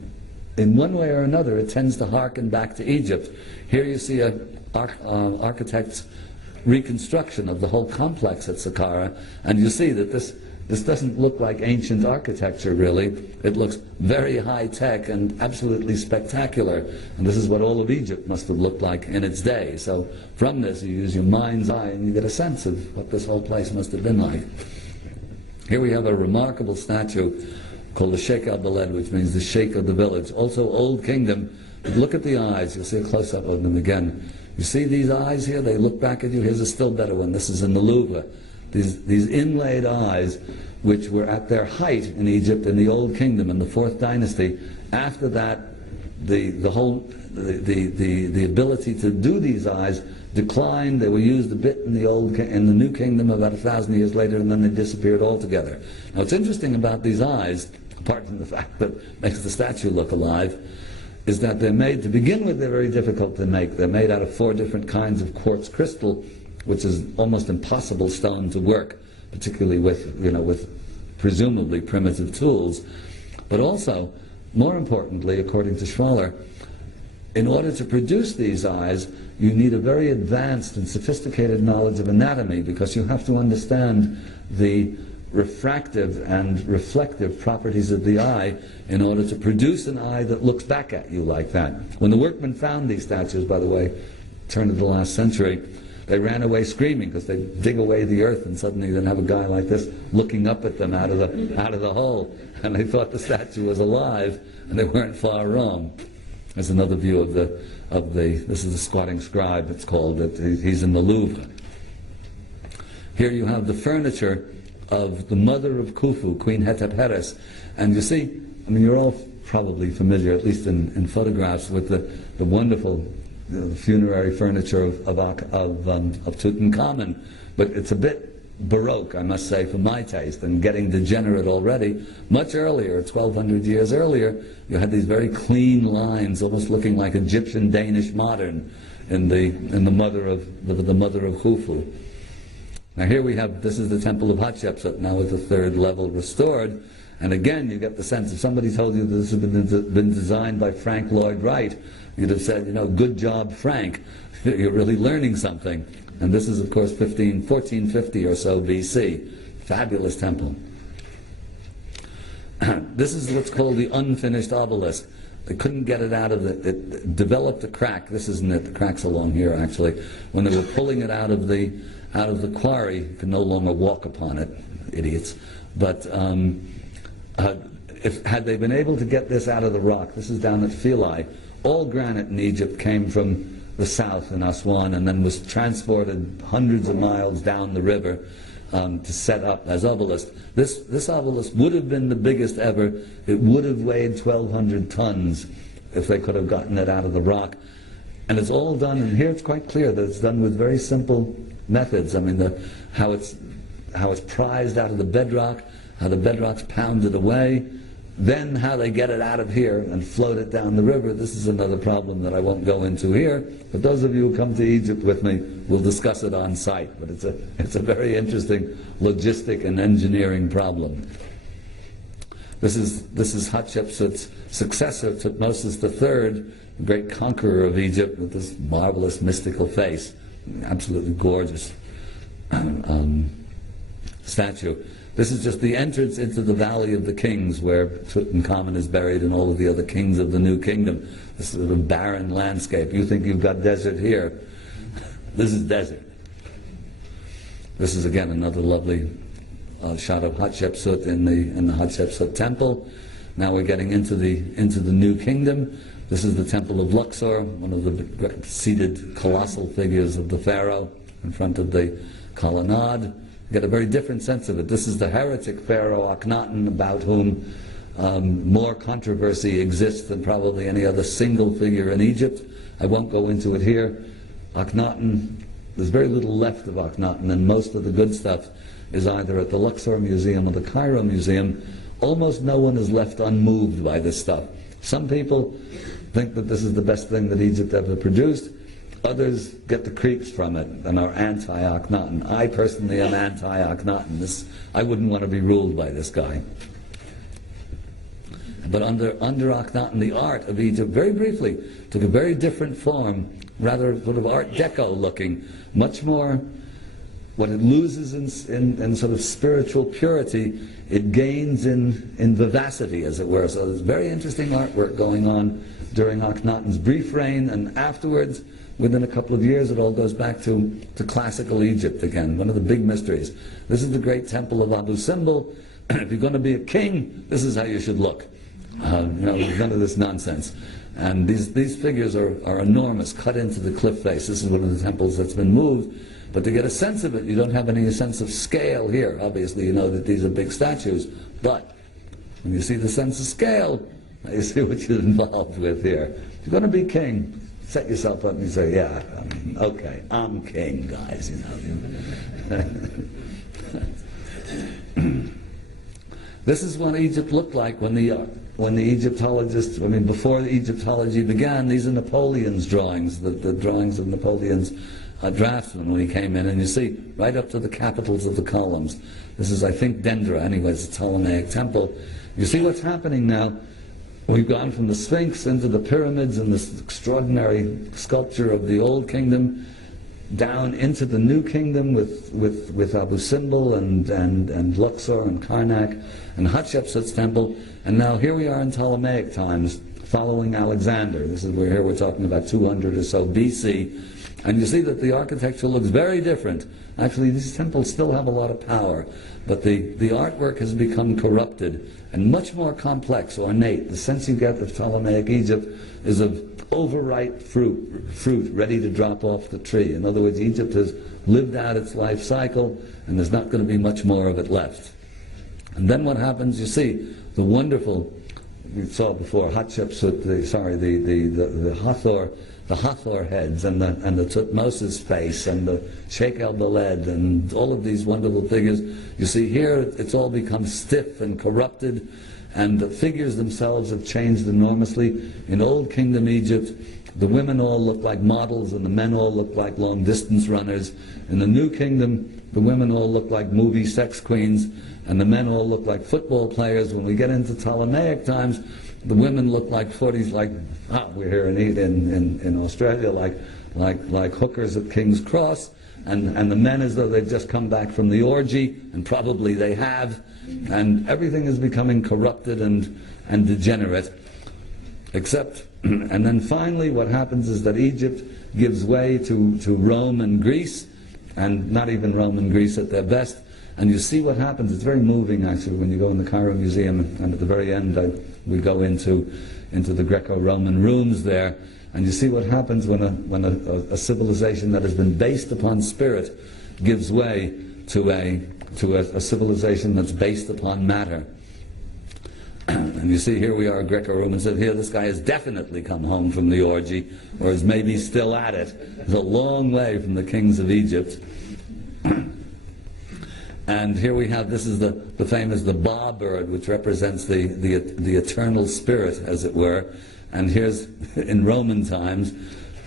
in one way or another it tends to harken back to Egypt. Here you see an architect's reconstruction of the whole complex at Saqqara, and you see that this doesn't look like ancient architecture really. It looks very high-tech and absolutely spectacular, and this is what all of Egypt must have looked like in its day. So from this you use your mind's eye and you get a sense of what this whole place must have been like. Here we have a remarkable statue called the Sheikh al-Balad, which means the Sheikh of the village. Also Old Kingdom. But look at the eyes. You'll see a close-up of them again. You see these eyes here? They look back at you. Here's a still better one. This is in the Louvre. These inlaid eyes, which were at their height in Egypt in the Old Kingdom in the 4th dynasty. After that, the ability to do these eyes declined. They were used a bit in the New Kingdom about 1,000 years later, and then they disappeared altogether. Now, what's interesting about these eyes apart from the fact that makes the statue look alive, is that they're made, to begin with, they're very difficult to make. They're made out of 4 different kinds of quartz crystal, which is almost impossible stone to work, particularly with, with presumably primitive tools. But also, more importantly, according to Schwaller, in order to produce these eyes, you need a very advanced and sophisticated knowledge of anatomy, because you have to understand the refractive and reflective properties of the eye in order to produce an eye that looks back at you like that. When the workmen found these statues, by the way, turn of the last century, they ran away screaming, because they dig away the earth and suddenly they'd have a guy like this looking up at them out of the hole, and they thought the statue was alive, and they weren't far wrong. There's another view of this is the squatting scribe, it's called. He's in the Louvre. Here you have the furniture of the mother of Khufu, Queen Hetepheres. And you see, I mean, you're all probably familiar, at least in photographs, with the wonderful funerary furniture of Tutankhamun. But it's a bit Baroque, I must say, for my taste, and getting degenerate already. Much earlier, 1,200 years earlier, you had these very clean lines, almost looking like Egyptian Danish modern, in the mother of Khufu. Now here we have, this is the temple of Hatshepsut, now with the 3rd level restored, and again you get the sense, if somebody told you this has been designed by Frank Lloyd Wright, you'd have said, good job, Frank. You're really learning something. And this is, of course, 1450 or so BC. Fabulous temple. This is what's called the unfinished obelisk. They couldn't get it out of it developed a crack. This isn't it, the crack's along here actually. When they were pulling it out of the quarry, you could no longer walk upon it, idiots. But had they been able to get this out of the rock, this is down at Philae. All granite in Egypt came from the south in Aswan and then was transported hundreds of miles down the river to set up as obelisk. This obelisk would have been the biggest ever. It would have weighed 1,200 tons if they could have gotten it out of the rock. And it's all done, and here it's quite clear that it's done with very simple methods. I mean, how it's prized out of the bedrock, how the bedrock's pounded away, then how they get it out of here and float it down the river. This is another problem that I won't go into here, but those of you who come to Egypt with me will discuss it on site. But it's a very interesting logistic and engineering problem. This is Hatshepsut's successor, Tutmosis III, the great conqueror of Egypt, with this marvelous mystical face, absolutely gorgeous statue. This is just the entrance into the Valley of the Kings, where Tutankhamun is buried and all of the other kings of the New Kingdom. This is a barren landscape. You think you've got desert here. This is desert. This is again another lovely shot of Hatshepsut in the Hatshepsut temple. Now we're getting into the New Kingdom. This is the temple of Luxor, one of the seated colossal figures of the pharaoh in front of the colonnade. You get a very different sense of it. This is the heretic pharaoh Akhenaten, about whom more controversy exists than probably any other single figure in Egypt. I won't go into it here. Akhenaten, there's very little left of Akhenaten, and most of the good stuff is either at the Luxor Museum or the Cairo Museum. Almost no one is left unmoved by this stuff. Some people think that this is the best thing that Egypt ever produced. Others get the creeps from it and are anti-Akhenaten. I personally am anti-Akhenaten. I wouldn't want to be ruled by this guy. But under Akhenaten, the art of Egypt, very briefly, took a very different form, rather sort of Art Deco looking, much more. What it loses in sort of spiritual purity, it gains in vivacity, as it were. So there's very interesting artwork going on during Akhenaten's brief reign, and afterwards, within a couple of years, it all goes back to classical Egypt again, one of the big mysteries. This is the great temple of Abu Simbel. If you're going to be a king, this is how you should look. None of this nonsense. And these figures are enormous, cut into the cliff face. This is one of the temples that's been moved. But to get a sense of it, you don't have any sense of scale here. Obviously, you know that these are big statues. But when you see the sense of scale, you see what you're involved with here. If you're going to be king, set yourself up and you say, yeah, okay, I'm king, guys, This is what Egypt looked like when the Egyptologists, before the Egyptology began. These are Napoleon's drawings, the drawings of Napoleon's draftsman when he came in, and you see right up to the capitals of the columns. This is, I think, Dendra, anyways, the Ptolemaic temple. You see what's happening now. We've gone from the Sphinx into the pyramids and this extraordinary sculpture of the Old Kingdom, down into the New Kingdom with Abu Simbel and Luxor and Karnak and Hatshepsut's temple, and now here we are in Ptolemaic times, following Alexander. This is where here we're talking about 200 or so BC, and you see that the architecture looks very different. Actually, these temples still have a lot of power, but the artwork has become corrupted and much more complex, ornate. The sense you get of Ptolemaic Egypt is of overripe fruit ready to drop off the tree. In other words, Egypt has lived out its life cycle, and there's not going to be much more of it left. And then what happens, you see, the wonderful, we saw before, Hatshepsut, the Hathor heads, and the Tutmosis face, and the Sheikh el-Baled, and all of these wonderful figures. You see here, it's all become stiff and corrupted, and the figures themselves have changed enormously. In Old Kingdom Egypt, the women all look like models and the men all look like long-distance runners. In the New Kingdom, the women all look like movie sex queens and the men all look like football players. When we get into Ptolemaic times, the women look like 40s, we're here in Australia, like hookers at King's Cross, and the men as though they've just come back from the orgy, and probably they have. And everything is becoming corrupted and degenerate, except, and then finally what happens is that Egypt gives way to Rome and Greece, and not even Rome and Greece at their best. And you see what happens. It's very moving, actually, when you go in the Cairo Museum, and at the very end we go into the Greco-Roman rooms there, and you see what happens when a civilization that has been based upon spirit gives way to a civilization that's based upon matter. And you see here we are, Greco-Roman, said here this guy has definitely come home from the orgy, or is maybe still at it. It's a long way from the kings of Egypt. And here we have, this is the famous, the Ba bird, which represents the eternal spirit, as it were. And here's, in Roman times,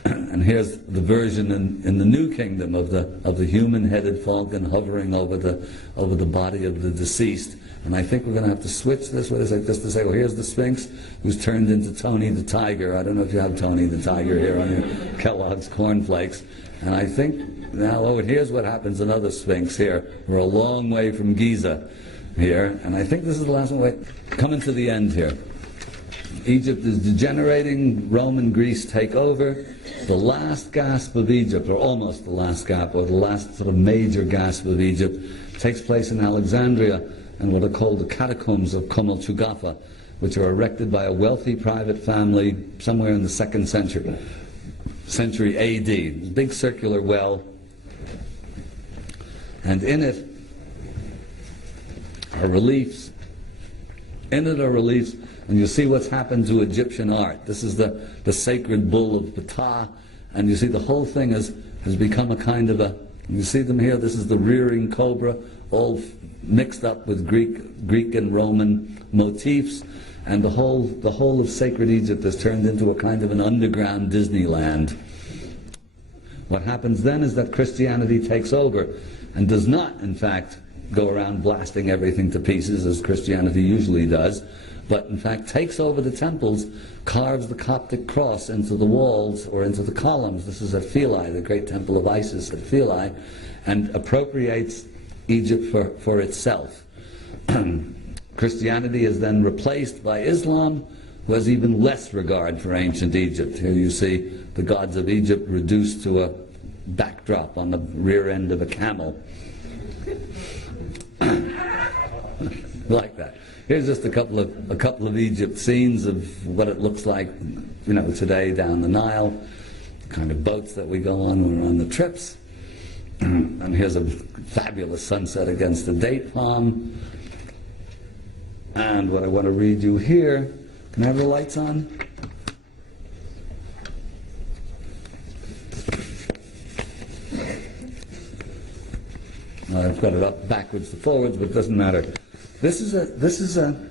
and here's the version in the New Kingdom of the human-headed falcon hovering over the body of the deceased. And I think we're going to have to switch this, just to say, well, here's the Sphinx, who's turned into Tony the Tiger. I don't know if you have Tony the Tiger here on your Kellogg's cornflakes. And I think now, here's what happens, another Sphinx here. We're a long way from Giza here, and I think this is the last one. Wait, coming to the end here. Egypt is degenerating, Rome and Greece take over. The last gasp of Egypt, or almost the last gasp, or the last sort of major gasp of Egypt, takes place in Alexandria, and what are called the catacombs of Komal-Chugafa, which are erected by a wealthy private family somewhere in the 2nd century AD. It's a big circular well, and in it are reliefs. And you see what's happened to Egyptian art. This is the sacred bull of Ptah, and you see the whole thing has become a kind of a, you see them here, this is the rearing cobra, all mixed up with Greek and Roman motifs, and the whole of sacred Egypt has turned into a kind of an underground Disneyland. What happens then is that Christianity takes over, and does not, in fact, go around blasting everything to pieces as Christianity usually does, but in fact takes over the temples, carves the Coptic cross into the walls or into the columns. This is at Philae, the great temple of Isis at Philae, and appropriates Egypt for itself. Christianity is then replaced by Islam, who has even less regard for ancient Egypt. Here you see the gods of Egypt reduced to a backdrop on the rear end of a camel. Like that. Here's just a couple of Egypt scenes of what it looks like, today down the Nile, the kind of boats that we go on when we're on the trips. And here's a fabulous sunset against a date palm. And what I want to read you here, can I have the lights on? I've got it up backwards to forwards, but it doesn't matter. This is an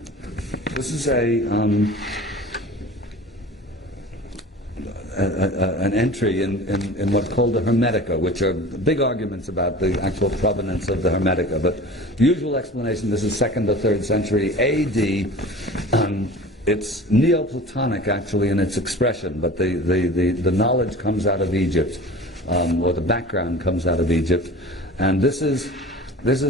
entry in what's called the Hermetica, which are big arguments about the actual provenance of the Hermetica. But the usual explanation, this is 2nd or 3rd century A.D. It's Neoplatonic actually in its expression, but the knowledge comes out of Egypt, or the background comes out of Egypt. And this is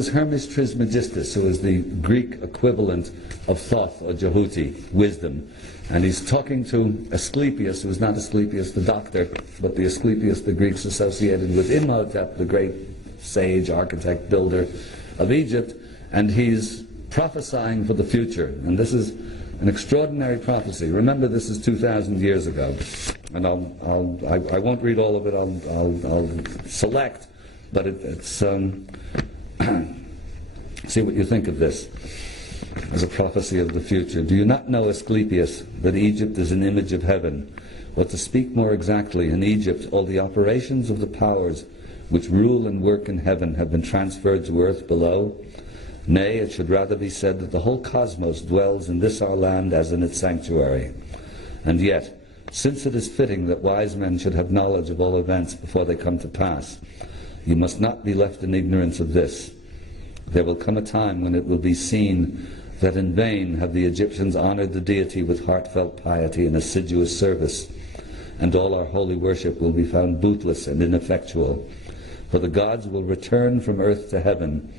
Hermes Trismegistus, who is the Greek equivalent of Thoth or Jehuti, wisdom. And he's talking to Asclepius, who is not Asclepius the doctor, but the Asclepius the Greeks associated with Imhotep, the great sage, architect, builder of Egypt. And he's prophesying for the future. And this is an extraordinary prophecy. Remember, this is 2,000 years ago. And I won't read all of it. I'll select, but it's see what you think of this as a prophecy of the future. Do you not know, Asclepius, that Egypt is an image of heaven? Or to speak more exactly, in Egypt all the operations of the powers which rule and work in heaven have been transferred to earth below. Nay, it should rather be said that the whole cosmos dwells in this our land as in its sanctuary. And yet, since it is fitting that wise men should have knowledge of all events before they come to pass, you must not be left in ignorance of this. There will come a time when it will be seen that in vain have the Egyptians honored the deity with heartfelt piety and assiduous service, and all our holy worship will be found bootless and ineffectual. For the gods will return from earth to heaven.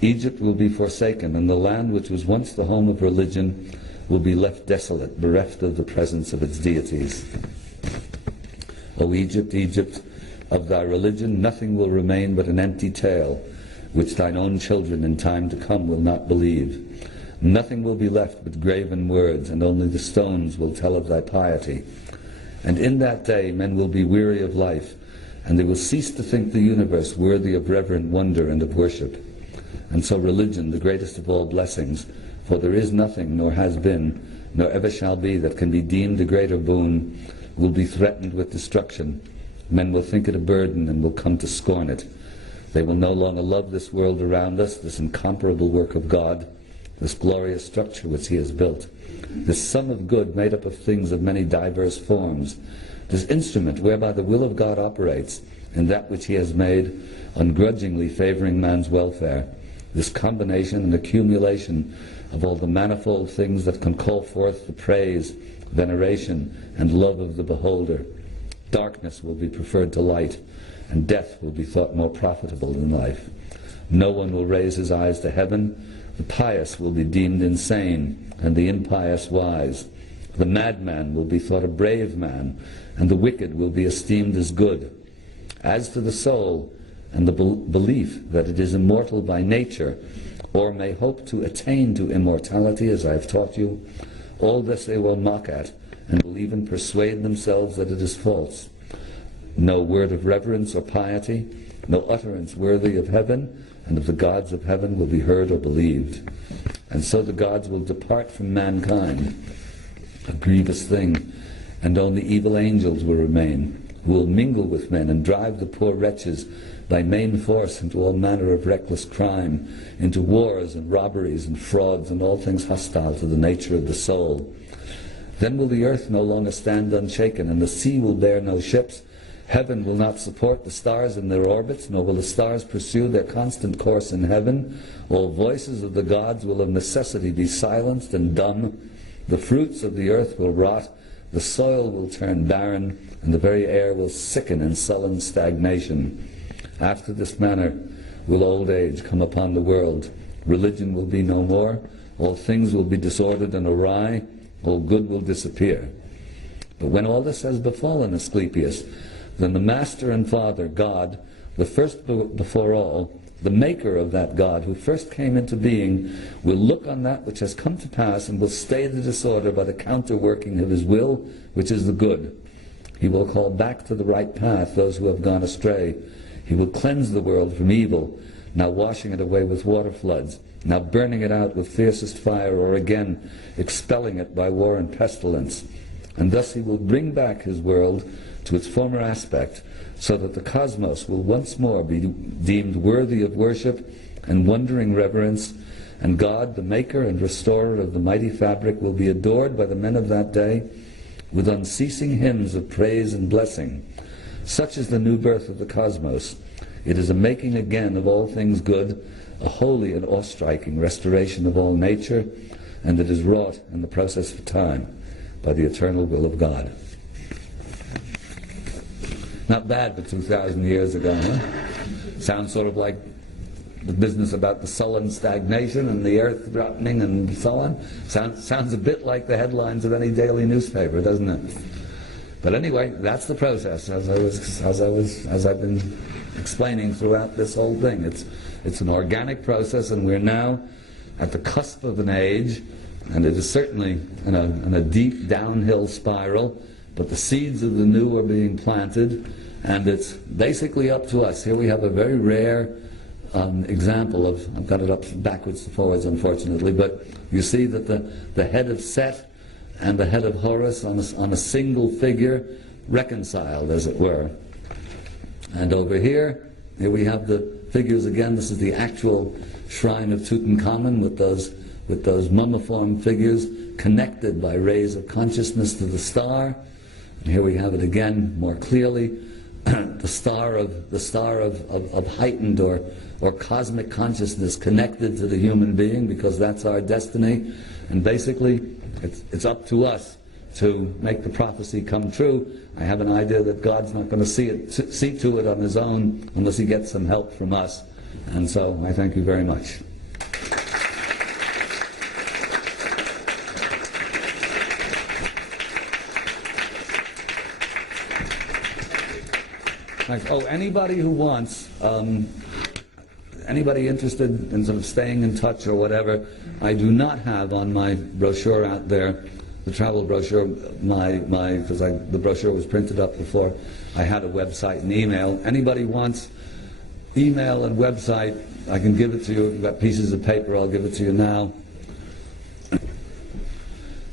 Egypt will be forsaken, and the land which was once the home of religion will be left desolate, bereft of the presence of its deities. O Egypt, Egypt, of thy religion nothing will remain but an empty tale, which thine own children in time to come will not believe. Nothing will be left but graven words, and only the stones will tell of thy piety. And in that day men will be weary of life, and they will cease to think the universe worthy of reverent wonder and of worship. And so religion, the greatest of all blessings, for there is nothing, nor has been, nor ever shall be, that can be deemed a greater boon, will be threatened with destruction. Men will think it a burden and will come to scorn it. They will no longer love this world around us, this incomparable work of God, this glorious structure which he has built, this sum of good made up of things of many diverse forms, this instrument whereby the will of God operates in that which he has made, ungrudgingly favoring man's welfare, this combination and accumulation of all the manifold things that can call forth the praise, veneration, and love of the beholder. Darkness will be preferred to light, and death will be thought more profitable than life. No one will raise his eyes to heaven. The pious will be deemed insane, and the impious wise. The madman will be thought a brave man, and the wicked will be esteemed as good. As to the soul, and the belief that it is immortal by nature, or may hope to attain to immortality, as I have taught you, all this they will mock at, and will even persuade themselves that it is false. No word of reverence or piety, no utterance worthy of heaven and of the gods of heaven will be heard or believed. And so the gods will depart from mankind, a grievous thing, and only evil angels will remain, who will mingle with men and drive the poor wretches by main force into all manner of reckless crime, into wars and robberies and frauds and all things hostile to the nature of the soul. Then will the earth no longer stand unshaken, and the sea will bear no ships. Heaven will not support the stars in their orbits, nor will the stars pursue their constant course in heaven. All voices of the gods will of necessity be silenced and dumb. The fruits of the earth will rot, the soil will turn barren, and the very air will sicken in sullen stagnation. After this manner will old age come upon the world. Religion will be no more, all things will be disordered and awry, all good will disappear. But when all this has befallen Asclepius, then the Master and Father, God, the first before all, the maker of that God who first came into being, will look on that which has come to pass and will stay the disorder by the counterworking of his will, which is the good. He will call back to the right path those who have gone astray. He will cleanse the world from evil, now washing it away with water floods, now burning it out with fiercest fire, or again expelling it by war and pestilence. And thus he will bring back his world to its former aspect, so that the cosmos will once more be deemed worthy of worship and wondering reverence, And God, the maker and restorer of the mighty fabric, will be adored by the men of that day with unceasing hymns of praise and blessing. Such is the new birth of the cosmos. It is a making again of all things good, a holy and awe-striking restoration of all nature, and it is wrought in the process of time by the eternal will of God. Not bad for 2,000 years ago, huh? Sounds sort of like the business about the sullen stagnation and the earth rotting and so on. Sounds a bit like the headlines of any daily newspaper, doesn't it? But anyway, that's the process, as I've been explaining throughout this whole thing. It's an organic process, and we're now at the cusp of an age, and it is certainly in a deep downhill spiral, but the seeds of the new are being planted, and it's basically up to us. Here we have a very rare example of, I've got it up backwards to forwards unfortunately, but you see that the head of Set and the head of Horus on a single figure reconciled, as it were. And over here we have the figures again. This is the actual shrine of Tutankhamun with those mummiform figures connected by rays of consciousness to the star. And here we have it again more clearly, the star of heightened or cosmic consciousness connected to the human being, because that's our destiny. And basically it's up to us to make the prophecy come true. I have an idea that God's not going to see to it on his own unless he gets some help from us. And so I thank you very much. Thanks. Oh, anybody who wants, anybody interested in sort of staying in touch or whatever, I do not have on my brochure out there, the travel brochure, because the brochure was printed up before I had a website and email. Anybody wants email and website, I can give it to you. If you've got pieces of paper, I'll give it to you now.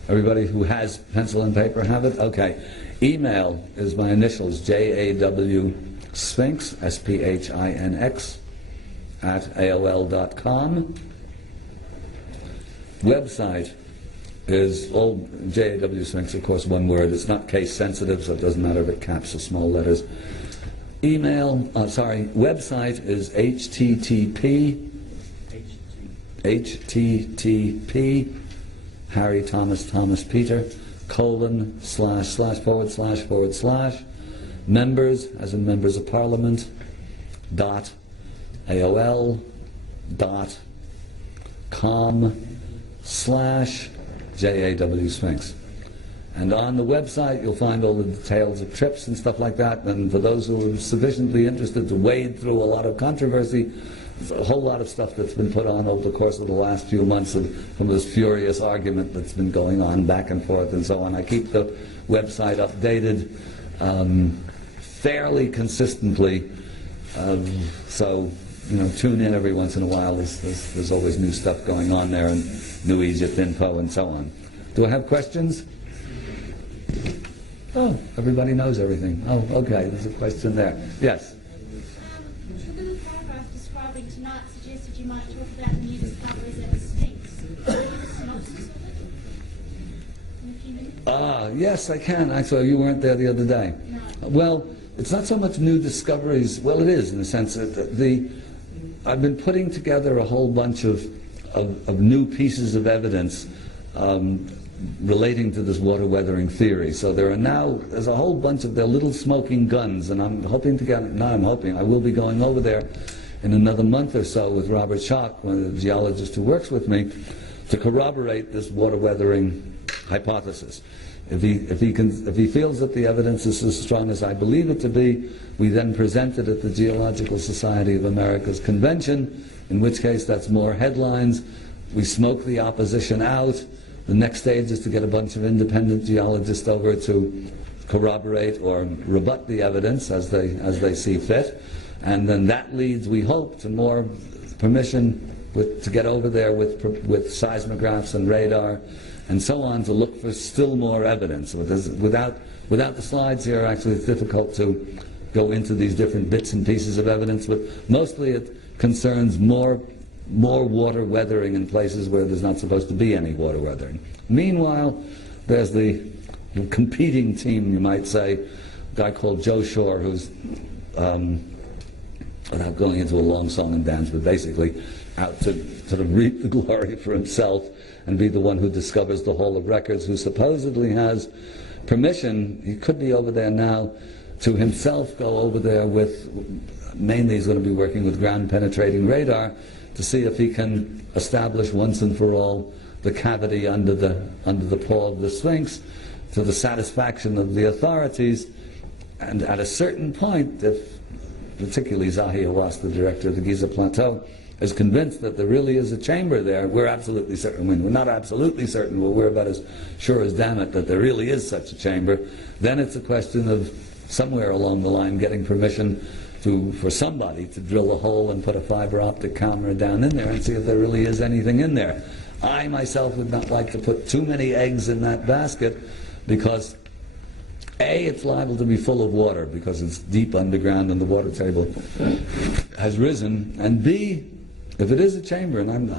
Everybody who has pencil and paper have it? Okay. Email is my initials, JAW Sphinx, SPHINX, at AOL.com. Website is all JAW Sphinx, of course, one word. It's not case sensitive, so it doesn't matter if it caps or small letters. Website is http Harry Thomas Thomas Peter / members, as in members of parliament, AOL.com/JAW Sphinx. And on the website you'll find all the details of trips and stuff like that, and for those who are sufficiently interested to wade through a lot of controversy, there's a whole lot of stuff that's been put on over the course of the last few months from this furious argument that's been going on back and forth and so on. I keep the website updated fairly consistently, so tune in every once in a while. There's always new stuff going on there, and New Egypt info and so on. Do I have questions? Oh, everybody knows everything. Oh, okay, there's a question there. Yes? The little paragraph describing tonight suggested you might talk about the new discoveries at the Sphinx. Can you give a synopsis of it in a few minutes? Yes, I can. Actually, you weren't there the other day. No. Well, it's not so much new discoveries. Well, it is in the sense that I've been putting together a whole bunch of new pieces of evidence relating to this water weathering theory. So there's a whole bunch of their little smoking guns, and I'm hoping to I will be going over there in another month or so with Robert Schoch, one of the geologists who works with me, to corroborate this water weathering hypothesis. If he feels that the evidence is as strong as I believe it to be, we then present it at the Geological Society of America's convention, in which case that's more headlines. We smoke the opposition out. The next stage is to get a bunch of independent geologists over to corroborate or rebut the evidence as they see fit, and then that leads, we hope, to more permission to get over there with seismographs and radar and so on to look for still more evidence. Without the slides here, actually, it's difficult to go into these different bits and pieces of evidence, but mostly it concerns more more water weathering in places where there's not supposed to be any water weathering. Meanwhile, there's the competing team, you might say, a guy called Joe Shore, who's, without going into a long song and dance, but basically out to sort of reap the glory for himself and be the one who discovers the Hall of Records, who supposedly has permission, he could be over there now, to himself go over there with, mainly he's going to be working with ground penetrating radar to see if he can establish once and for all the cavity under the paw of the Sphinx, to the satisfaction of the authorities. And at a certain point, if particularly Zahi Hawass, the director of the Giza Plateau, is convinced that there really is a chamber there, we're absolutely certain. We're not absolutely certain, but we're about as sure as damn it that there really is such a chamber. Then it's a question of somewhere along the line getting permission for somebody to drill a hole and put a fiber optic camera down in there and see if there really is anything in there. I myself would not like to put too many eggs in that basket, because A, it's liable to be full of water because it's deep underground and the water table has risen, and B, if it is a chamber, and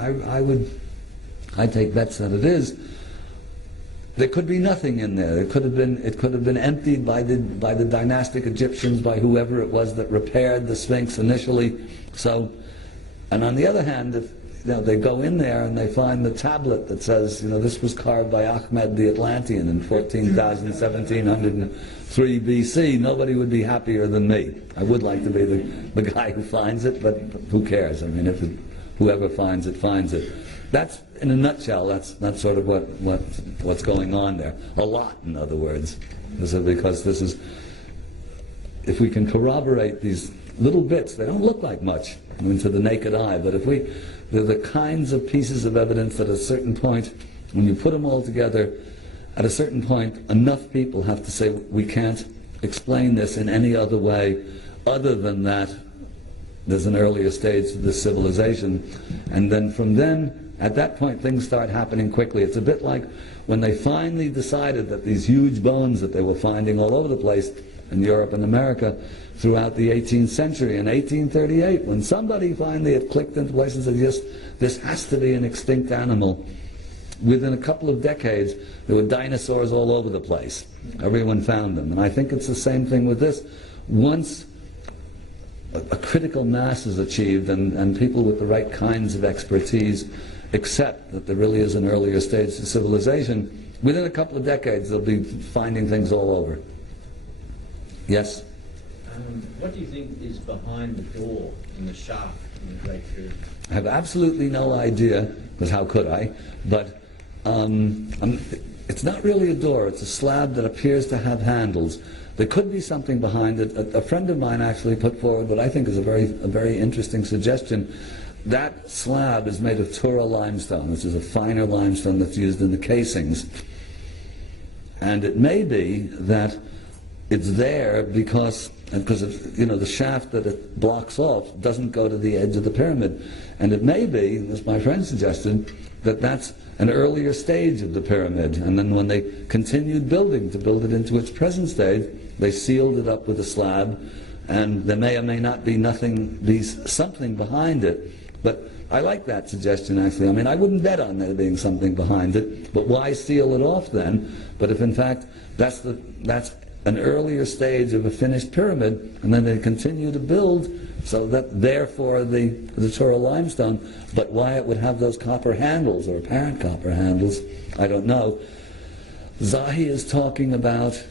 I'd take bets that it is, there could be nothing in there. It could have been emptied by the dynastic Egyptians, by whoever it was that repaired the Sphinx initially. So, and on the other hand, if they go in there and they find the tablet that says, this was carved by Ahmed the Atlantean in 1703 BC, nobody would be happier than me. I would like to be the guy who finds it, but who cares? I mean, whoever finds it, finds it. That's, in a nutshell, that's sort of what's going on there. A lot, in other words. Because this is, if we can corroborate these little bits, they don't look like much to the naked eye, but they're the kinds of pieces of evidence that at a certain point, when you put them all together, at a certain point, enough people have to say, we can't explain this in any other way other than that there's an earlier stage to this civilization. And then from then, at that point, things start happening quickly. It's a bit like when they finally decided that these huge bones that they were finding all over the place in Europe and America throughout the 18th century. In 1838, when somebody finally had clicked into place and said, yes, this has to be an extinct animal, within a couple of decades, there were dinosaurs all over the place. Everyone found them. And I think it's the same thing with this. Once a critical mass is achieved and people with the right kinds of expertise accept that there really is an earlier stage to civilization, within a couple of decades they'll be finding things all over. Yes? What do you think is behind the door in the shaft in the Great Pyramid? I have absolutely no idea, because how could I? But it's not really a door, it's a slab that appears to have handles. There could be something behind it. A friend of mine actually put forward what I think is a very interesting suggestion. That slab is made of Tura limestone, which is a finer limestone that's used in the casings. And it may be that it's there because the shaft that it blocks off doesn't go to the edge of the pyramid. And it may be, as my friend suggested, that that's an earlier stage of the pyramid. And then when they continued building to build it into its present stage, they sealed it up with a slab, and there may or may not be something behind it. But I like that suggestion, actually. I mean, I wouldn't bet on there being something behind it, but why seal it off then? But if in fact that's an earlier stage of a finished pyramid, and then they continue to build, so that therefore the Tura limestone, but why it would have those copper handles, or apparent copper handles, I don't know. Zahi is talking about,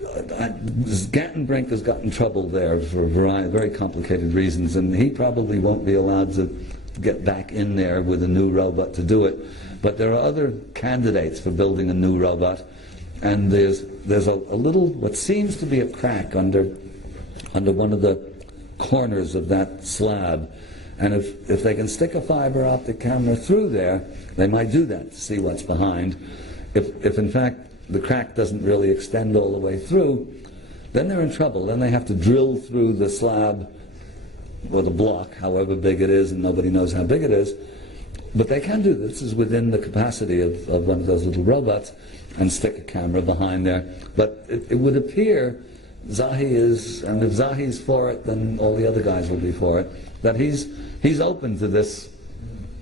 Gantenbrink has got in trouble there for a variety of very complicated reasons, and he probably won't be allowed to get back in there with a new robot to do it. But there are other candidates for building a new robot, and there's a little, what seems to be a crack under one of the corners of that slab. And if they can stick a fiber optic camera through there, they might do that to see what's behind. If in fact the crack doesn't really extend all the way through, then they're in trouble. Then they have to drill through the slab or the block, however big it is, and nobody knows how big it is. But they can do this. This is within the capacity of one of those little robots, and stick a camera behind there. But it would appear Zahi is, and if Zahi's for it, then all the other guys will be for it. that he's open to this,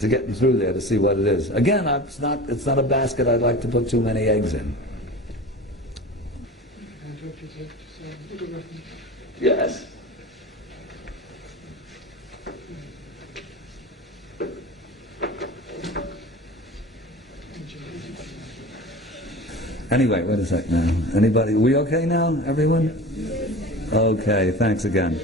to getting through there to see what it is. Again, it's not a basket I'd like to put too many eggs in. Yes. Anyway, wait a sec now. Anybody? We okay now, everyone? Okay, thanks again.